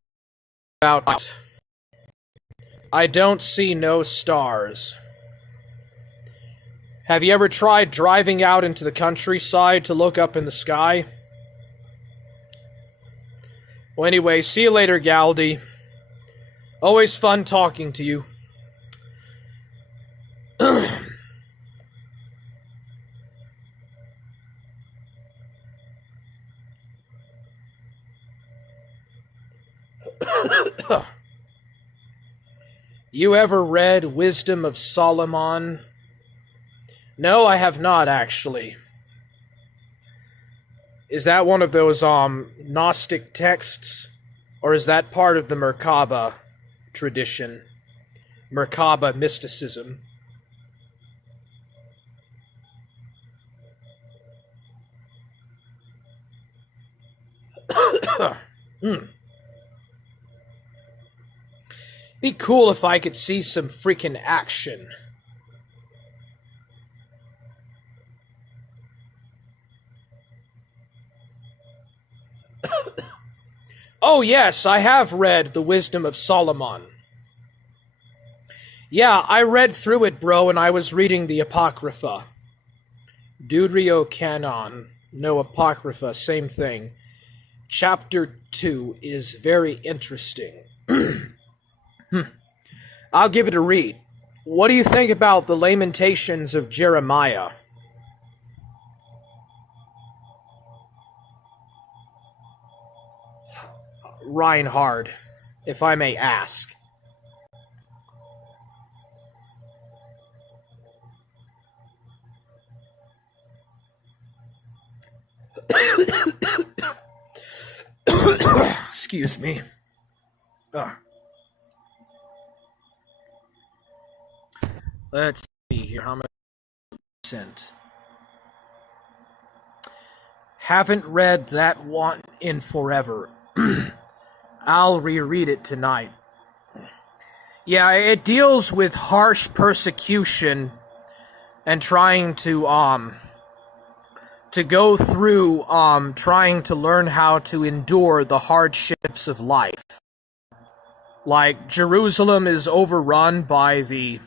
about out. I don't see no stars. Have you ever tried driving out into the countryside to look up in the sky? Well, anyway, see you later, Galdi. Always fun talking to you. You ever read Wisdom of Solomon? No, I have not, actually. Is that one of those, Gnostic texts? Or is that part of the Merkaba tradition? Merkaba mysticism? Be cool if I could see some freaking action. Oh yes, I have read The Wisdom of Solomon. Yeah, I read through it, bro, and I was reading the Apocrypha. Deuterocanon. No, Apocrypha, same thing. Chapter 2 is very interesting. I'll give it a read. What do you think about the Lamentations of Jeremiah? Reinhard, if I may ask. Excuse me. Let's see here. How much percent? Haven't read that one in forever. I'll reread it tonight. Yeah, it deals with harsh persecution and trying to go through trying to learn how to endure the hardships of life. Like, Jerusalem is overrun by the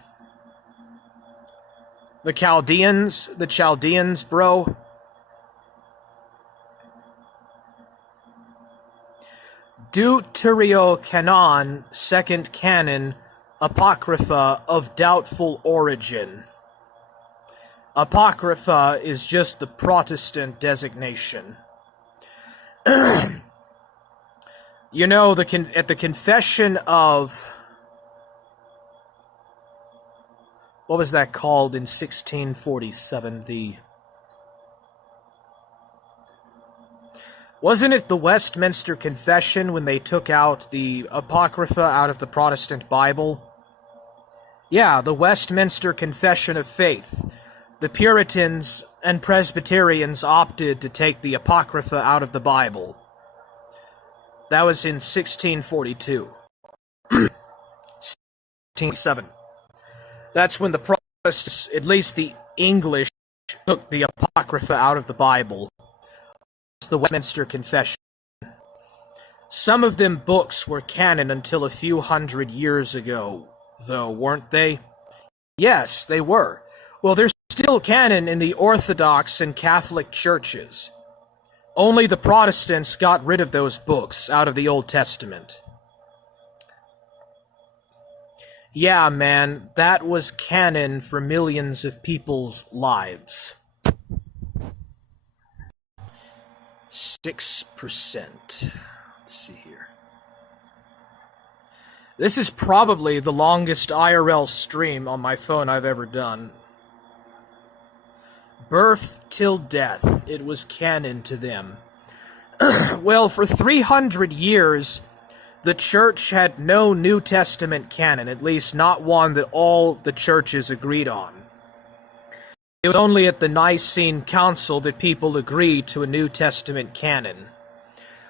The Chaldeans, bro. Deuterocanon, second canon, Apocrypha of doubtful origin. Apocrypha is just the Protestant designation. You know, at the confession of... What was that called in 1647? Wasn't it the Westminster Confession when they took out the Apocrypha out of the Protestant Bible? Yeah, the Westminster Confession of Faith. The Puritans and Presbyterians opted to take the Apocrypha out of the Bible. That was in 1642. 1647. That's when the Protestants, at least the English, took the Apocrypha out of the Bible. It's the Westminster Confession. Some of them books were canon until a few hundred years ago, though, weren't they? Yes, they were. Well, they're still canon in the Orthodox and Catholic churches. Only the Protestants got rid of those books out of the Old Testament. Yeah, man, that was canon for millions of people's lives. 6%. Let's see here. This is probably the longest IRL stream on my phone I've ever done. Birth till death, it was canon to them. Well, for 300 years, the church had no New Testament canon, at least not one that all the churches agreed on. It was only at the Nicene Council that people agreed to a New Testament canon.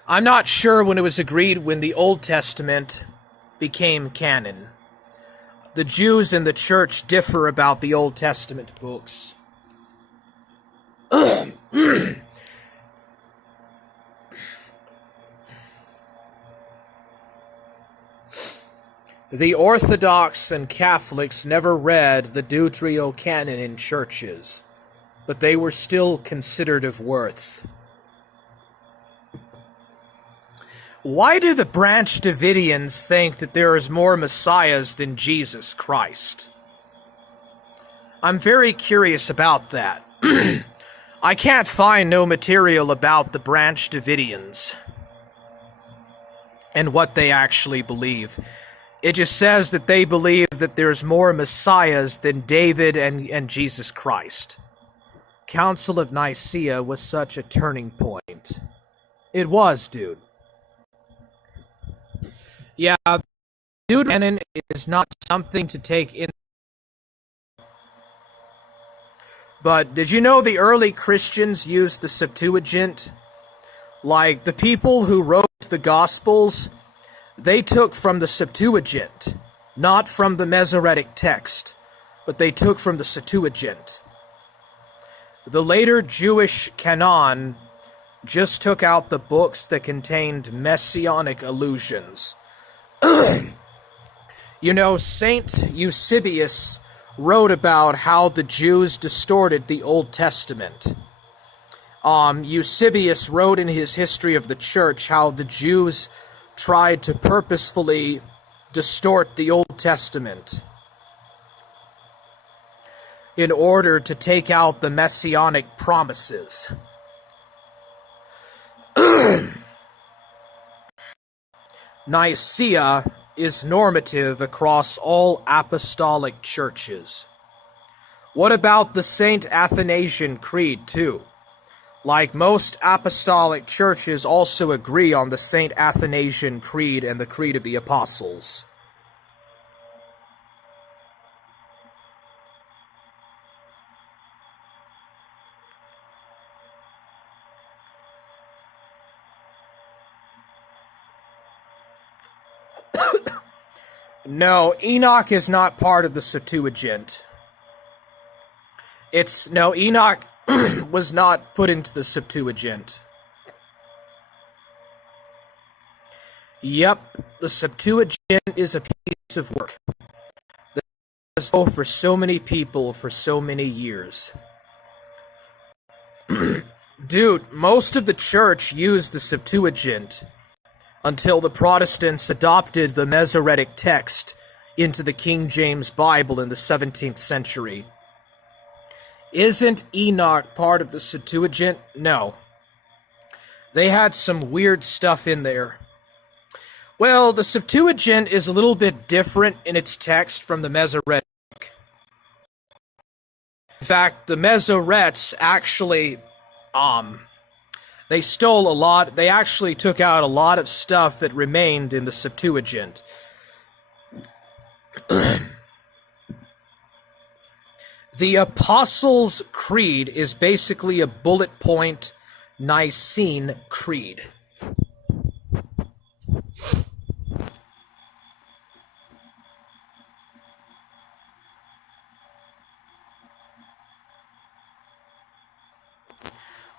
I'm not sure when it was agreed when the Old Testament became canon. The Jews and the church differ about the Old Testament books. The Orthodox and Catholics never read the Deuterocanon in churches, but they were still considered of worth. Why do the Branch Davidians think that there is more messiahs than Jesus Christ? I'm very curious about that. I can't find no material about the Branch Davidians and what they actually believe. It just says that they believe that there's more messiahs than David and Jesus Christ. Council of Nicaea was such a turning point. It was, dude. Yeah, Deuterocanon is not something to take in. But did you know the early Christians used the Septuagint? Like, the people who wrote the Gospels, they took from the Septuagint, not from the Masoretic text, but they took from the Septuagint. The later Jewish canon just took out the books that contained messianic allusions. You know, Saint Eusebius wrote about how the Jews distorted the Old Testament. Eusebius wrote in his History of the Church how the Jews tried to purposefully distort the Old Testament in order to take out the messianic promises. Nicaea is normative across all apostolic churches. What about the St. Athanasian Creed, too? Like, most apostolic churches also agree on the St. Athanasian Creed and the Creed of the Apostles. No, Enoch is not part of the Septuagint. Enoch was not put into the Septuagint. Yep, the Septuagint is a piece of work. The though for so many people for so many years. Dude, most of the church used the Septuagint until the Protestants adopted the Masoretic text into the King James Bible in the 17th century. Isn't Enoch part of the Septuagint? No. They had some weird stuff in there. Well, the Septuagint is a little bit different in its text from the Masoretic. In fact, the Masoretes actually, they stole a lot. They actually took out a lot of stuff that remained in the Septuagint. The Apostles' Creed is basically a bullet point Nicene Creed.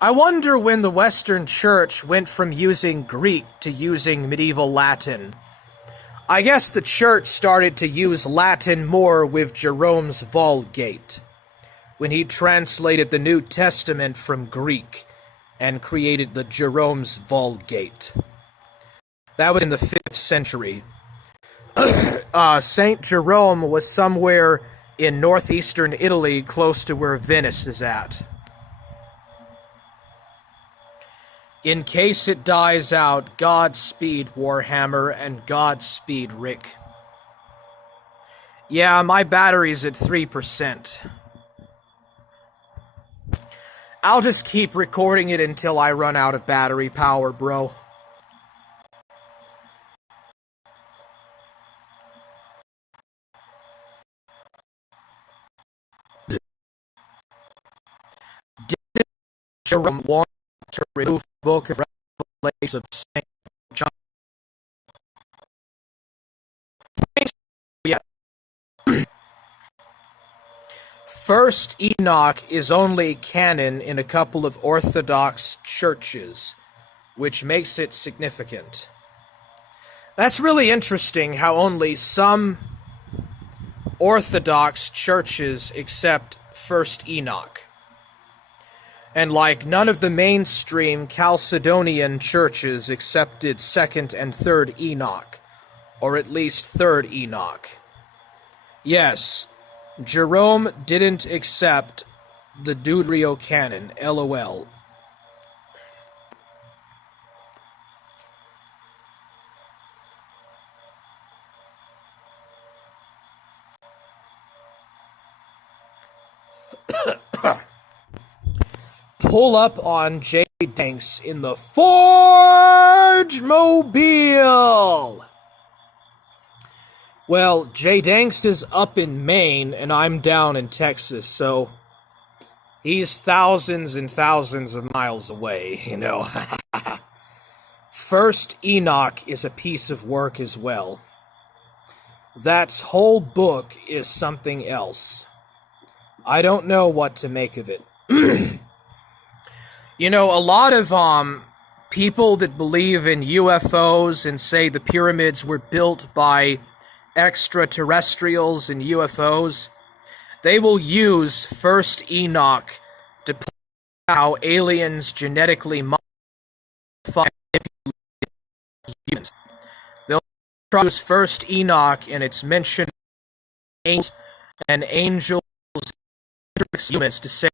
I wonder when the Western Church went from using Greek to using medieval Latin. I guess the Church started to use Latin more with Jerome's Vulgate, when he translated the New Testament from Greek and created the Jerome's Vulgate. That was in the 5th century. Saint Jerome was somewhere in northeastern Italy, close to where Venice is at. In case it dies out, Godspeed, Warhammer, and Godspeed, Rick. Yeah, my battery's at 3%. I'll just keep recording it until I run out of battery power, bro. Did Jerome want to remove the Book of Revelations of Saint John? Yeah. First Enoch is only canon in a couple of Orthodox churches, which makes it significant. That's really interesting how only some Orthodox churches accept First Enoch. And like none of the mainstream Chalcedonian churches accepted Second and Third Enoch, or at least Third Enoch. Yes, Jerome didn't accept the Deuterocanon, LOL. Pull up on J Danks in the Forge Mobile! Well, J Danks is up in Maine, and I'm down in Texas, so he's thousands and thousands of miles away, you know. First Enoch is a piece of work as well. That whole book is something else. I don't know what to make of it. You know, a lot of people that believe in UFOs and say the pyramids were built by extraterrestrials and UFOs, they will use First Enoch to point out how aliens genetically modify humans. They'll use First Enoch and its mention angels and angels humans to say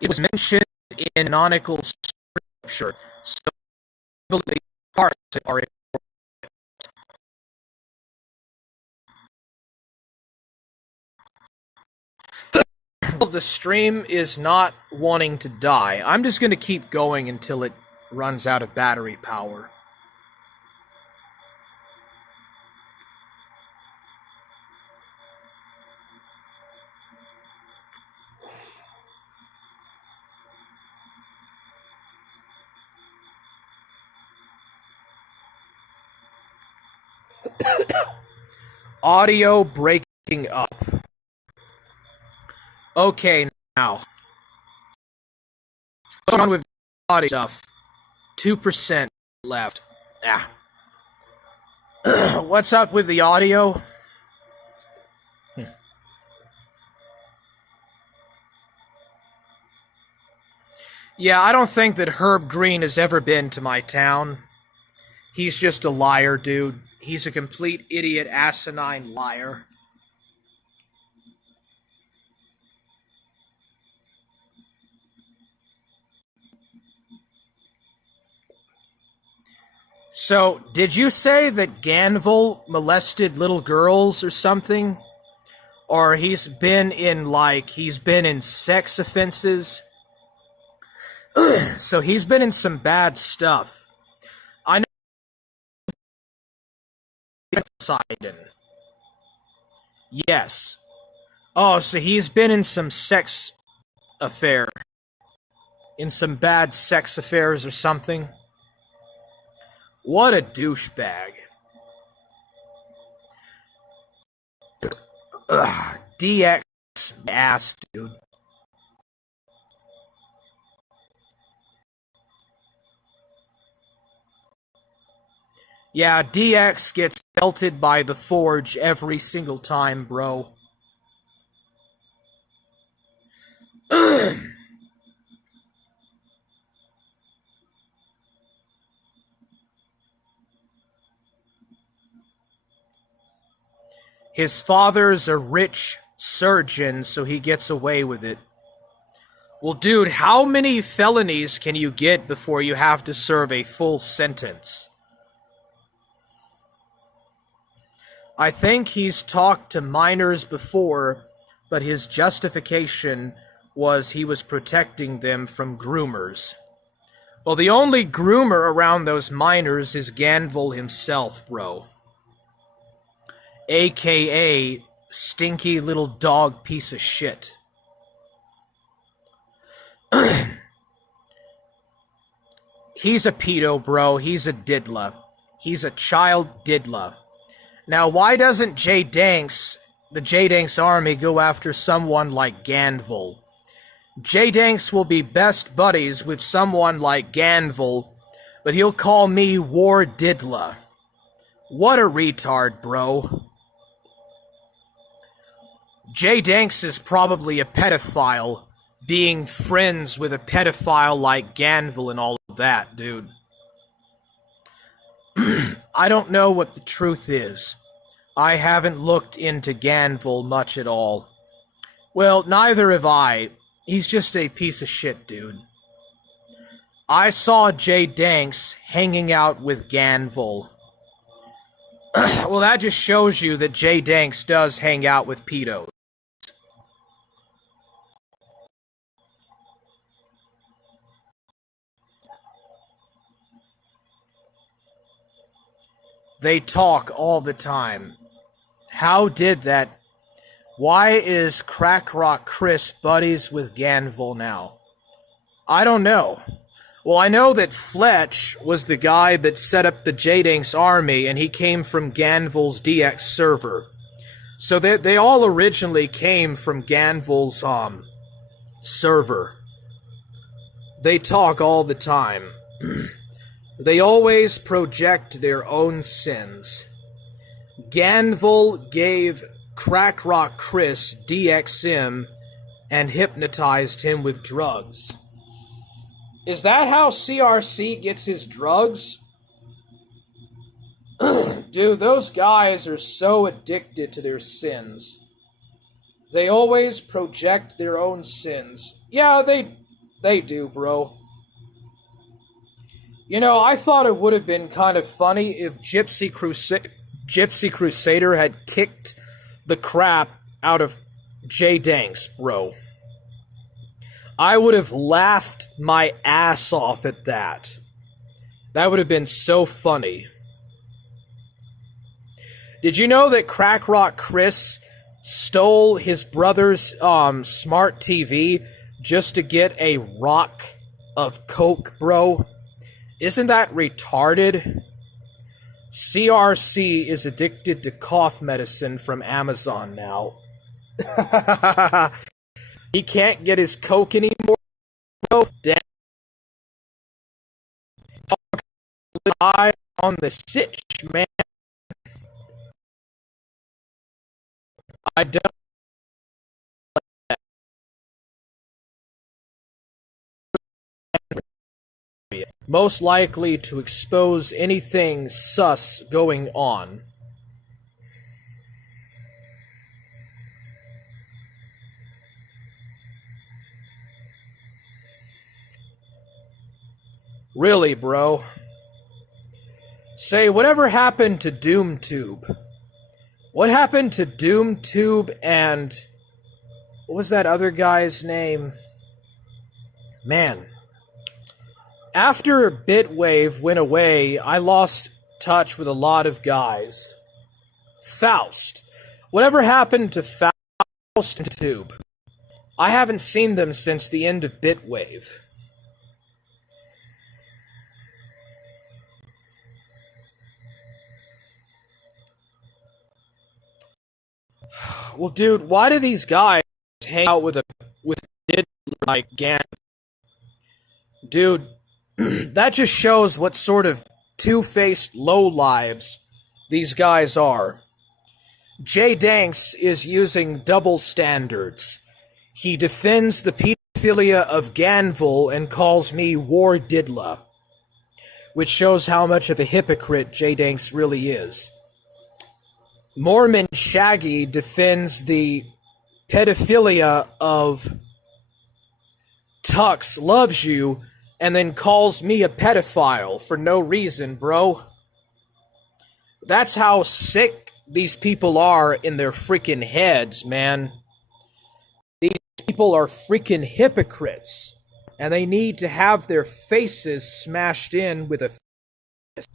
it was mentioned in canonical scripture, so I believe parts are important. The stream is not wanting to die. I'm just going to keep going until it runs out of battery power. Audio breaking up. Okay, now. What's on with audio stuff? 2% left. Ah. What's up with the audio? Yeah, I don't think that Herb Green has ever been to my town. He's just a liar, dude. He's a complete idiot, asinine liar. So, did you say that Ganville molested little girls or something? Or he's been in sex offenses? So he's been in some bad stuff. I know Poseidon. Yes. Oh, so he's been in some sex affair. In some bad sex affairs or something. What a douchebag. Ugh, DX ass, dude. Yeah, DX gets melted by the Forge every single time, bro. His father's a rich surgeon, so he gets away with it. Well, dude, how many felonies can you get before you have to serve a full sentence? I think he's talked to minors before, but his justification was he was protecting them from groomers. Well, the only groomer around those minors is Ganville himself, bro. AKA stinky little dog piece of shit. He's a pedo, bro. He's a diddler. He's a child diddler. Now, why doesn't the J Danks army, go after someone like Ganville? J Danks will be best buddies with someone like Ganville, but he'll call me War Diddler. What a retard, bro. J Danks is probably a pedophile, being friends with a pedophile like Ganville and all of that, dude. I don't know what the truth is. I haven't looked into Ganville much at all. Well, neither have I. He's just a piece of shit, dude. I saw J Danks hanging out with Ganville. Well, that just shows you that J Danks does hang out with pedos. They talk all the time. How did that? Why is Crack Rock Chris buddies with Ganville now? I don't know. Well, I know that Fletch was the guy that set up the J Danks army, and he came from Ganville's DX server. So they all originally came from Ganville's server. They talk all the time. They always project their own sins. Ganville gave Crack Rock Chris DXM and hypnotized him with drugs. Is that how CRC gets his drugs? Dude, those guys are so addicted to their sins. They always project their own sins. Yeah, they do, bro. You know, I thought it would have been kind of funny if Gypsy Crusader had kicked the crap out of J Danks, bro. I would have laughed my ass off at that. That would have been so funny. Did you know that Crack Rock Chris stole his brother's smart TV just to get a rock of coke, bro? Isn't that retarded? CRC is addicted to cough medicine from Amazon now. He can't get his coke anymore. Bro, damn. Eye on the sitch, man. I don't. Most likely to expose anything sus going on. Really, bro. Say, whatever happened to DoomTube? What happened to DoomTube and... what was that other guy's name? Man. After Bitwave went away, I lost touch with a lot of guys. Faust. Whatever happened to Faust and Tube? I haven't seen them since the end of Bitwave. Well, dude, why do these guys hang out with like Gan? Dude, that just shows what sort of two-faced lowlives these guys are. Jay Danks is using double standards. He defends the pedophilia of Ganville and calls me War Didla, which shows how much of a hypocrite Jay Danks really is. Mormon Shaggy defends the pedophilia of Tux Loves You and then calls me a pedophile for no reason, bro. That's how sick these people are in their freaking heads, man. These people are freaking hypocrites, and they need to have their faces smashed in with a fist.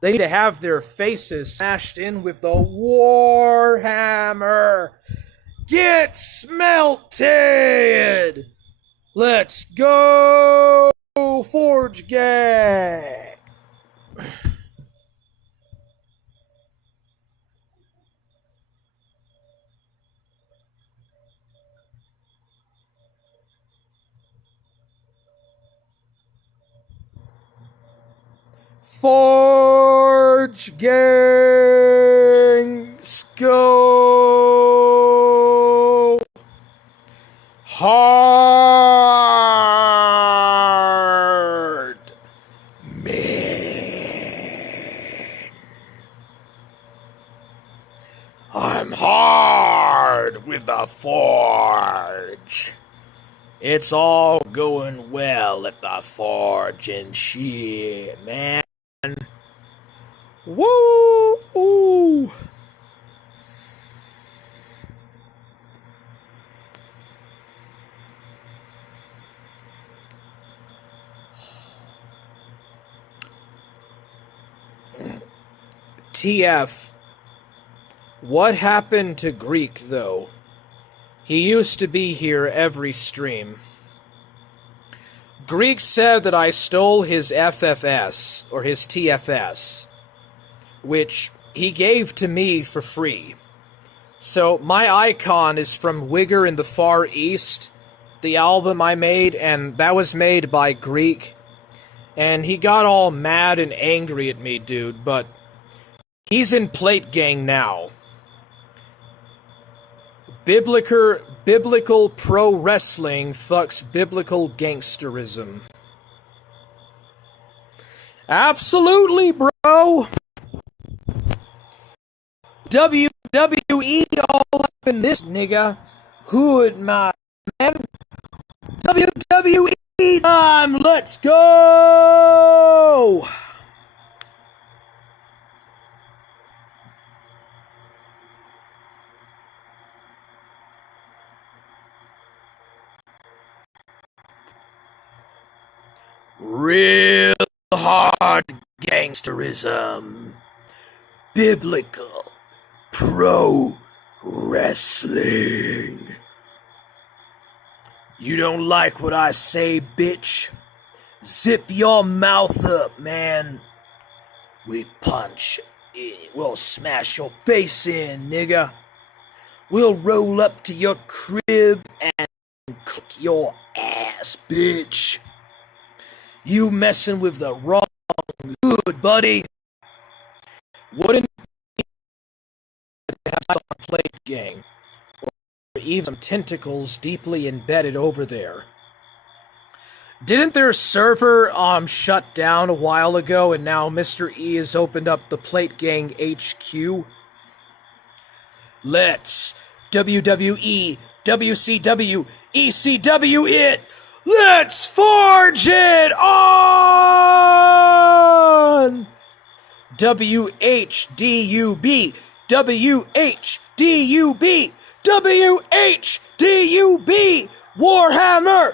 They need to have their faces smashed in with the Warhammer. Get smelted! Let's go, Forge Gang! Forge Gangs go hard, man. I'm hard with the Forge. It's all going well at the Forge and shit, man. Woo! TF. What happened to Greek, though? He used to be here every stream. Greek said that I stole his FFS, or his TFS, which he gave to me for free. So my icon is from Wigger in the Far East, the album I made, and that was made by Greek. And he got all mad and angry at me, dude, but he's in Plate Gang now. Biblical pro wrestling fucks biblical gangsterism. Absolutely, bro. WWE all up in this nigga. Hood, my man. WWE time. Let's go. Real hard gangsterism. Biblical pro wrestling. You don't like what I say, bitch? Zip your mouth up, man. We punch. We'll smash your face in, nigga. We'll roll up to your crib and cook your ass, bitch. You messing with the wrong hood, buddy. Wouldn't it have Plate Gang. Or even some tentacles deeply embedded over there. Didn't their server shut down a while ago, and now Mr. E has opened up the Plate Gang HQ? Let's WWE, WCW, ECW it! Let's forge it on! WHDUB, WHDUB, WHDUB, Warhammer!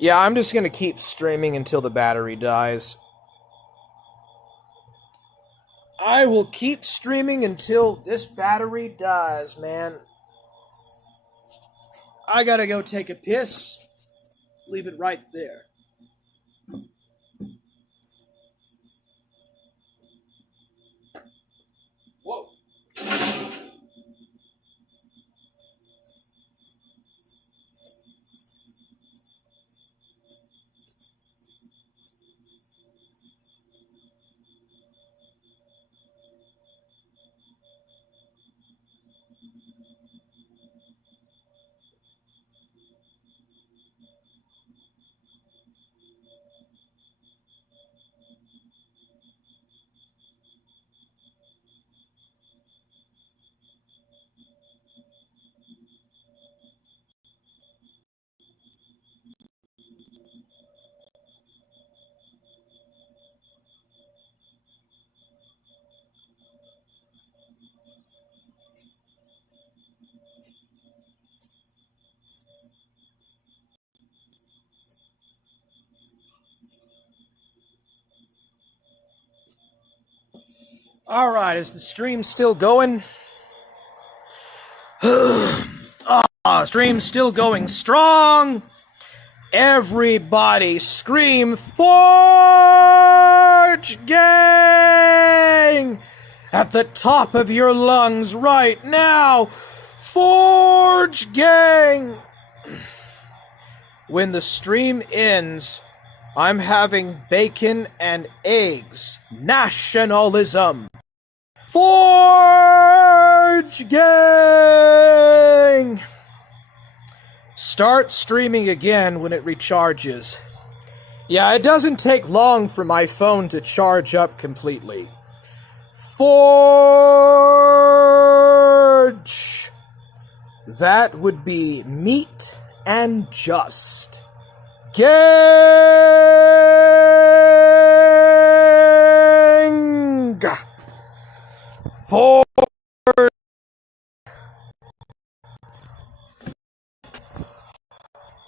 Yeah, I'm just gonna keep streaming until the battery dies. I will keep streaming until this battery dies, man. I gotta go take a piss. Leave it right there. Whoa. Alright, is the stream still going? Stream's still going strong! Everybody scream Forge Gang! At the top of your lungs right now! Forge Gang! When the stream ends, I'm having bacon and eggs. Nationalism! Forge Gang! Start streaming again when it recharges. Yeah, it doesn't take long for my phone to charge up completely. Forge! That would be meat and just. Gang! Forge!